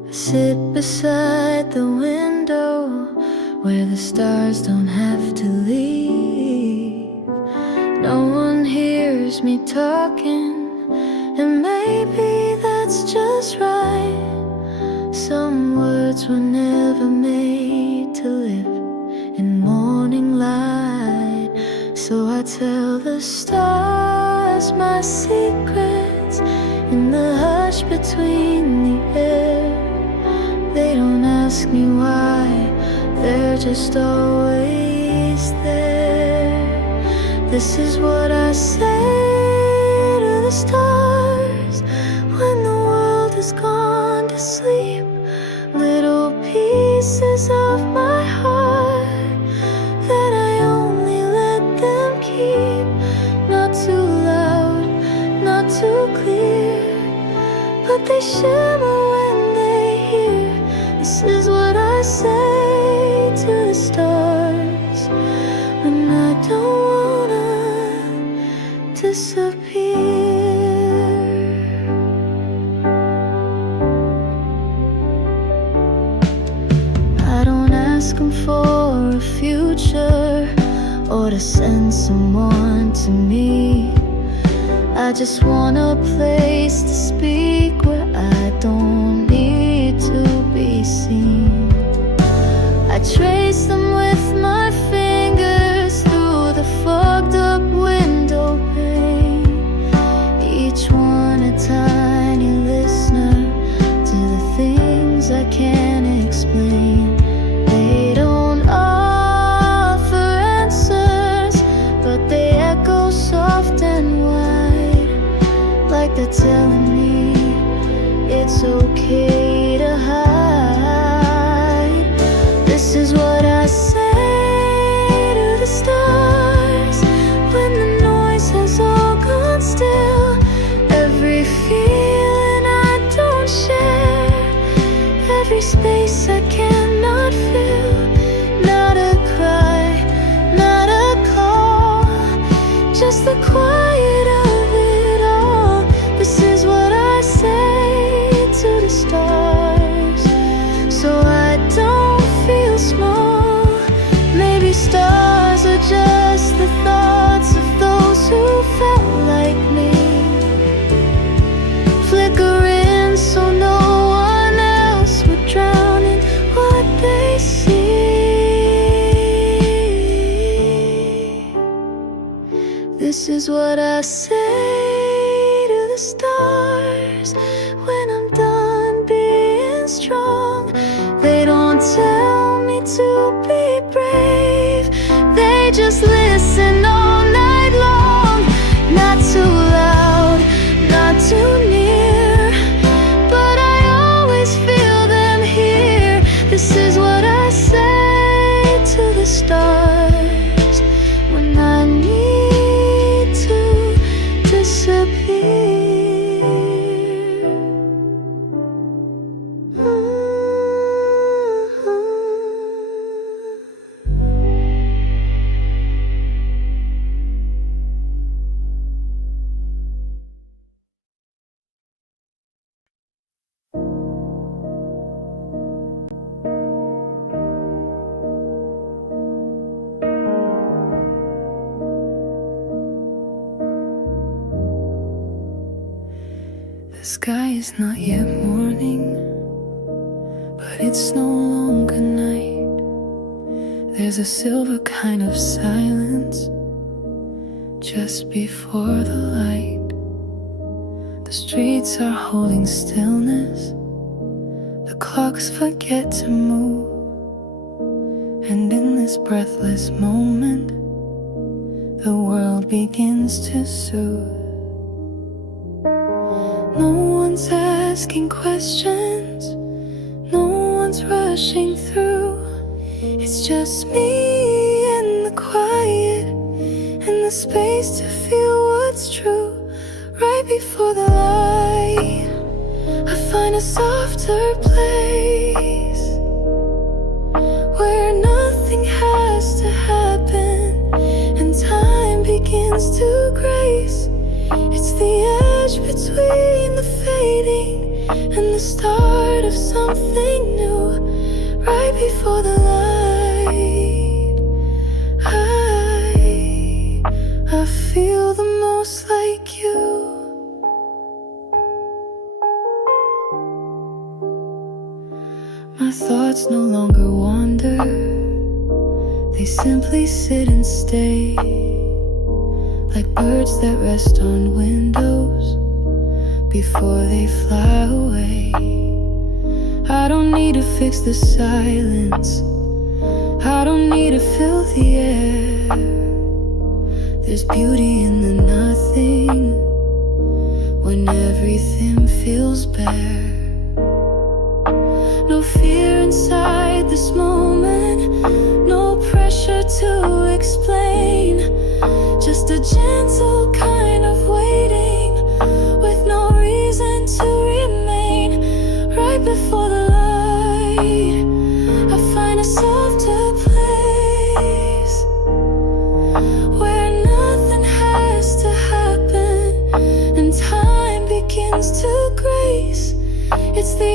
I sit beside the window where the stars don't have to leave. No one hears me talking, and maybe that's just right. Some words were never made to live in morning light. So I tell the stars my secrets in the hush between the air. They don't ask me why, they're just always there. This is what I say to the stars when the world has gone to sleep. Little pieces of my heart that I only let them keep. Not too loud, not too clear, but they shimmer when they hear. This is what I say to the stars when I don't wanna disappear. I don't ask them for a future or to send someone to me. I just want a place to speak where I don't need to be seen. I trace them with my fingers through the fogged up window pane. Each one a tiny listener to the things I can't explain. They don't offer answers, but they echo soft and wide, like they're telling me it's okay to hide. This is what I say to the stars when the noise has all gone still. Every feeling I don't share, every space I cannot fill. Not a cry, not a call, just the quiet of it all. This is what I say to the stars, so I don't feel small. Maybe stars are just the thoughts of those who felt like me, flickering so no one else would drown in what they see. This is what I say to the stars when I'm done being strong. They don't tell me to be brave, they just listen all night long. Not too loud, not too near, but I always feel them here. This is what I say to the stars when I need to disappear. The sky is not yet morning, but it's no longer night. There's a silver kind of silence just before the light. The streets are holding stillness, the clocks forget to move, and in this breathless moment, the world begins to soothe. No one's asking questions, no one's rushing through. It's just me and the quiet and the space to feel what's true. Right before the light, I find a softer place where nothing has to happen and time begins to grace. It's the end edge between the fading and the start of something new. Right before the light, I feel the most like you. My thoughts no longer wander, they simply sit and stay, like birds that rest on windows before they fly away. I don't need to fix the silence, I don't need to fill the air. There's beauty in the nothing when everything feels bare. No fear inside this moment, no pressure to explain, just a gentle kind of waiting with no reason to remain. Right before the light, I find a softer place where nothing has to happen and time begins to grace. It's the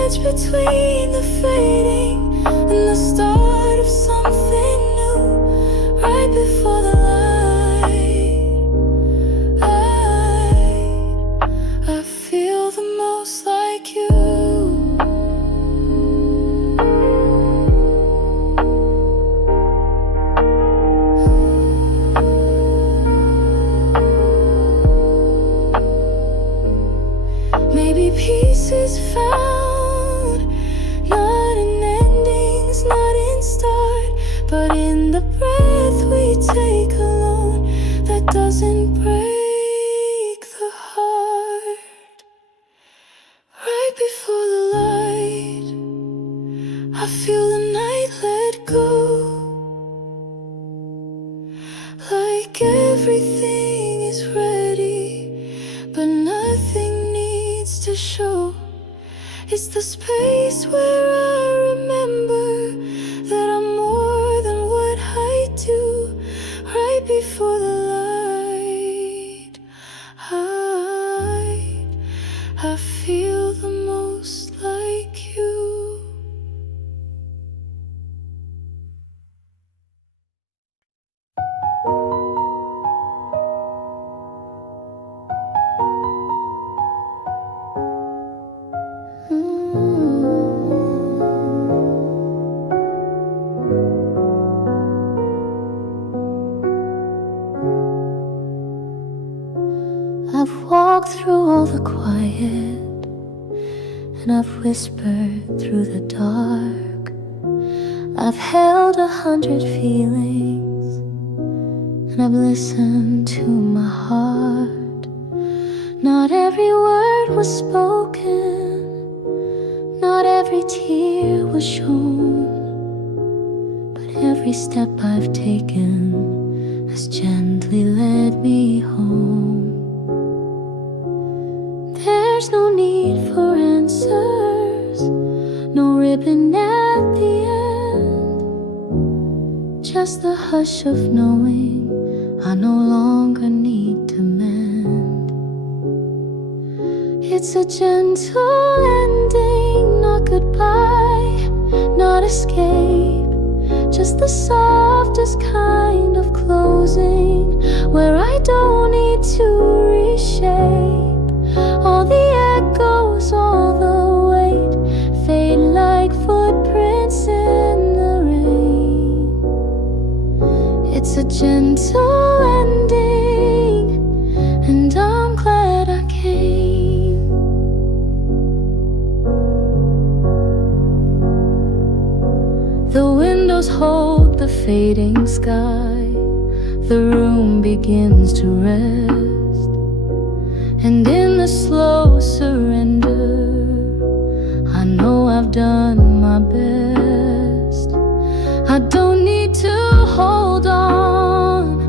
edge between the fading and the start of something new. Right before the light, I feel the most like you. Maybe peace is found, not in endings, not in start, but in the breath we take alone that doesn't break the heart. Right before the light, I feel the night let go, like everything is ready, but nothing needs to show. It's the space where I remember that I'm more than what I do. Right before the light, I feel the most like you. I've walked through all the quiet, and I've whispered through the dark. I've held 100 feelings, and I've listened to my heart. Not every word was spoken, not every tear was shown, but every step I've taken has gently led me home. There's no need for answers, no ribbon at the end, just the hush of knowing I no longer need to mend. It's a gentle ending, not goodbye, not escape, just the softest kind of closing, where I don't need to reshape. All the echoes, all the weight, fade like footprints in the rain. It's a gentle ending, and I'm glad I came. The windows hold the fading sky, the room begins to rest, and in the slow surrender, I know I've done my best. I don't need to hold on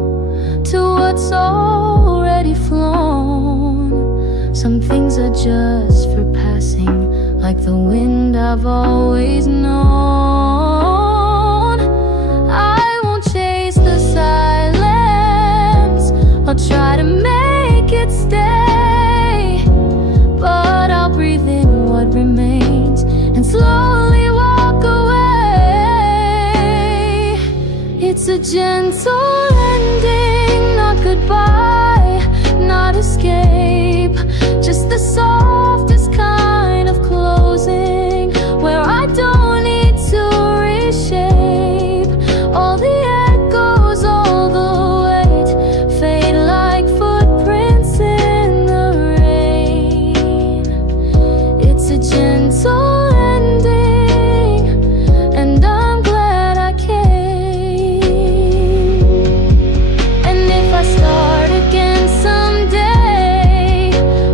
to what's already flown. Some things are just for passing, like the wind I've always known. I won't chase the silence, I'll try to make it stay. a gentle ending, not goodbye, not escape, just the softest kind of closing, where I don't need to reshape all the echoes, all the weight, fade like footprints in the rain. It's a gentle ending, and I'm glad I came. And if I start again someday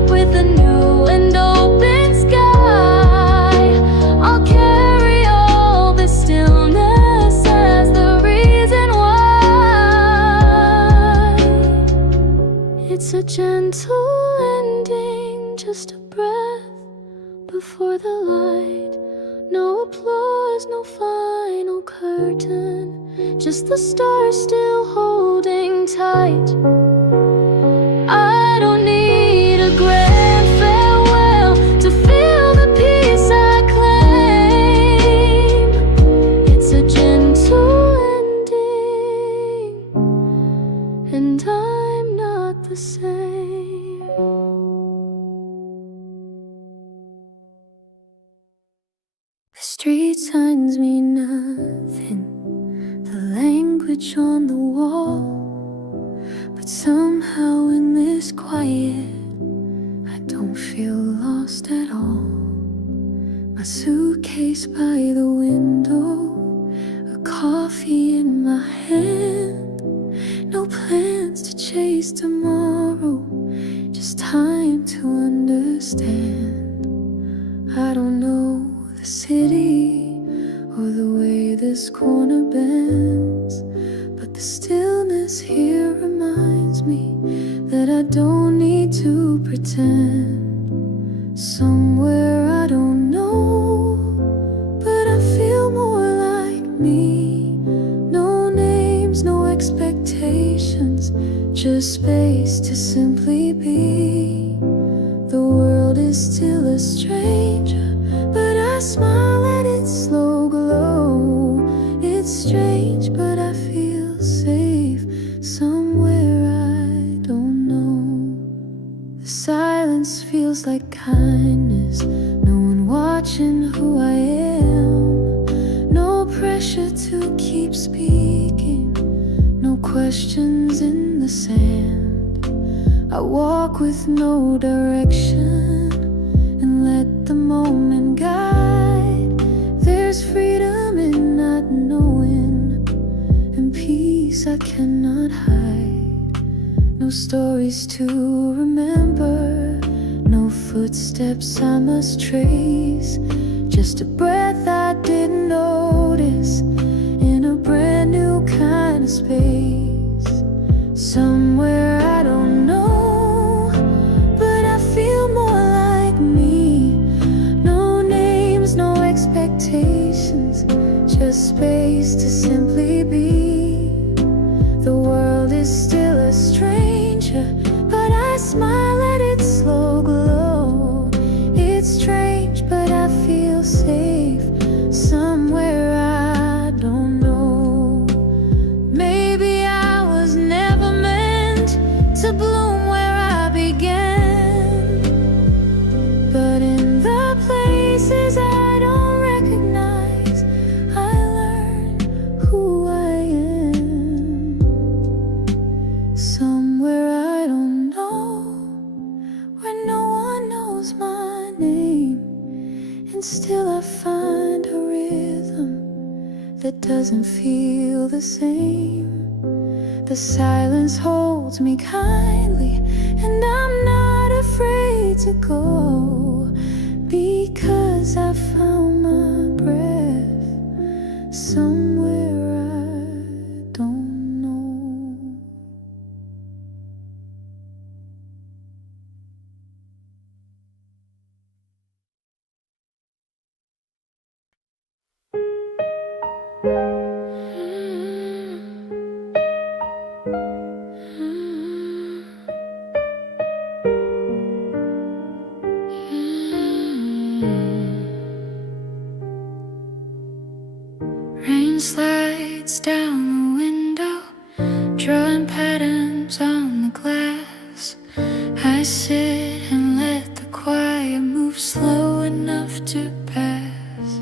with a new and open sky, I'll carry all the stillness as the reason why. It's a gentle ending, just a breath before the light. No applause, no final curtain, just the stars still holding tight. I don't need a grand farewell to feel the peace I claim. It's a gentle ending, and I'm not the same. The street signs mean nothing, the language on the wall, but somehow in this quiet I don't feel lost at all. My suitcase by the window, a coffee in my hand, no plans to chase tomorrow, just time to understand. I don't know the city or the way this corner bends, but the stillness here reminds me that I don't need to pretend. Somewhere I don't know, but I feel more like me. No names, no expectations, just space to simply be. The world is still a stranger, but I smile at its slow glow. It's strange, but I feel safe somewhere I don't know. The silence feels like kindness, no one watching who I am. No pressure to keep speaking, no questions in the sand. I walk with no direction and let the moment guide. There's freedom in not knowing, and peace I cannot hide. No stories to remember, no footsteps I must trace, just a breath I didn't notice in a brand new kind of space. Somewhere I don't know, but I feel more like me. No names, no expectations, just space to simply be. The world is still a stranger, but I smile at its slow glow. It's strange, but I feel safe somewhere I don't know. Maybe I was never meant to bloom where I began, but in the places I don't recognize, I learn who I am. Somewhere I don't know, where no one knows my name, and still I find a rhythm that doesn't feel the same. The silence holds me kindly, and I'm not afraid to go, because I found my breath somewhere I don't know. Rain slides down the window, sit and let the quiet move slow enough to pass.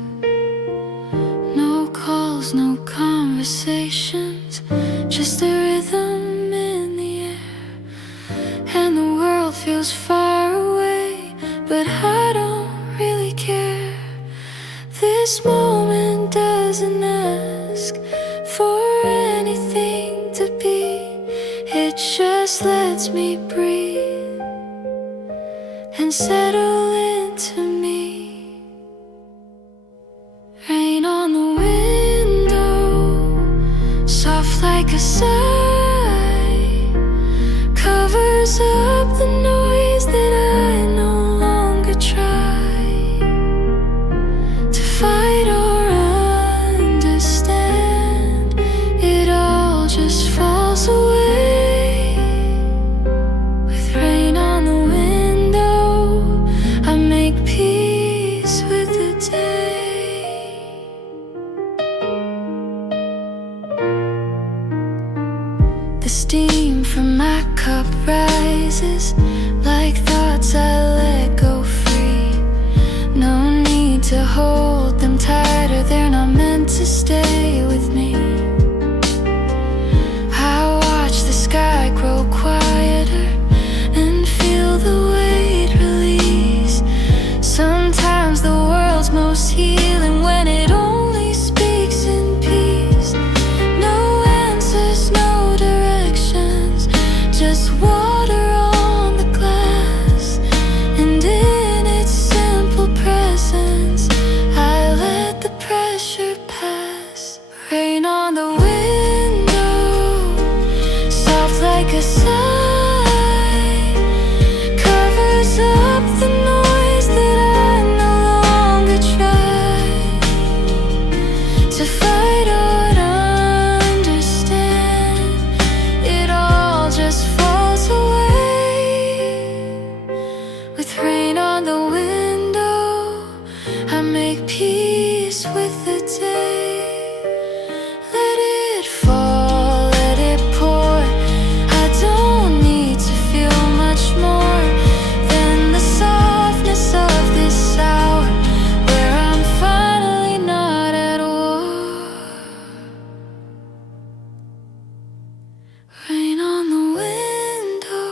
No calls, no conversations, just a rhythm in the air. And the world feels far away, but I don't really care. This moment doesn't ask for anything to be. It just lets me breathe and settle into me. Rain on the window, soft like a sigh, covers up the noise that I no longer try to fight or understand. It all just falls away. The steam from my cup rises like thoughts I let go free. No need to hold them tighter, they're not meant to stay with me. I watch the sky grow quieter and feel the weight release. Sometimes the world's most healing when it only speaks in peace. No answers, no directions, just water on the glass. And in its simple presence, I let the pressure pass. Rain on the window, soft like a sigh, covers up the noise that I no longer try to fight or understand. It all just falls away. With rain on the window, I make peace with the day. Let it fall, let it pour. I don't need to feel much more than the softness of this hour, where I'm finally not at war. Rain on the window,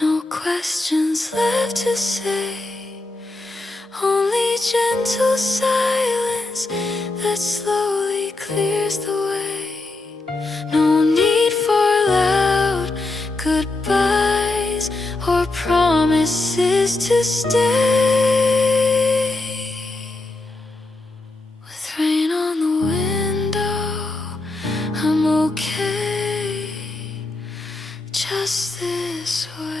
no questions left to say, only gentle silence that slowly clears the way. No need for loud goodbyes or promises to stay. With rain on the window, I'm okay just this way.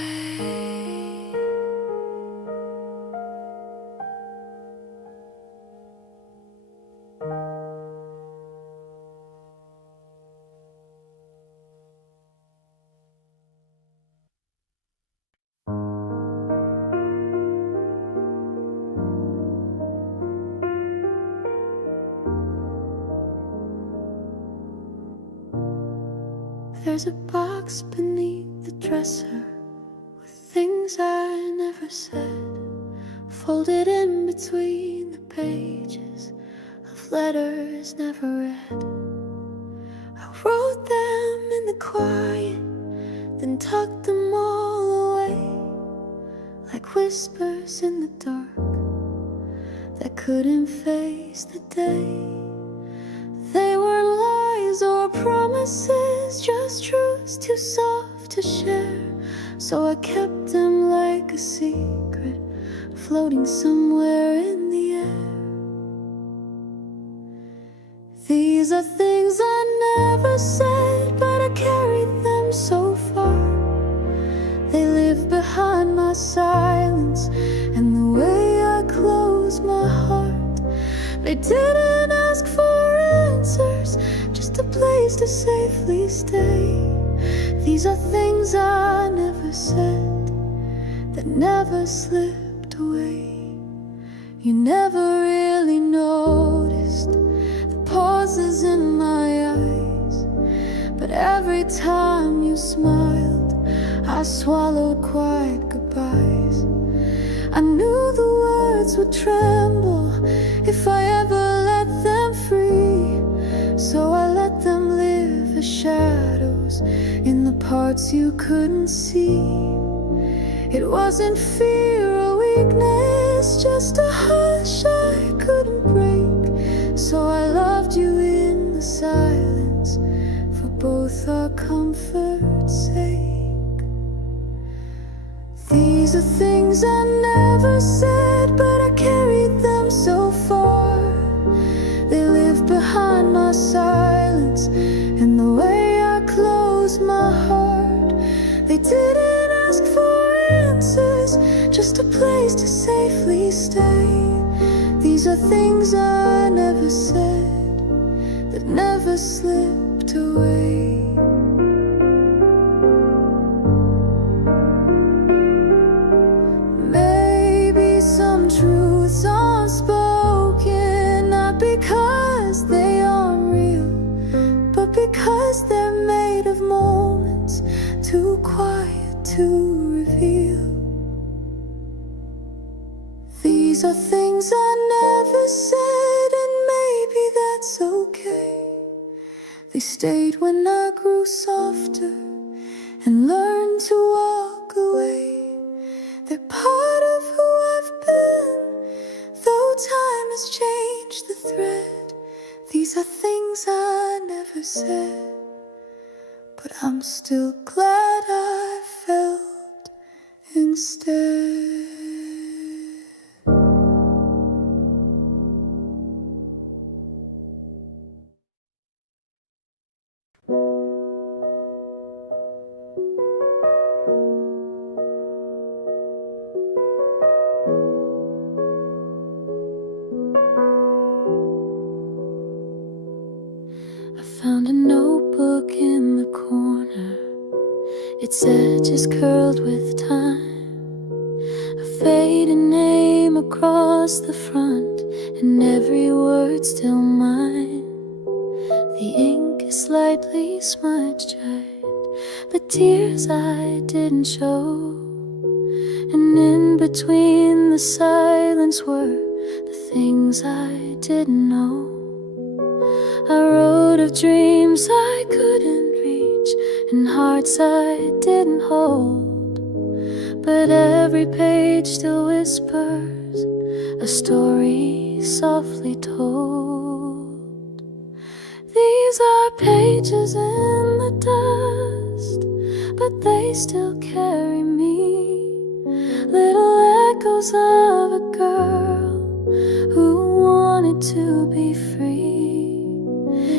There's a box beneath the dresser with things I never said, folded in between the pages of letters never read. I wrote them in the quiet, then tucked them all away, like whispers in the dark that couldn't face the day. They weren't lies or promises, just truths too soft to share. So I kept them like a secret, floating somewhere in the air. These are things I never said, but I carried them so far. They live behind my silence and the way I close my heart. They didn't ask for answers, just a place to safely stay. These are things I never said, that never slipped away. You never really noticed the pauses in my eyes, but every time you smiled, I swallowed quiet goodbyes. I knew the words would tremble if I ever let them free. So I let them live as shadows in the parts you couldn't see. It wasn't fear or weakness, just a hush I couldn't break. So I loved you in the silence for both our comfort's sake. These are things I never said, but I carried them so far. They live behind my silence and the way I closed my heart. They didn't ask for answers, just a place to safely stay. These are things I never said, that never slipped away. Maybe some truths unspoken, not because they aren't real, but because they're made of moments too quiet to reveal. These are things I never said, and maybe that's okay. They stayed when I grew softer and learned to walk away. They're part of who I've been, though time has changed the thread. These are things I never said, but I'm still glad I felt instead. Found a notebook in the corner, its edges curled with time. A faded name across the front, and every word still mine. The ink is slightly smudged red, but tears I didn't show. And in between the silence were the things I didn't know. I wrote of dreams I couldn't reach and hearts I didn't hold, but every page still whispers a story softly told. These are pages in the dust, but they still carry me, little echoes of a girl who wanted to be free.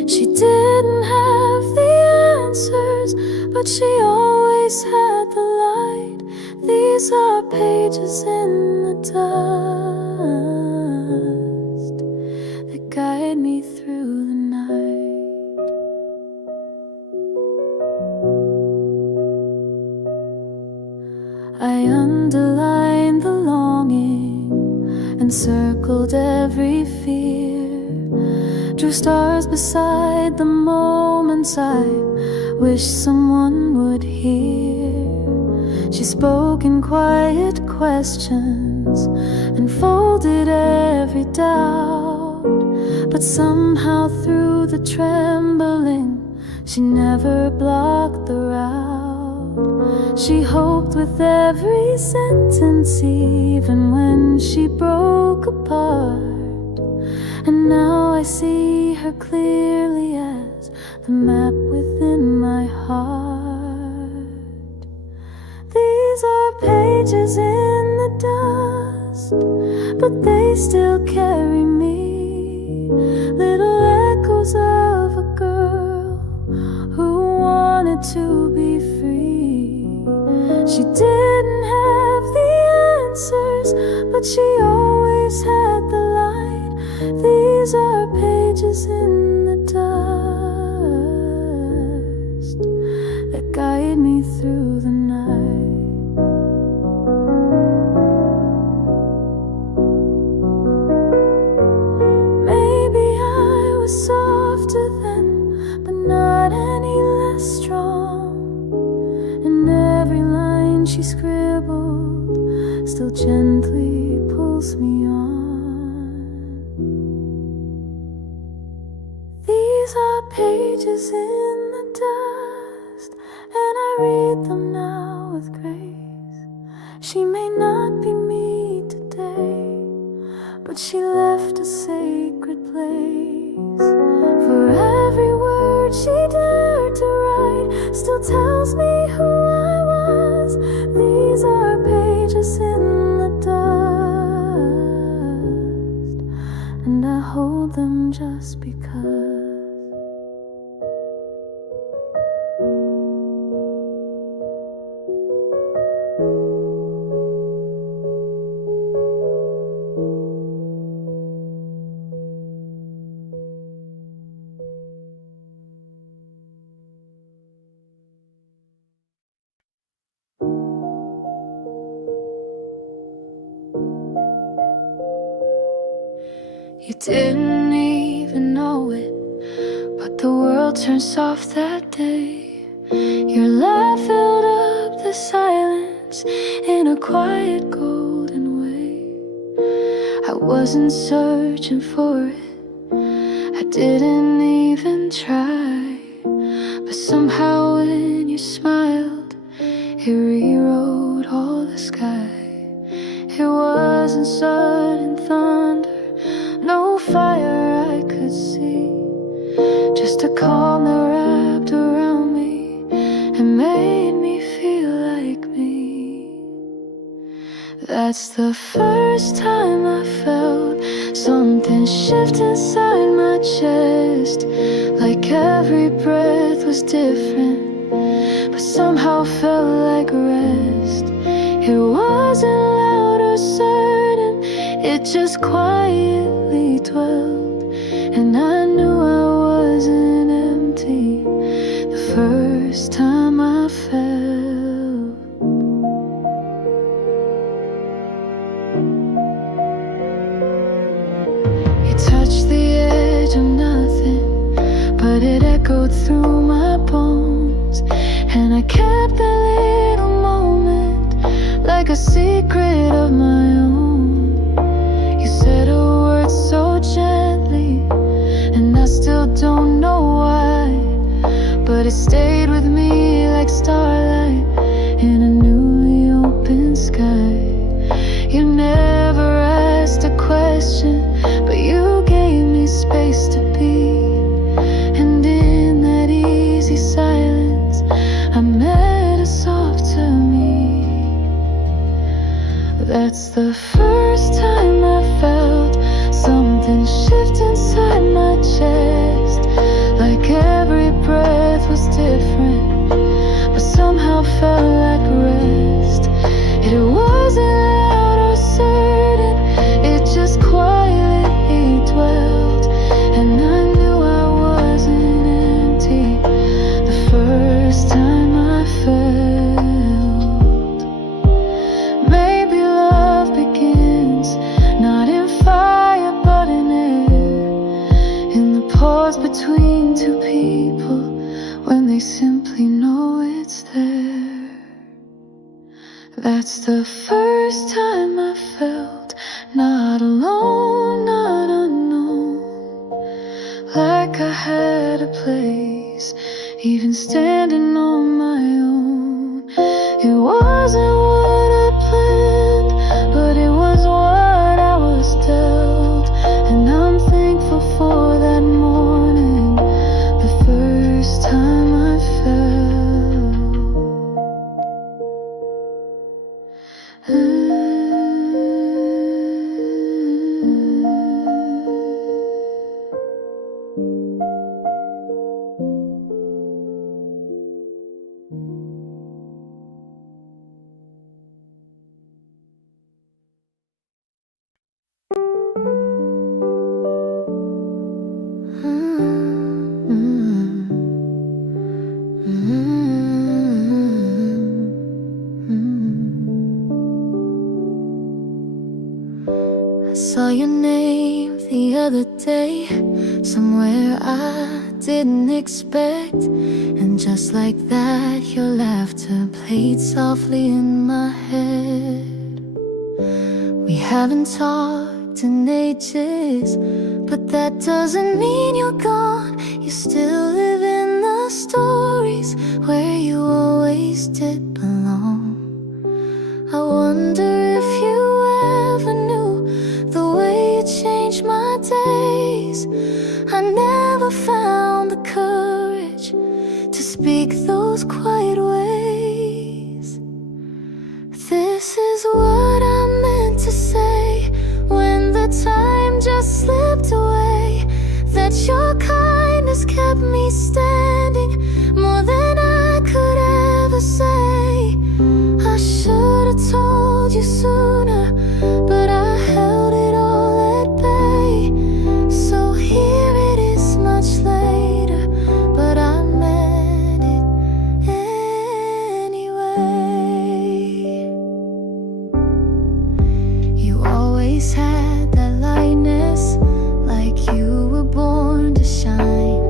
She didn't have the answers, but she always had the light. These are pages in the dust that guide me through the night. I underlined the longing and circled every fear, drew stars beside the moments I wish someone would hear. She spoke in quiet questions and folded every doubt, but somehow through the trembling she never blocked the route. She hoped with every sentence, even when she broke apart. And now I see her clearly as the map within my heart. These are pages in the dust, but they still carry me, little echoes of a girl who wanted to be free. She didn't have the answers, but she always had the light. These are pages in the dust that guide me through the night. Maybe I was softer then, but not any less strong. And every line world still gently pulls me on. These are pages in the dust, and I read them now with grace. She may not be me today, but she left a sacred place. For every word she dared to write still tells me who I was. These are pages in the dust, and I hold them just because. You didn't even know it, but the world turned soft that day. Your laugh filled up the silence in a quiet golden way. I wasn't searching for it, I didn't even try, but somehow when you smiled, it rewrote all the sky. It wasn't sudden thunder, no fire I could see, just a calm that wrapped around me and made me feel like me. That's the first time I felt something shift inside my chest, like every breath was different, but somehow felt like rest. It wasn't loud or certain, it just quietly dwelled, and I knew I wasn't empty the first time I fell. You touched the edge of nothing, but it echoed through my bones, and I kept that little moment like a secret of my own. You said a word so gently, and I still don't know why, but it stayed with me like starlight in a newly open sky. You never asked a question, but you gave me space to be, and in that easy silence I met a softer me. That's the first time I felt something shift inside my chest, like every breath was different, but somehow felt like rest. It wasn't loud or certain, it just quietly dwelled, and I knew I wasn't empty the first time I felt. Maybe love begins not in fire but in air, in the pause between two people when they simply know it's there. That's the first time I felt not alone, not unknown, like I had a place, even standing on my own. It wasn't what I planned, but it was what I was dealt, and I'm thankful for that morning, the first time I felt. I saw your name the other day, somewhere I didn't expect. And just like that, your laughter played softly in my head. We haven't talked in ages, but that doesn't mean you're gone. You still live in the stories where you always did belong. I wonder if you ever knew the way you changed my days. I never found the courage to speak those quiet ways. This is what I meant to say when the time just slipped away. That your kindness kept me standing more than I could ever say. I should have told you sooner, but I held it all at bay. So here it is much later, but I meant it anyway. You always had that lightness, like you were born to shine.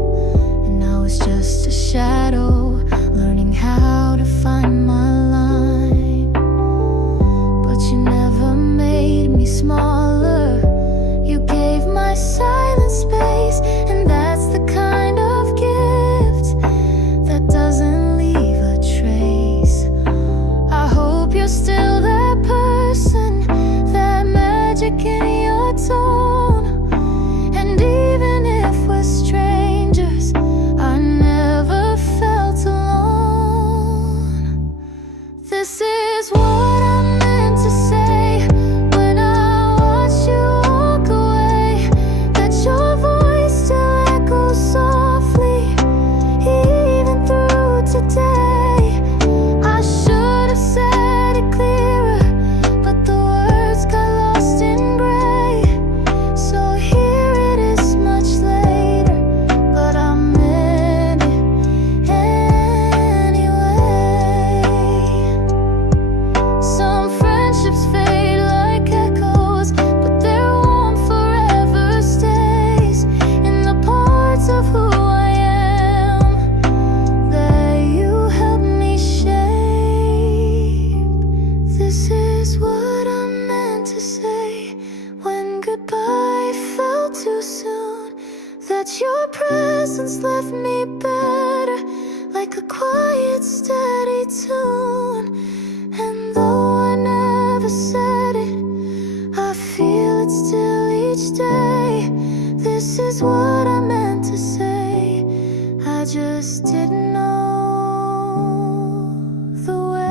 And I was just a shadow, learning how to find my line. But you never made me smaller. You gave my silence space, and that's the kind of gift that doesn't leave a trace. I hope you're still that person, that magic in your tone. And even if we're strangers, I never felt alone. This is what I meant to say when I watched you walk away. That your voice still echoes softly, even through today. I should have said it clearer, but the words got lost in gray. So here it is much later, but I meant it anyway. Some friendships fade like echoes, but their warmth forever stays in the parts of who I am that you helped me shape. This is what I meant to say when goodbye felt too soon. That your presence left me better, like a quiet, steady tune. And though I never said it, I feel it still each day. This is what I meant to say, I just didn't know the way.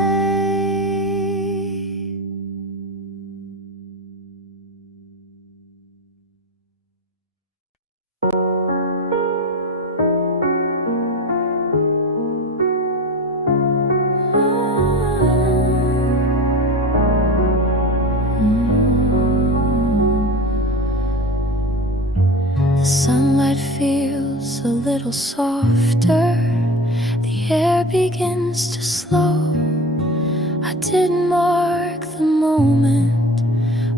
The sunlight feels a little softer. The air begins to slow. I didn't mark the moment,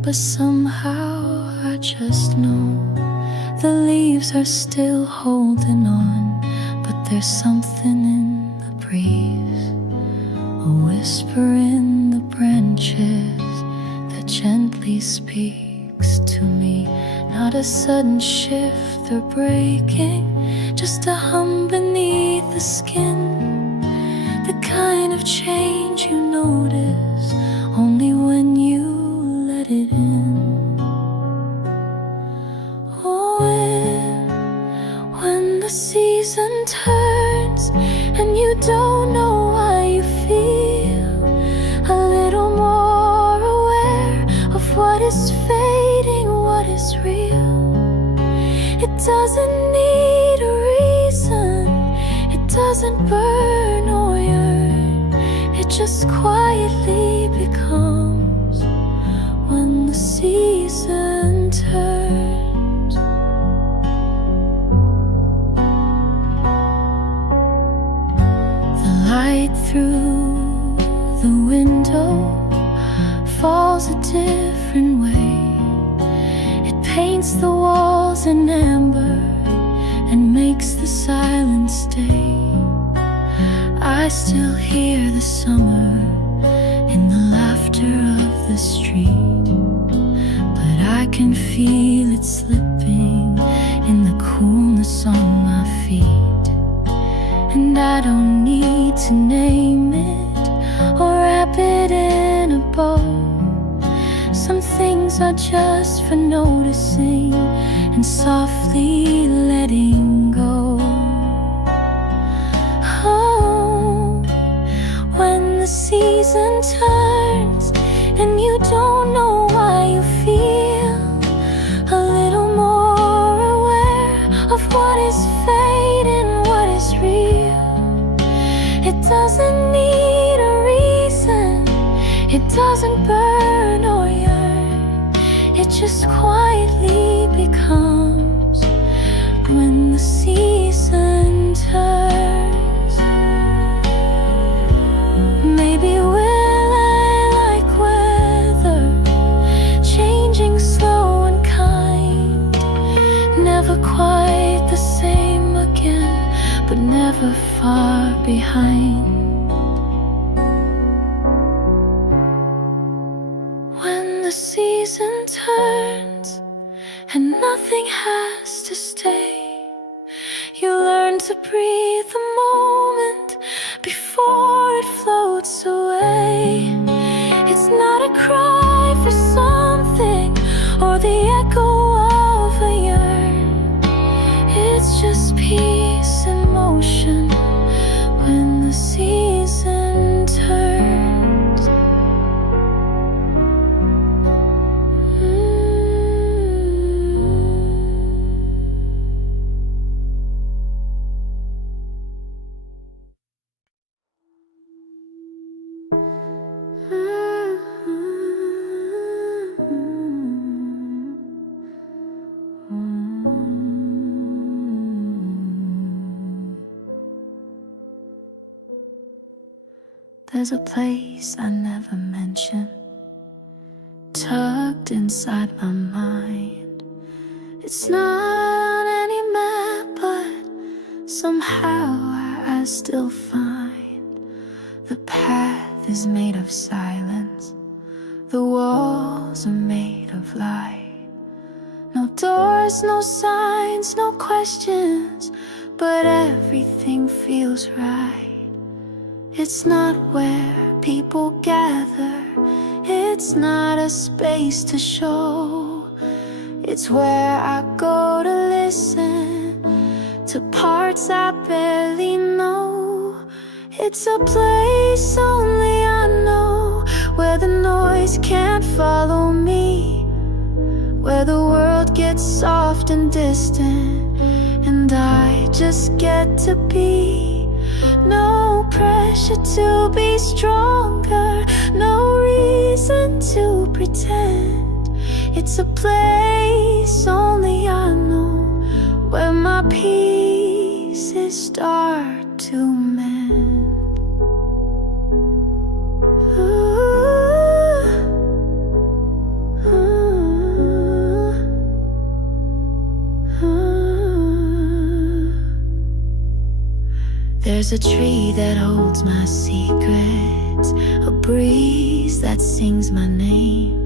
but somehow I just know. The leaves are still holding on, but there's something in the breeze, a whisper in the branches that gently speaks to me. Not a sudden shift or breaking, just a hum beneath the skin. The kind of change you notice only when you let it in. Oh, when the season turns and you don't know why you feel a little more aware of what is fading, what is real. It doesn't need a reason, it doesn't burn or yearn, it just quietly becomes when the season turns. The light through the window falls a different way. It paints the walls in amber and makes the silence stay. I still hear the summer in the laughter of the street, but I can feel it slipping in the coolness on my feet. And I don't need to name it or wrap it in a bow. Some things are just for noticing and softly letting go. Oh, when the season turns and you don't know why you feel a little more aware of what is fate and what is real. It doesn't need a reason, it doesn't burn or yearn, it just quietly becomes when the season turns. Maybe will I like weather, changing slow and kind, never quite the same again, but never far behind. When the season turns and nothing has to stay, you learn to breathe the moment before it floats away. It's not a cry for something or the echo of a yearn, it's just peace in motion when the season turns. There's a place I never mentioned, tucked inside my mind. It's not on any map, but somehow I still find the path is made of silence, the walls are made of light. No doors, no signs, no questions, but everything feels right. It's not where people gather, it's not a space to show. It's where I go to listen to parts I barely know. It's a place only I know, where the noise can't follow me, where the world gets soft and distant, and I just get to be. No pressure to be stronger, no reason to pretend. It's a place only I know, where my pieces start to mend. There's a tree that holds my secrets, a breeze that sings my name.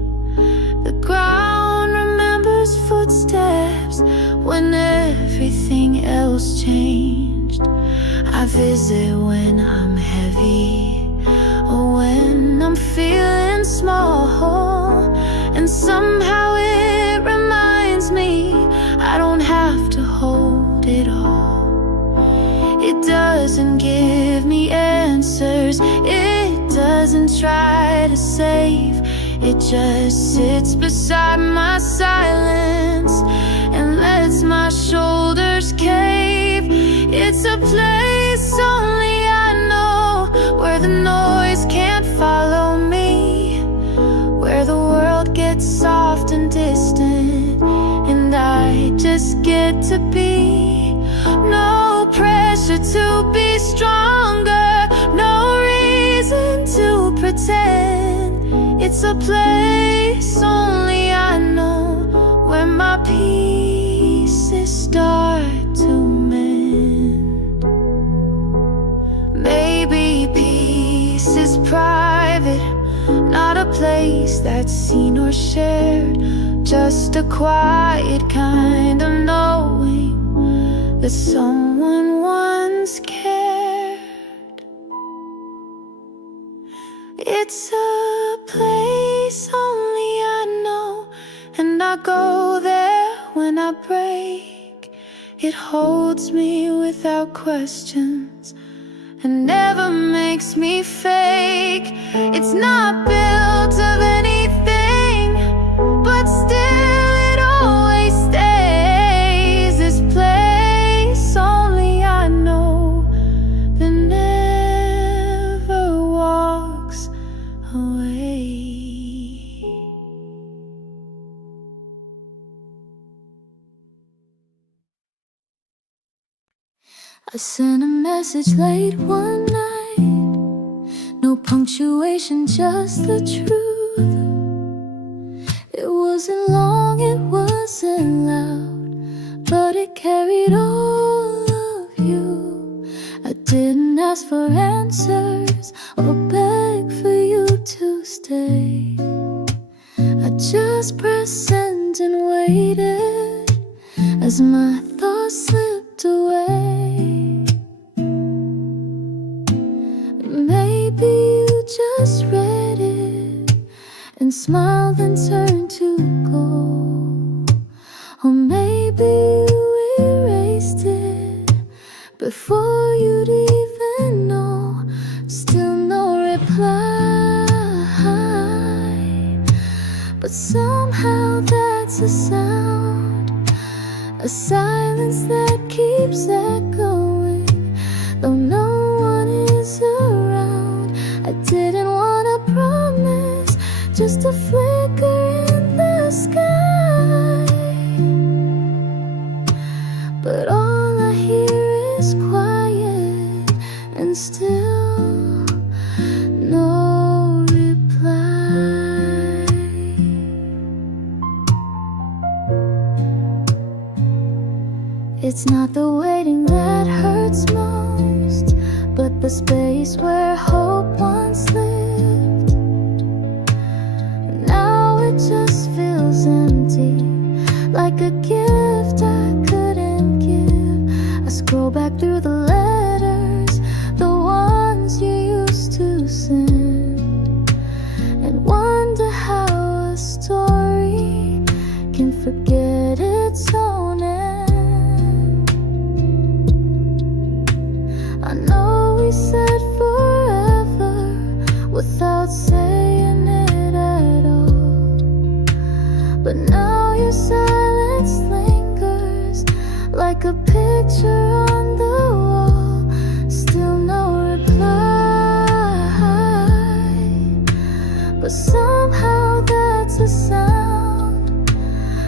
The ground remembers footsteps when everything else changed. I visit when I'm heavy or when I'm feeling small, and somehow it reminds me I don't have to hold it all. It doesn't give me answers, it doesn't try to save, it just sits beside my silence and lets my shoulders cave. It's a place only I know, where the noise can't follow me, where the world gets soft and distant, and I just get to be. No pressure to be stronger, no reason to pretend. It's a place only I know, where my pieces start to mend. place that's seen or shared, just a quiet kind of knowing that someone once cared. It's a place only I know, and I go there when I break. It holds me without questions and never makes me fake. It's not built of anything, but still it always stays. This place only I know, that never walks away. I sent a message late one night, no punctuation, just the truth. It wasn't long, it wasn't loud, but it carried all of you. I didn't ask for answers or beg for you to stay. I just pressed send and waited as my thoughts slipped away. Maybe you just read it and smiled and turned to go. Or maybe you erased it before you'd even know. Still no reply, but somehow that's a sound, a silence that keeps echoing, though no one is around. I didn't want to promise, just a flicker in the sky, but all I hear is quiet and still no reply. It's not the waiting that hurts most, but the space where hope once lived. Now it just feels empty, like a gift I couldn't give. I scroll back through the letters, the ones you used to send, and wonder how a story can forget its own end. I know we said forever without saying it at all, but now your silence lingers like a picture on the wall. Still no reply, but somehow that's a sound,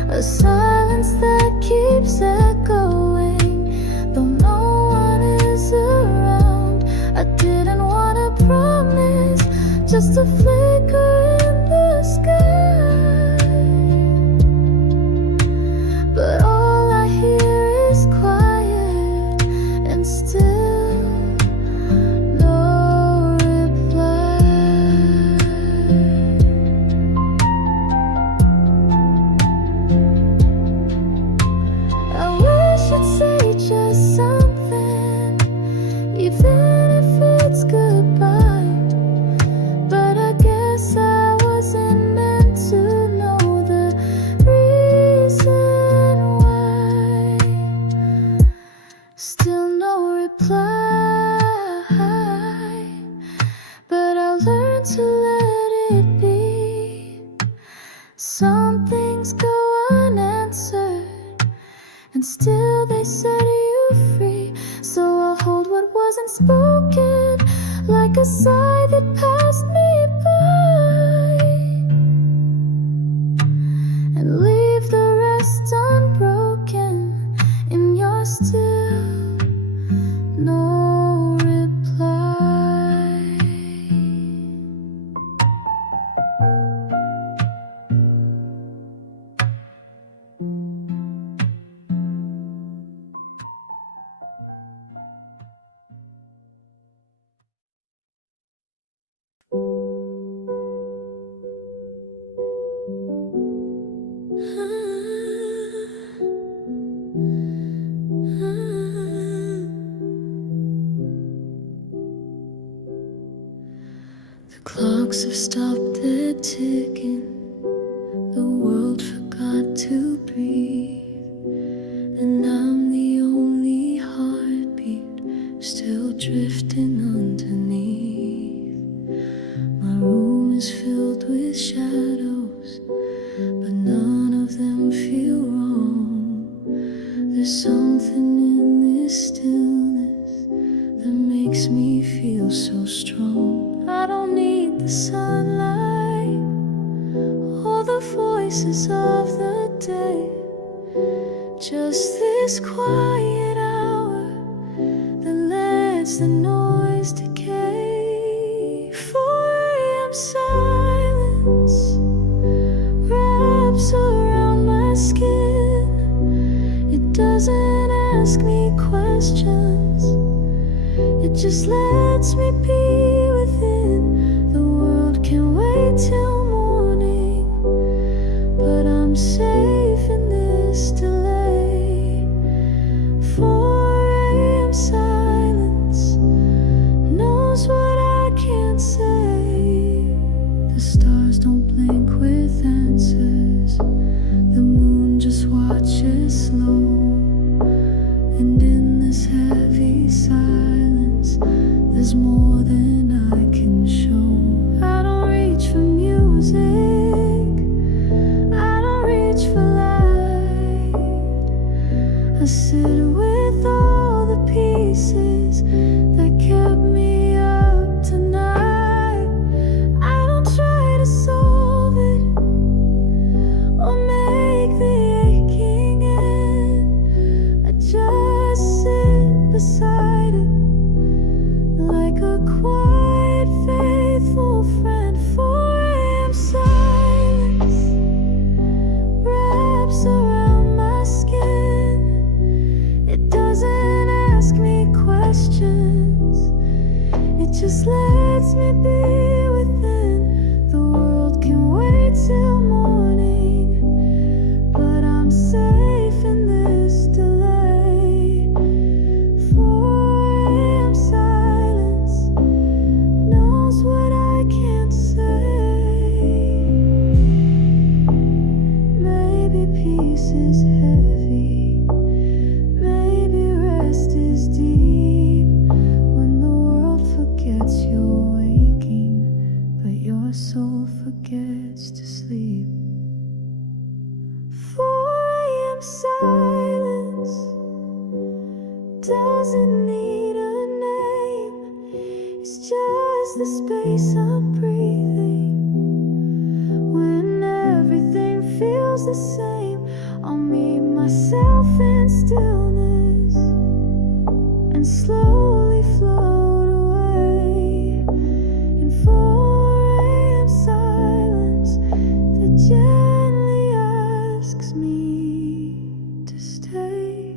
a silence that keeps echoing, though no one is around. I didn't want to promise, just a flicker in the sky, but all I hear is quiet and still no reply. I wish I'd say just something, even if it's goodbye, but I guess I wasn't meant to know the reason why. Still no reply, but I learned to let it be. Some things go unanswered, and still they set you free. So I'll hold what wasn't spoken, like a sigh that passed me by, and leave the rest unbroken in your still no reply. so strong. I don't need the sunlight or the voices of the day, just this quiet hour that lets the noise decay. 4 a.m. silence wraps around my skin. It doesn't ask me questions, it just lets me be within. The world can wait till morning, but I'm safe in this delay. 4 a.m. silence knows what I can't say. The stars don't blink with answers, the moon just watches slow. And in this heavy silence, there's more than I can show. I don't reach for music, I don't reach for light. I sit with all the pieces that kept me up tonight. I don't try to solve it or make the aching end. I just sit beside it like a quiet, faithful friend. 4 a.m. silence wraps around my skin. It doesn't ask me questions, it just lets me be within. The world can wait till morning, but I'm safe in this delay. 4 a.m. silence knows what I can't say. Maybe peace is heavy, maybe rest is deep. When the world forgets you're waking, but your soul forgets to sleep. 4 a.m. silence doesn't need a name, it's just the space I'm breathing. When everything feels the same, I'll meet myself in stillness and slowly float away. In 4 a.m. silence that gently asks me to stay.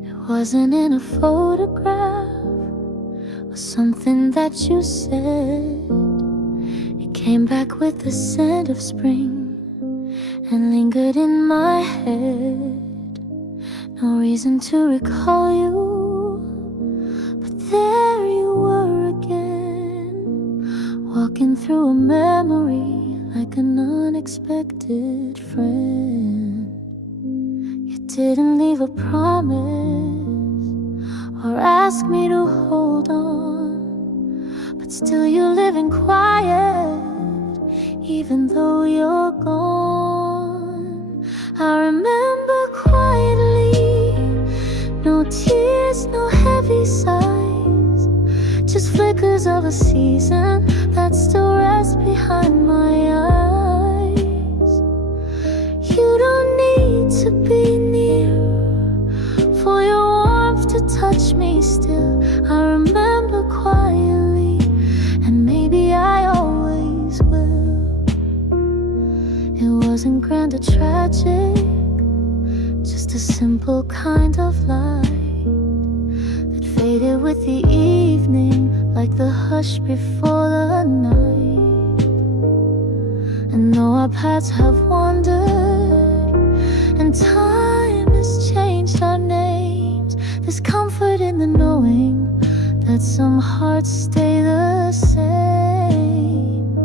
It wasn't in a photograph or something that you said. It came back with the scent of spring and lingered in my head. No reason to recall you, but there you were again, walking through a memory like an unexpected friend. You didn't leave a promise or ask me to hold on, but still you live in quiet, even though you're gone. I remember quietly, no tears, no heavy sighs, just flickers of a season that still rests behind my eyes. You don't need to be near for your warmth to touch me still. I remember quietly, and maybe I always will. It wasn't grand or tragic, just a simple kind of light that faded with the evening like the hush before the night. And though our paths have wandered and time has changed our names, there's comfort in the knowing that some hearts stay the same.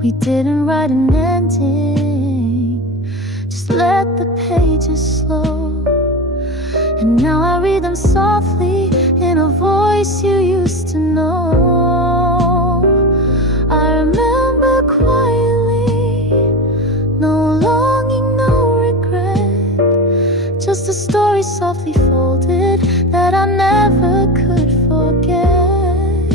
We didn't write an ending, just let the pages slow. And now I realize read them softly in a voice you used to know. I remember quietly, no longing, no regret, just a story softly folded that I never could forget.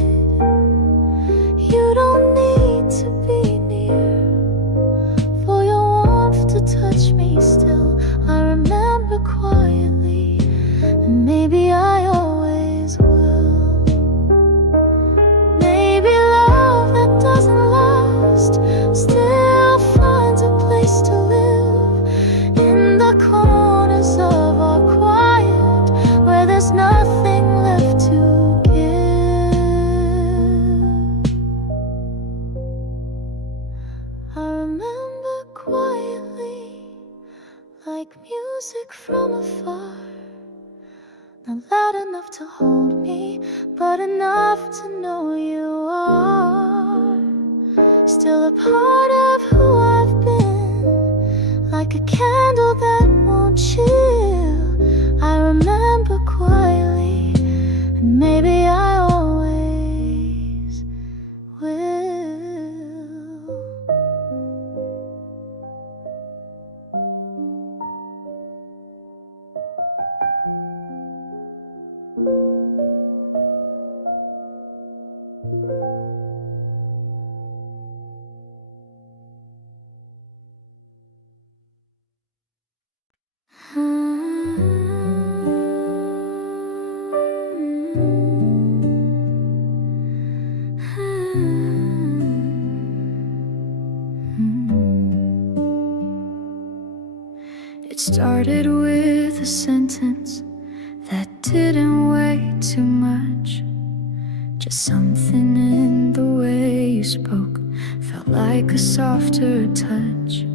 You don't need to be near for your warmth to touch me still. I remember quietly, and maybe I always will. Maybe love that doesn't last still finds a place to live in the corners of our quiet, where there's nothing left to give. I remember quietly, like music from afar, not loud enough to hold me, but enough to know you are still a part of who I've been, like a candle that won't chill. I remember quietly, and maybe I always will. It started with a sentence that didn't weigh too much. Just something in the way you spoke felt like a softer touch.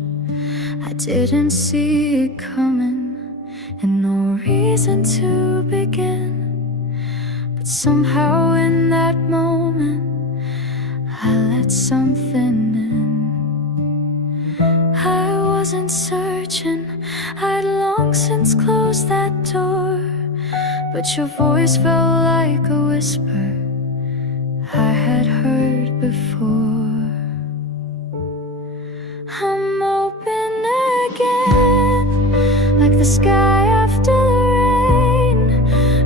I didn't see it coming, and no reason to begin. But somehow in that moment, I let something in. I wasn't searching, I'd long since closed that door, but your voice felt like a whisper I had heard before. I'm open again, like the sky after the rain,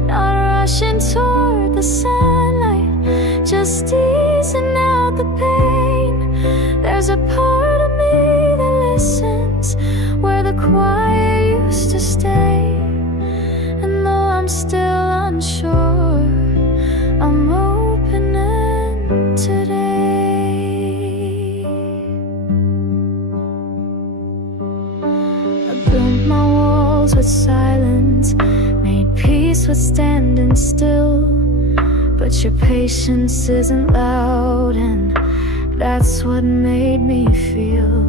not rushing toward the sunlight, just easing out the pain. There's a part of me that listens where the quiet used to stay, and though I'm still unsure, I'm opening today. I built my walls with silence, made peace with standing still, but your patience isn't loud, and that's what made me feel.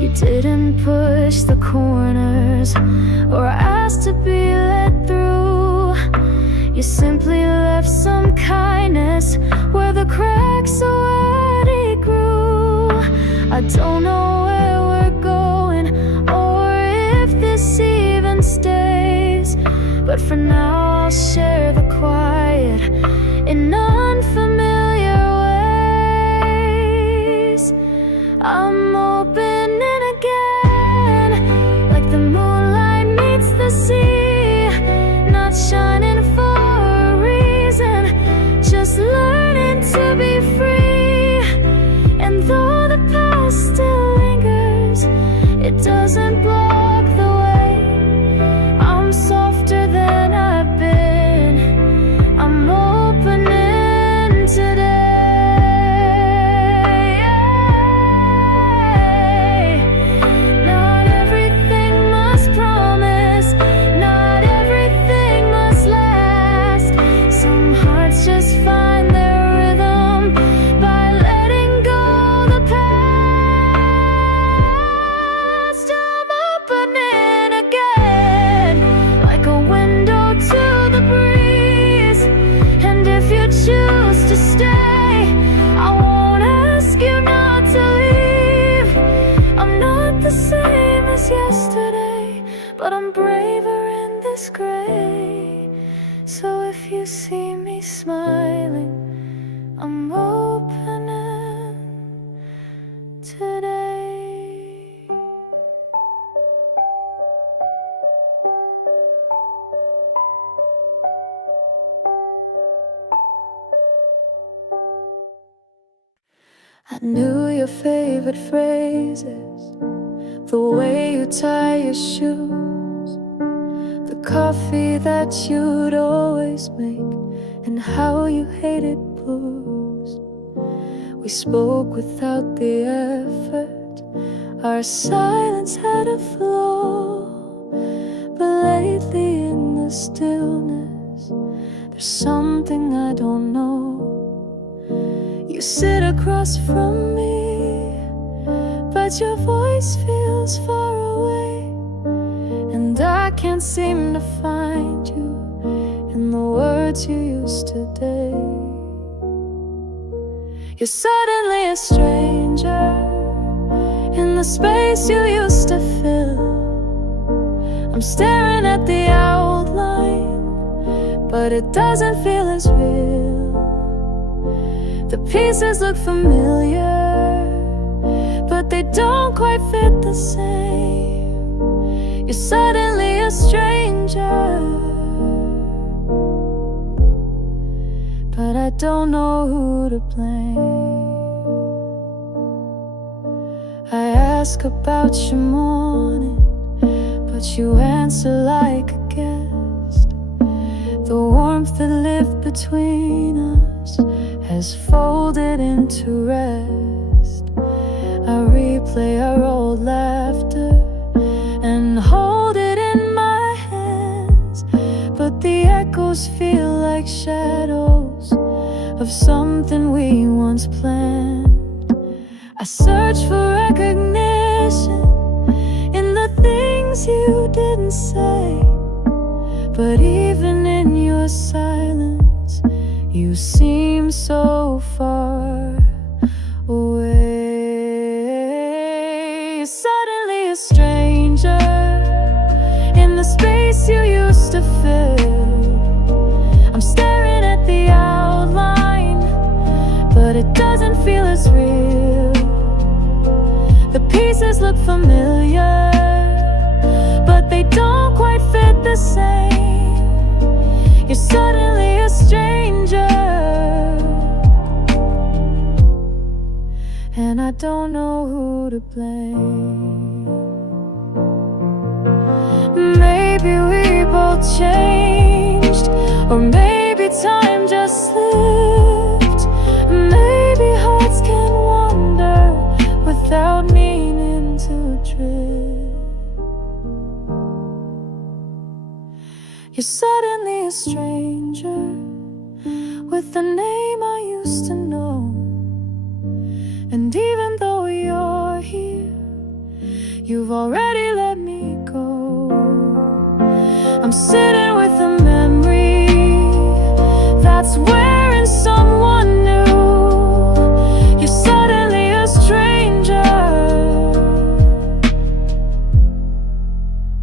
You didn't push the corners or ask to be let through. You simply left some kindness where the cracks already grew. I don't know where we're going or if this even stays, but for now I'll share the quiet in unfamiliar ways. I'm opening again, like the moonlight meets the sea, not shining for a reason, just learning to be free. And though the past still lingers, it doesn't block the way. I'm softer than I've been, I'm opening today. Not everything must promise, not everything must last. Some hearts just find their rhythm by letting go the past. I'm opening again, like a window to the breeze. And if you choose to stay, I won't ask you not to leave. I'm not the same as yesterday, but I'm braver in this grave. if you see me smiling, I'm opening today. I knew your favorite phrases, the way you tie your shoes, the coffee that you'd always make, and how you hated blues. We spoke without the effort, our silence had a flaw. But lately in the stillness, there's something I don't know. You sit across from me, but your voice feels far away, and I can't seem to find you in the words you used today. You're suddenly a stranger in the space you used to fill. I'm staring at the outline, but it doesn't feel as real. The pieces look familiar, but they don't quite fit the same. You're suddenly a stranger, but I don't know who to blame. I ask about your morning, but you answer like a guest. The warmth that lived between us has folded into rest. I replay our old laughter and hold it in my hands, but the echoes feel like shadows of something we once planned. I search for recognition in the things you didn't say, but even in your silence you seem so far away. You're suddenly a stranger in the space you used to fill. I'm staring at the outline, but it doesn't feel as real. The pieces look familiar, but they don't quite fit the same. You're suddenly a stranger, and I don't know who to blame. Maybe we both changed, or maybe time just slipped. Maybe hearts can wander without meaning to drift. You're suddenly a stranger with the name I used to know. And even though you're here, you've already let me go. I'm sitting with a memory that's wearing someone new. You're suddenly a stranger,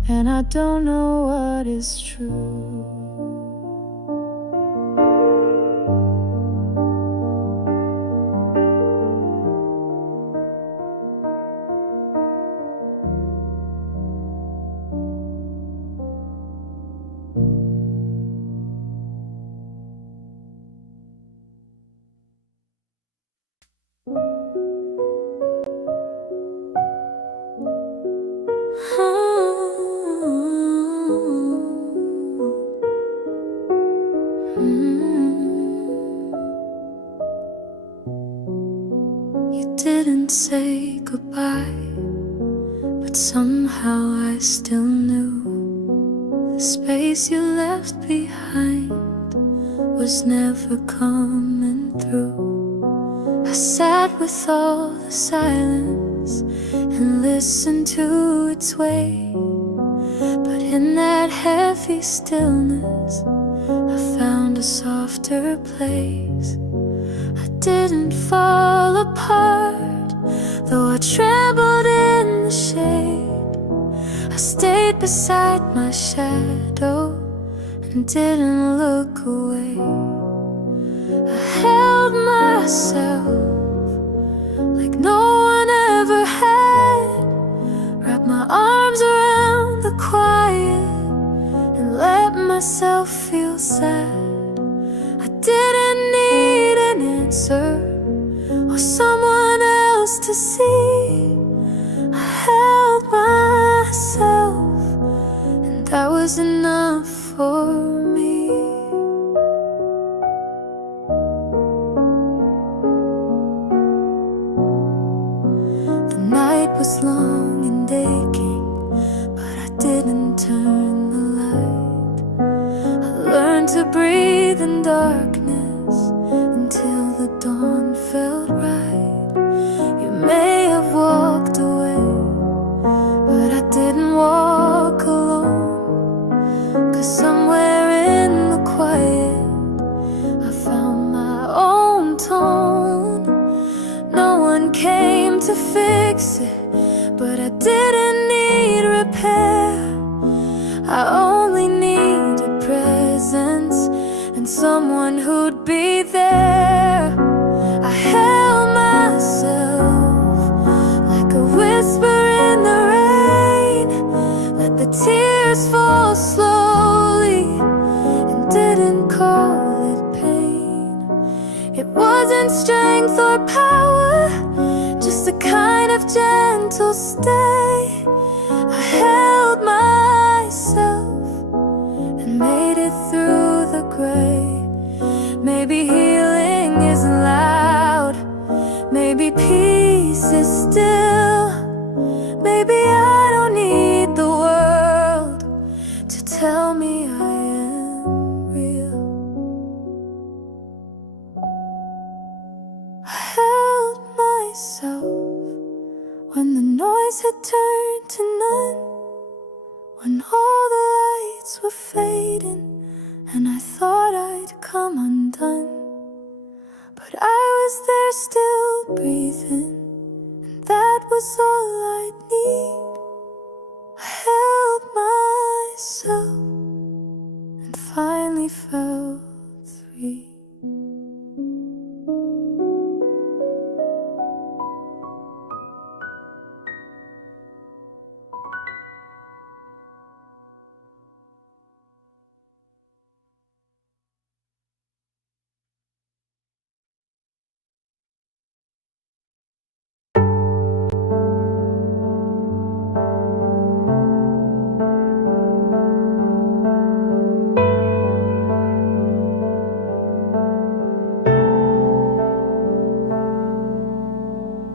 and I don't know what is true. You didn't say goodbye, but somehow I still knew the space you left behind was never coming through. I sat with all the silence and listened to its weight, but in that heavy stillness I found a softer place. I didn't fall apart, though I trembled in the shade. I stayed beside my shadow and didn't look away. I held myself like no one ever had, wrapped my arms around the quiet and let myself feel sad. I didn't need an answer or someone else to see. I held myself, and that was enough for me. The night was long and aching, but I didn't turn the light. I learned to breathe in darkness until the dawn felt right. You may have walked away, but I didn't walk alone. 'Cause somewhere in the quiet I found my own tone. No one came to fix it, but I didn't need repair. I only needed presence and someone who'd be there. I held myself like a whisper in the rain, let the tears fall slowly and didn't call it pain. It wasn't strength or power, just a kind of gentle stay. I held myself and made it through the gray. Maybe healing isn't loud, maybe peace is still. Maybe I don't need the world to tell me I am real. I held myself when the noise had turned to none, when all the lights were fading and I thought I'd come undone. But I was there still breathing, and that was all I'd need. I held myself and finally felt free.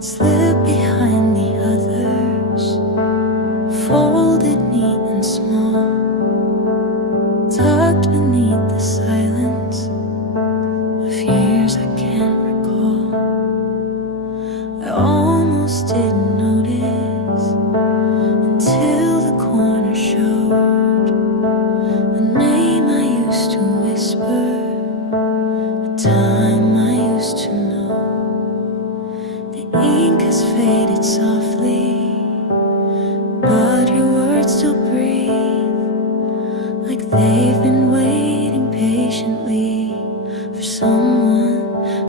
Slip